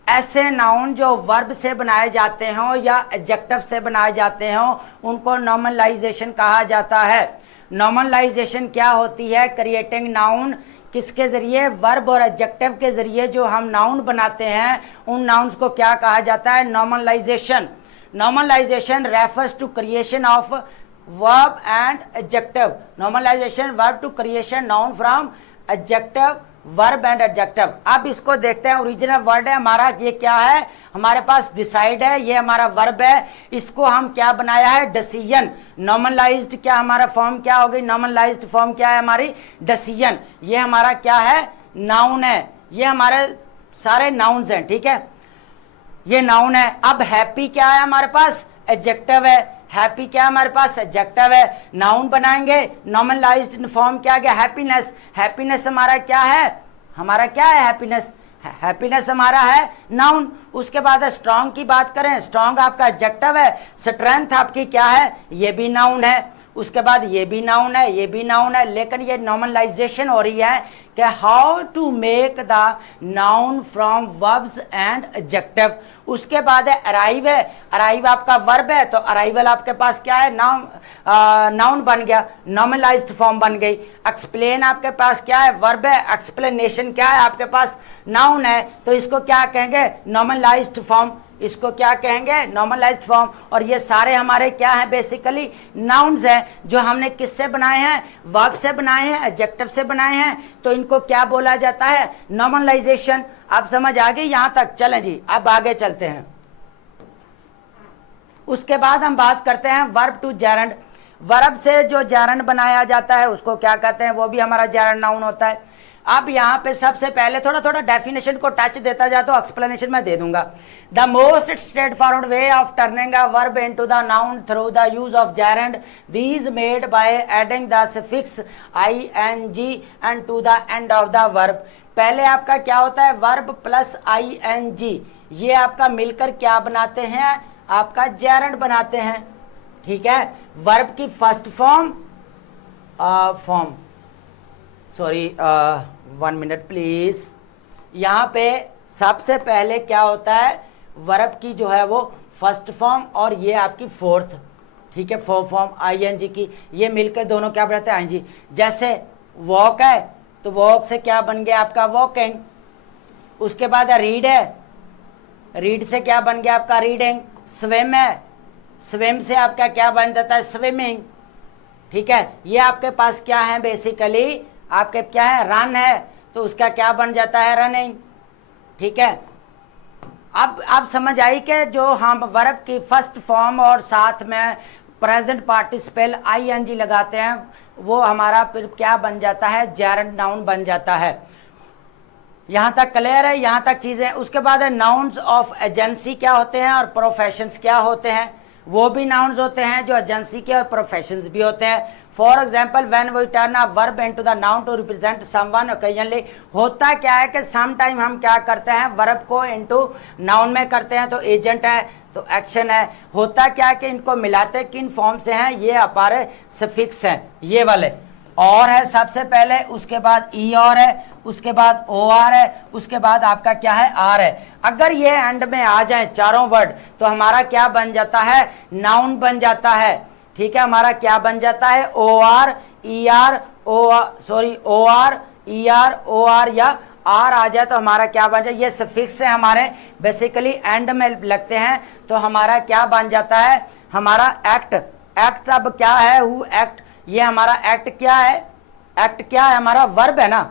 ऐसे नाउन जो वर्ब से बनाए जाते हों या एडजेक्टिव से बनाए जाते हों, उनको नॉर्मलाइजेशन कहा जाता है। नॉर्मलाइजेशन क्या होती है, क्रिएटिंग नाउन, किसके जरिए, वर्ब और एडजेक्टिव के जरिए जो हम नाउन बनाते हैं उन नाउन्स को क्या कहा जाता है, normalisation. Normalisation refers to creation of verb and adjective. Normalisation verb to creation noun from adjective, verb and adjective. अब इसको देखते हैं। ओरिजिनल वर्ड है हमारा, ये क्या है हमारे पास, डिसाइड है, ये हमारा वर्ब है, इसको हम क्या बनाया है, डिसीजन। नॉर्मलाइज्ड क्या हमारा फॉर्म क्या होगी, नॉर्मलाइज्ड फॉर्म क्या है हमारी, डिसीजन। ये हमारा क्या है, नाउन है, ये हमारे सारे नाउन्स हैं, ठीक है, ये नाउन है। अब हैप्पी क्या है हमारे पास, एडजेक्टिव है, हैप्पी क्या हमारे पास, एडजेक्टिव है। नाउन बनाएंगे, नॉर्मलाइज्ड फॉर्म क्या गया, हैप्पीनेस। हैप्पीनेस हमारा क्या है, हमारा क्या है हैप्पीनेस, हैप्पीनेस हमारा है नाउन। उसके बाद स्ट्रांग की बात करें, स्ट्रांग आपका एडजेक्टिव है, स्ट्रेंथ आपकी क्या है, ये भी नाउन है। उसके बाद ये भी नाउन है, ये भी नाउन है, लेकिन ये नॉर्मलाइजेशन हो रही है कि how to make the noun from verbs and adjective. उसके बाद है अराइव है, अराइव आपका वर्ब है, तो अराइवल आपके पास क्या है, नाउन बन गया, नॉर्मलाइज्ड फॉर्म बन गई। एक्सप्लेन आपके पास क्या है, वर्ब है, एक्सप्लेनेशन क्या है आपके पास, नाउन है, तो इसको क्या कहेंगे, नॉर्मलाइज्ड फॉर्म, इसको क्या कहेंगे, नॉर्मलाइज्ड फॉर्म। और ये सारे हमारे क्या हैं, बेसिकली नाउन्स हैं, जो हमने किससे बनाए हैं, वर्ब से बनाए हैं, एडजेक्टिव से बनाए हैं, तो इनको क्या बोला जाता है, नॉर्मलाइजेशन। आप समझ आ गई यहां तक? चलें जी, अब आगे चलते हैं। उसके बाद हम बात करते हैं वर्ब टू जेरंड। वर्ब से जो जेरंड बनाया जाता है उसको क्या कहते हैं, वो भी हमारा जेरंड नाउन होता है। अब यहाँ पे सबसे पहले थोड़ा थोड़ा डेफिनेशन को टच देता जाता हूं, एक्सप्लेनेशन मैं दे दूंगा। The most straightforward way of turning a verb into the noun through the use of gerund, these made by adding the suffix ing and to the end of the verb. पहले आपका क्या होता है, verb plus ing, ये आपका मिलकर क्या बनाते हैं, आपका जेरंड बनाते हैं। ठीक है, वर्ब की first form sorry 1 minute please. यहाँ पे सबसे पहले क्या होता है, वर्ब की जो है वो फर्स्ट फॉर्म और ये आपकी फोर्थ, ठीक है, फोर्थ फॉर्म ing की, ये मिलकर दोनों क्या बनाते हैं, ing। जैसे वॉक है तो वॉक से क्या बन गया आपका, वॉकिंग। उसके बाद रीड है, रीड से क्या बन गया आपका, रीडिंग। स्विम है, स्विम से आपका क्या बन जाता है, स्विमिंग। ठीक है, ये आपके पास क्या है, बेसिकली आपके क्या है, रन है, तो उसका क्या बन जाता है, रनिंग। ठीक है, अब आप समझ आई कि जो हम वर्ब की फर्स्ट फॉर्म और साथ में प्रेजेंट पार्टिसिपल ing लगाते हैं, वो हमारा फिर क्या बन जाता है, जेरंड नाउन बन जाता है। यहां तक क्लियर है, यहां तक चीजें। उसके बाद है नाउन्स ऑफ एजेंसी क्या होते हैं और प्रोफेशंस क्या होते हैं, वो भी नाउन्स होते हैं जो एजेंसी के और प्रोफेशंस भी होते हैं। For example when we turn a verb into the noun to represent someone occasionally, होता क्या है कि सम टाइम हम क्या करते हैं, वर्ब को इनटू नाउन में करते हैं, तो एजेंट है तो एक्शन है। होता क्या है कि इनको मिलाते किन फॉर्म से हैं, ये हमारे सफिक्स हैं, ये वाले। और है सबसे पहले, उसके बाद ई और है, उसके बाद ओ आर है, उसके बाद आपका क्या है, आर है। अगर ये एंड में आ जाए चारों वर्ड तो हमारा क्या बन जाता है, नाउन बन जाता है। ठीक है, हमारा क्या बन जाता है, O R E R O R E R O R या आर आ जाए तो हमारा क्या बन जाए, ये सफिक्स है हमारे, बेसिकली एंड में लगते हैं, तो हमारा क्या बन जाता है, हमारा एक्ट। एक्ट अब क्या है, हु एक्ट, ये हमारा एक्ट क्या है, एक्ट क्या है, हमारा वर्ब है ना,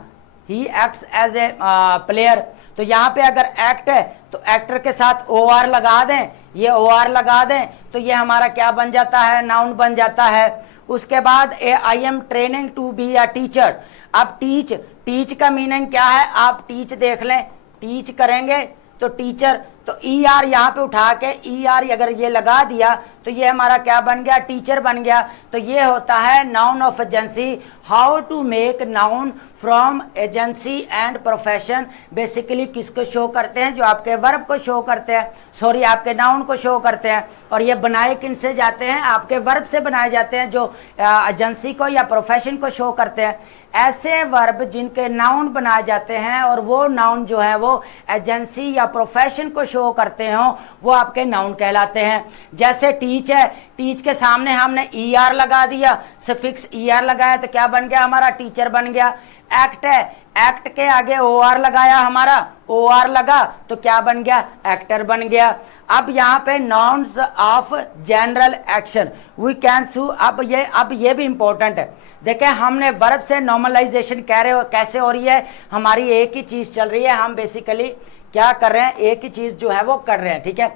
he acts as a player. तो यहाँ पे अगर एक्ट है तो एक्टर के साथ ओ आर लगा दें, ये ओ आर लगा दें, तो ये हमारा क्या बन जाता है, नाउन बन जाता है। उसके बाद I am training to be a teacher. अब टीच, टीच का मीनिंग क्या है, आप टीच देख लें, टीच करेंगे तो टीचर, तो ई आर यहाँ पे उठा के ई आर अगर ये लगा दिया तो ये हमारा क्या बन गया, टीचर बन गया। तो ये होता है noun of agency, how to make noun from agency and profession. Basically किसको शो करते हैं, जो आपके वर्ब को शो करते हैं, सॉरी आपके नाउन को शो करते हैं। और ये बनाए किन से जाते हैं, आपके वर्ब से बनाए जाते हैं, जो एजेंसी को या प्रोफेशन को शो करते हैं। ऐसे वर्ब जिनके नाउन बनाए जाते हैं और वो नाउन जो है वो एजेंसी या प्रोफेशन को शो करते हो, वो आपके नाउन कहलाते हैं। जैसे टीच है, टीच के सामने हमने ई आर लगा दिया, सफिक्स ई आर लगाया तो क्या बन गया, हमारा टीचर बन गया। एक्ट है, एक्ट के आगे ओ आर लगाया, हमारा ओ आर लगा तो क्या बन गया, एक्टर बन गया। अब यहाँ पे nouns of general action we can sue. अब ये भी इंपॉर्टेंट है, देखें हमने वर्ब से नॉर्मलाइजेशन कह रहे हो कैसे हो रही है, हमारी एक ही चीज चल रही है, हम बेसिकली क्या कर रहे हैं, एक ही चीज जो है वो कर रहे हैं। ठीक है,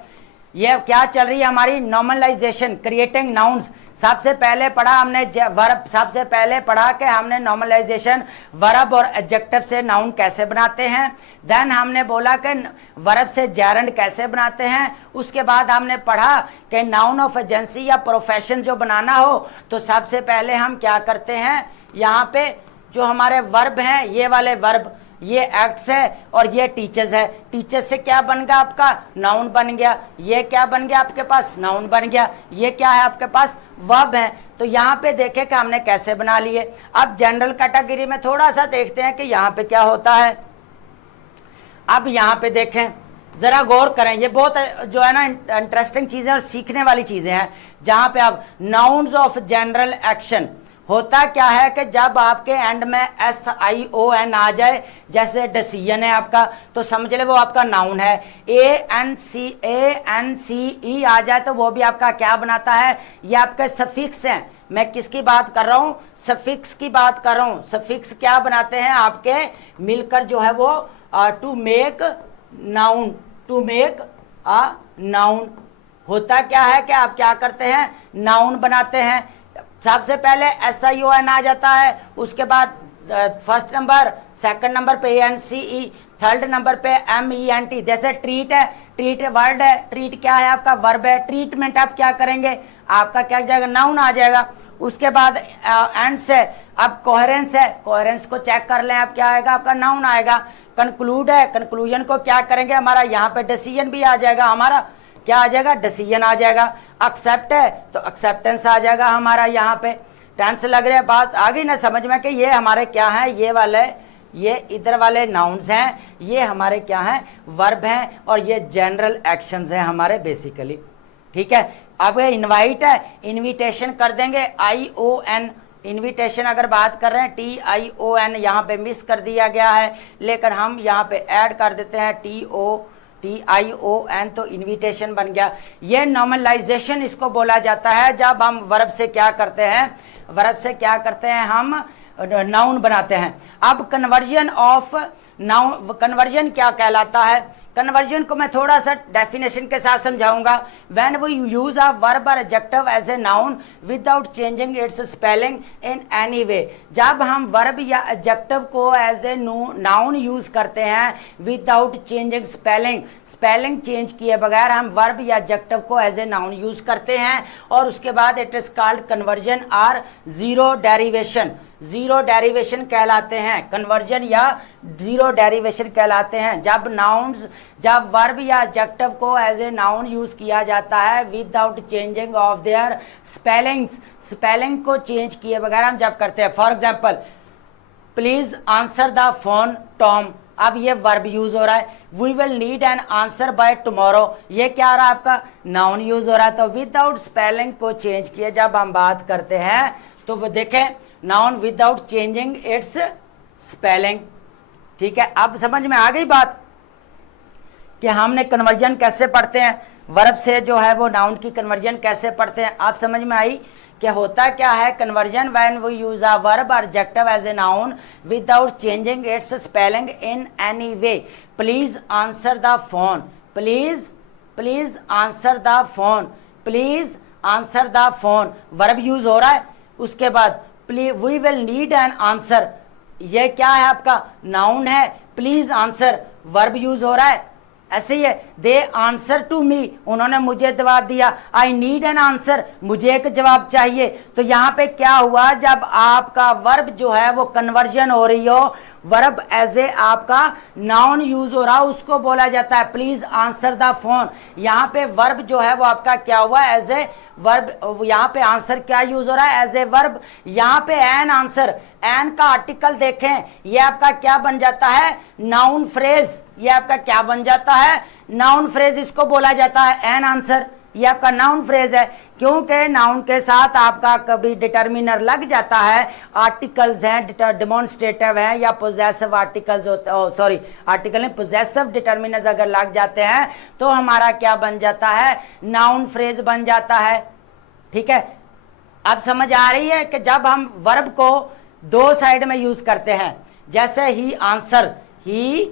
ये क्या चल रही है हमारी, नॉर्मलाइजेशन, क्रिएटिंग नाउन्स। सबसे पहले पढ़ा हमने वर्ब, सबसे पहले पढ़ा कि हमने नॉर्मलाइजेशन वर्ब और एडजेक्टिव से नाउन कैसे बनाते हैं। देन हमने बोला कि वर्ब से जेरंड कैसे बनाते हैं। उसके बाद हमने पढ़ा कि नाउन ऑफ एजेंसी या प्रोफेशन जो बनाना हो तो सबसे पहले हम क्या करते हैं, यहाँ पे जो हमारे वर्ब हैं, ये वाले वर्ब, ये एक्ट्स है और ये टीचर्स है। टीचर्स से क्या बन गया आपका, नाउन बन गया। ये क्या बन गया आपके पास, नाउन बन गया। ये क्या है आपके पास, वर्ब है। तो यहाँ पे देखें कि हमने कैसे बना लिए। अब जनरल कैटेगरी में थोड़ा सा देखते हैं कि यहाँ पे क्या होता है। अब यहाँ पे देखें, जरा गौर करें, ये बहुत जो है ना इंटरेस्टिंग चीजें और सीखने वाली चीजें हैं। जहां पे अब नाउन्स ऑफ जनरल एक्शन होता क्या है कि जब आपके एंड में SION आ जाए, जैसे डिसीजन है आपका, तो समझ ले वो आपका नाउन है। ANCE आ जाए तो वो भी आपका क्या बनाता है, ये आपके सफिक्स हैं। मैं किसकी बात कर रहा हूं, सफिक्स की बात कर रहा हूं। सफिक्स क्या बनाते हैं आपके, मिलकर जो है वो to make noun, to make a noun. होता क्या है कि आप क्या करते हैं, नाउन बनाते हैं। सबसे पहले SION आ जाता है, उसके बाद फर्स्ट नंबर, सेकंड नंबर पे ANCE, थर्ड नंबर पे MENT। जैसे ट्रीट है, ट्रीट वर्ड है, ट्रीट क्या है आपका, वर्ब है। ट्रीटमेंट आप क्या करेंगे, आपका क्या जाएगा, नाउन आ जाएगा। उसके बाद एंड से अब कोहेरेंस है, कोहेरेंस को चेक कर लें आप, क्या आएगा आपका, नाउन आएगा। कंक्लूड है, कंक्लूजन को क्या करेंगे, हमारा यहाँ पे डिसीजन भी आ जाएगा, हमारा क्या आ जाएगा, डिसीजन आ जाएगा। एक्सेप्ट है तो एक्सेप्टेंस आ जाएगा हमारा यहाँ पे। टेंस लग रहा है, बात आ गई ना समझ में कि ये हमारे क्या है, ये वाले, ये इधर वाले नाउन्स हैं, ये हमारे क्या हैं, वर्ब हैं, और ये जनरल एक्शंस हैं हमारे बेसिकली। ठीक है, अब ये इनवाइट है, इनविटेशन कर देंगे ION। इनविटेशन अगर बात कर रहे हैं TION, यहाँ पे मिस कर दिया गया है, लेकिन हम यहाँ पे ऐड कर देते हैं TION, तो इनविटेशन बन गया। ये नॉर्मलाइजेशन इसको बोला जाता है, जब हम वर्ब से क्या करते हैं, वर्ब से क्या करते हैं, हम नाउन बनाते हैं। अब कन्वर्जन ऑफ नाउन, कन्वर्जन क्या कहलाता है, कन्वर्जन को मैं थोड़ा सा डेफिनेशन के साथ समझाऊंगा। When we use a verb or adjective as a noun without changing its spelling in any way, जब हम वर्ब या एडजेक्टिव को एज ए नाउन यूज करते हैं without changing spelling, spelling change किए बगैर हम वर्ब या एडजेक्टिव को एज ए नाउन यूज करते हैं, और उसके बाद इट इज कॉल्ड कन्वर्जन और जीरो डेरिवेशन। जीरो डेरिवेशन कहलाते हैं कन्वर्जन, या जीरो डेरिवेशन कहलाते हैं जब नाउन्स, जब वर्ब या एडजेक्टिव को एज ए नाउन यूज किया जाता है without changing of their spellings, spelling को चेंज किए बगैर हम जब करते हैं। For example, please answer the phone Tom, अब ये वर्ब यूज हो रहा है। We will need an answer by tomorrow, ये क्या आ रहा है आपका, नाउन यूज हो रहा है। तो विदाउट स्पेलिंग को चेंज किए जब हम बात करते हैं तो वो देखें, noun without changing its spelling. ठीक है, अब समझ में आ गई बात कि हमने कन्वर्जन कैसे पढ़ते हैं, वर्ब से जो है वो नाउन की कन्वर्जन कैसे पढ़ते हैं। आप समझ में आई कि होता क्या है conversion, when we use a verb or adjective as a noun without changing its spelling in any way. Please answer the phone, please, please answer the phone, please answer the phone, verb use हो रहा है। उसके बाद we will need an answer, ये क्या है आपका, noun है। प्लीज आंसर, वर्ब यूज हो रहा है। ऐसे ही है, दे आंसर टू मी, उन्होंने मुझे जवाब दिया। आई नीड एन आंसर, मुझे एक जवाब चाहिए। तो यहाँ पे क्या हुआ, जब आपका वर्ब जो है वो कन्वर्जन हो रही हो, वर्ब एज ए आपका नाउन यूज हो रहा, उसको बोला जाता है प्लीज आंसर द फोन। यहाँ पे वर्ब जो है वो आपका क्या हुआ, एज ए वर्ब। यहाँ पे आंसर क्या यूज हो रहा है, एज ए वर्ब। यहाँ पे एन आंसर, एन का आर्टिकल देखें, ये आपका क्या बन जाता है, नाउन फ्रेज। ये आपका क्या बन जाता है, नाउन फ्रेज, इसको बोला जाता है एन आंसर। ये आपका नाउन फ्रेज है, क्योंकि नाउन के साथ आपका कभी डिटर्मिनर लग जाता है, आर्टिकल्स हैं, डेमोन्स्ट्रेटिव हैं, या पोजेसिव आर्टिकल्स होते हैं, सॉरी आर्टिकल नहीं, पोजेसिव डिटर्मिनर्स अगर लग जाते हैं तो हमारा क्या बन जाता है, नाउन फ्रेज बन जाता है। ठीक है, अब समझ आ रही है कि जब हम वर्ब को दो साइड में यूज करते हैं, जैसे ही आंसर, ही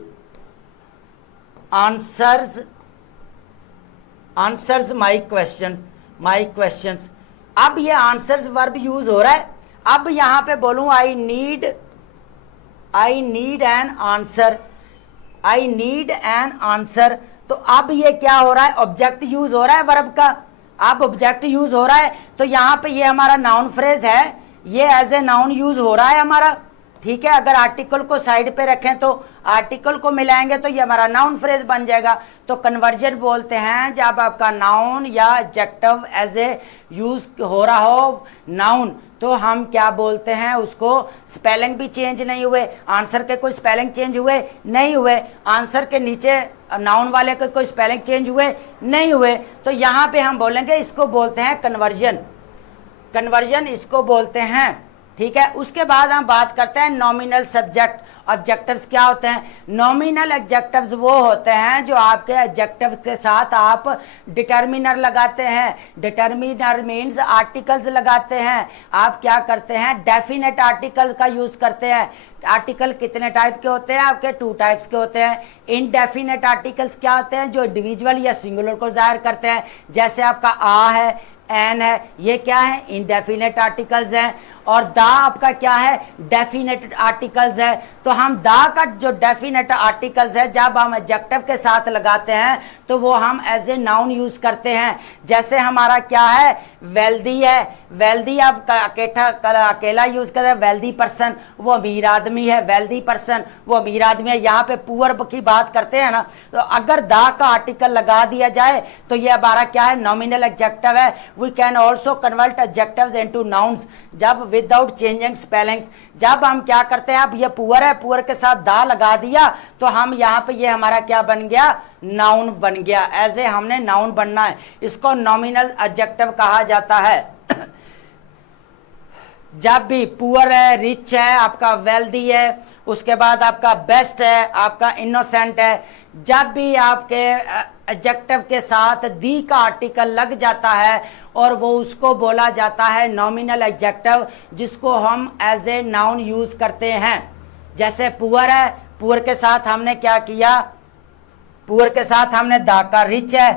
answers, answers my question, my questions. अब ये आंसर्स वर्ब यूज हो रहा है। अब यहां पे बोलूं I need an answer, I need an answer, तो अब ये क्या हो रहा है, ऑब्जेक्ट यूज हो रहा है वर्ब का। अब ऑब्जेक्ट यूज हो रहा है तो यहां पे ये हमारा नाउन फ्रेज है, ये एज ए नाउन यूज हो रहा है हमारा। ठीक है। अगर आर्टिकल को साइड पे रखें तो आर्टिकल को मिलाएंगे तो ये हमारा नाउन फ्रेज बन जाएगा। तो कन्वर्जन बोलते हैं जब आपका नाउन या एडजेक्टिव एज ए यूज हो रहा हो नाउन, तो हम क्या बोलते हैं उसको, स्पेलिंग भी चेंज नहीं हुए, आंसर के कोई स्पेलिंग चेंज हुए नहीं हुए, आंसर के नीचे नाउन वाले के कोई स्पेलिंग चेंज हुए नहीं हुए, तो यहाँ पे हम बोलेंगे इसको बोलते हैं कन्वर्जन। कन्वर्जन इसको बोलते हैं, ठीक है। उसके बाद हम बात करते हैं नॉमिनल सब्जेक्ट ऑब्जेक्टिव्स क्या होते हैं। नॉमिनल एडजेक्टिव्स वो होते हैं जो आपके एडजेक्टिव के साथ आप डिटर्मिनर लगाते हैं। डिटर्मिनर मीन्स आर्टिकल्स लगाते हैं। आप क्या करते हैं, डेफिनेट आर्टिकल का यूज करते हैं। आर्टिकल कितने टाइप के होते हैं आपके, 2 टाइप्स के होते हैं। इनडेफिनेट आर्टिकल्स क्या होते हैं, जो इंडिविजुअल या सिंगुलर को जाहिर करते हैं, जैसे आपका आ है, एन है, ये क्या है, इनडेफिनेट आर्टिकल्स हैं। और दा आपका क्या है, डेफिनेट आर्टिकल्स है। तो हम दा का जो डेफिनेट आर्टिकल्स है जब हम एडजेक्टिव के साथ लगाते हैं तो वो हम एज ए नाउन यूज करते हैं। जैसे हमारा क्या है, वेल्दी है, वेल्दी आप अकेला यूज करते हैं, वेल्दी पर्सन वो अमीर आदमी है, वेल्दी पर्सन वो अमीर आदमी है। यहाँ पे पुअर की बात करते हैं ना, तो अगर दा का आर्टिकल लगा दिया जाए तो ये हमारा क्या है, नॉमिनल एडजेक्टिव है। We can also convert adjectives into nouns जब विदाउट चेंजिंग स्पेलिंग्स। जब हम क्या करते हैं, अब ये पुअर है, पुअर के साथ दा लगा दिया तो हम यहाँ पे ये हमारा क्या बन गया, नाउन बन गया। ऐसे हमने नाउन बनना है, इसको नॉमिनल एडजेक्टिव कहा जाता है। जब भी पुअर है, रिच है, आपका वेल्दी है, उसके बाद आपका बेस्ट है, आपका इनोसेंट है, जब भी आपके एडजेक्टिव के साथ दी का आर्टिकल लग जाता है और वो उसको बोला जाता है नॉमिनल एडजेक्टिव, जिसको हम एज ए नाउन यूज करते हैं। जैसे पुअर है, पुअर के साथ हमने क्या किया, पुअर के साथ हमने दा का, रिच है,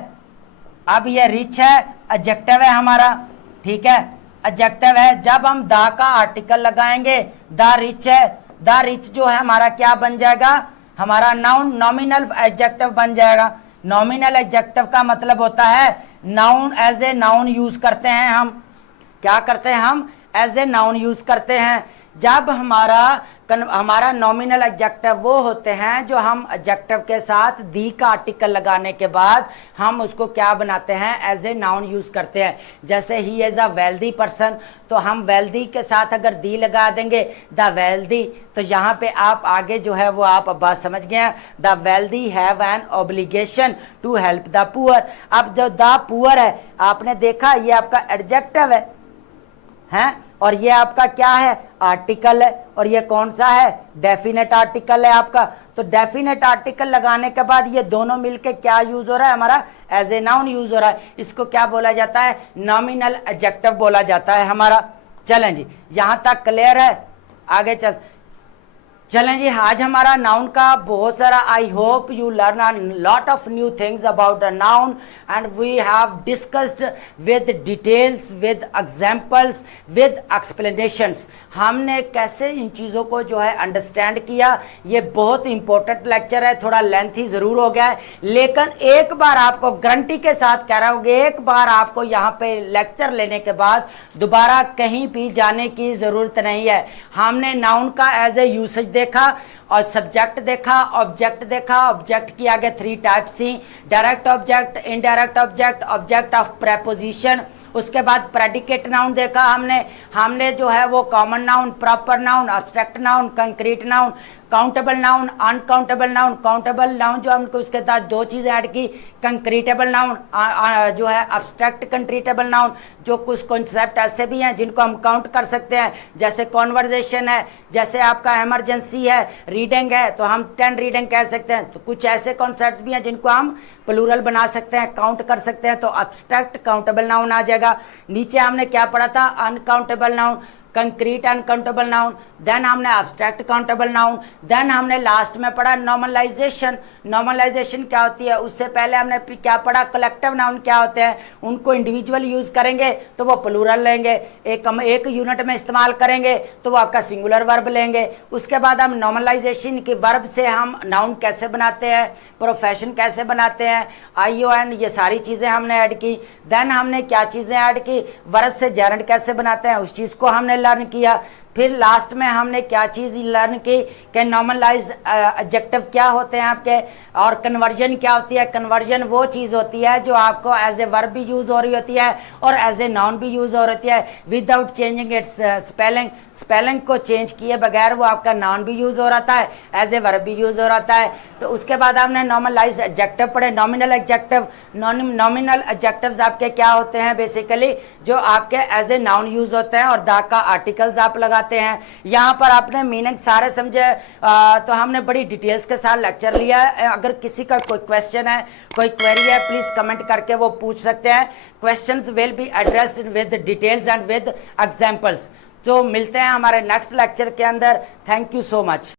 अब ये रिच है एडजेक्टिव है हमारा, ठीक है, एडजेक्टिव है। जब हम दा का आर्टिकल लगाएंगे, दा रिच है, दा रिच जो है हमारा क्या बन जाएगा, हमारा नाउन, नॉमिनल एडजेक्टिव बन जाएगा। नॉमिनल एडजेक्टिव का मतलब होता है noun, as a noun use करते हैं हम। क्या करते हैं हम, एज ए नाउन यूज करते हैं। जब हमारा नॉमिनल एडजेक्टिव वो होते हैं जो हम एडजेक्टिव के साथ दी का आर्टिकल लगाने के बाद हम उसको क्या बनाते हैं, एज ए नाउन यूज करते हैं। जैसे he is a wealthy person, तो हम वेल्दी के साथ अगर दी लगा देंगे, द वेल्दी, तो यहाँ पे आप आगे जो है वो आप बात समझ गए हैं। The wealthy have an obligation to help the poor. अब जो द पुअर है, आपने देखा ये आपका एडजेक्टिव है और ये आपका क्या है, आर्टिकल है, और ये कौन सा है, डेफिनेट आर्टिकल है आपका। तो डेफिनेट आर्टिकल लगाने के बाद ये दोनों मिलके क्या यूज हो रहा है, हमारा एज ए नाउन यूज हो रहा है। इसको क्या बोला जाता है, नॉमिनल एडजेक्टिव बोला जाता है हमारा। चलें जी, यहां तक क्लियर है, आगे चलें जी। आज हमारा नाउन का बहुत सारा, I hope you learn a lot of new things about the noun and we have discussed with details, with examples, with explanations. हमने कैसे इन चीज़ों को जो है अंडरस्टैंड किया, ये बहुत इंपॉर्टेंट लेक्चर है, थोड़ा लेंथी ज़रूर हो गया है, लेकिन एक बार आपको गारंटी के साथ कह रहा हूँ, एक बार आपको यहाँ पे लेक्चर लेने के बाद दोबारा कहीं भी जाने की ज़रूरत नहीं है। हमने नाउन का एज ए यूसेज देखा और सब्जेक्ट देखा, ऑब्जेक्ट देखा। ऑब्जेक्ट की आगे 3 टाइप्स थी, direct object, indirect object, object of preposition. उसके बाद प्रेडिकेट नाउन देखा हमने जो है वो common noun, proper noun, abstract noun, concrete noun, countable noun, uncountable noun. Countable noun जो हमको उसके साथ 2 चीज़ें ऐड की, कंक्रीटेबल नाउन जो है एब्स्ट्रैक्ट कंक्रीटेबल नाउन, जो कुछ कॉन्सेप्ट ऐसे भी हैं जिनको हम काउंट कर सकते हैं, जैसे कॉन्वर्जेशन है, जैसे आपका इमरजेंसी है, रीडिंग है, तो हम 10 रीडिंग कह सकते हैं। तो कुछ ऐसे कॉन्सेप्ट भी हैं जिनको हम प्लूरल बना सकते हैं, काउंट कर सकते हैं, तो एब्स्ट्रैक्ट काउंटेबल नाउन आ जाएगा। नीचे हमने क्या पढ़ा था, uncountable noun, concrete uncountable noun, then हमने एब्स्ट्रैक्ट काउंटेबल नाउन, देन हमने लास्ट में पढ़ा नॉर्मलाइजेशन। नॉर्मलाइजेशन क्या होती है, उससे पहले हमने क्या पढ़ा, कलेक्टिव नाउन क्या होते हैं, उनको इंडिविजुअल यूज करेंगे तो वो प्लूरल लेंगे, एक यूनिट में इस्तेमाल करेंगे तो वो आपका सिंगुलर वर्ब लेंगे। उसके बाद हम नॉर्मलाइजेशन की वर्ब से हम नाउन कैसे बनाते हैं, प्रोफेशन कैसे बनाते हैं, ION, ये सारी चीज़ें हमने ऐड की। देन हमने क्या चीज़ें ऐड की, वर्ब से जेरेंड कैसे बनाते हैं, उस चीज़ को हमने लर्न किया। फिर लास्ट में हमने क्या चीज़ लर्न की कि नॉर्मलाइज एडजेक्टिव क्या होते हैं आपके, और कन्वर्जन क्या होती है। कन्वर्जन वो चीज़ होती है जो आपको एज ए वर्ब भी यूज़ हो रही होती है और एज ए नाउन भी यूज़ हो रही है without changing its spelling. Spelling को चेंज किए बगैर वो आपका नाउन भी यूज़ हो रहा है, एज ए वर्ब भी यूज़ हो रहा है। तो उसके बाद हमने नॉर्मलाइज एडजेक्टिव पढ़े। नॉमिनल एडजेक्टिव, नॉमिनल एडजेक्टिव्स आपके क्या होते हैं बेसिकली, जो आपके एज ए नाउन यूज़ होते हैं और दा का आर्टिकल्स आप लगाते हैं। यहाँ पर आपने मीनिंग सारे समझे। तो हमने बड़ी डिटेल्स के साथ लेक्चर लिया है। अगर किसी का कोई क्वेश्चन है, कोई क्वेरी है, प्लीज़ कमेंट करके वो पूछ सकते हैं। Questions will be addressed with details and with examples. तो मिलते हैं हमारे नेक्स्ट लेक्चर के अंदर। Thank you so much.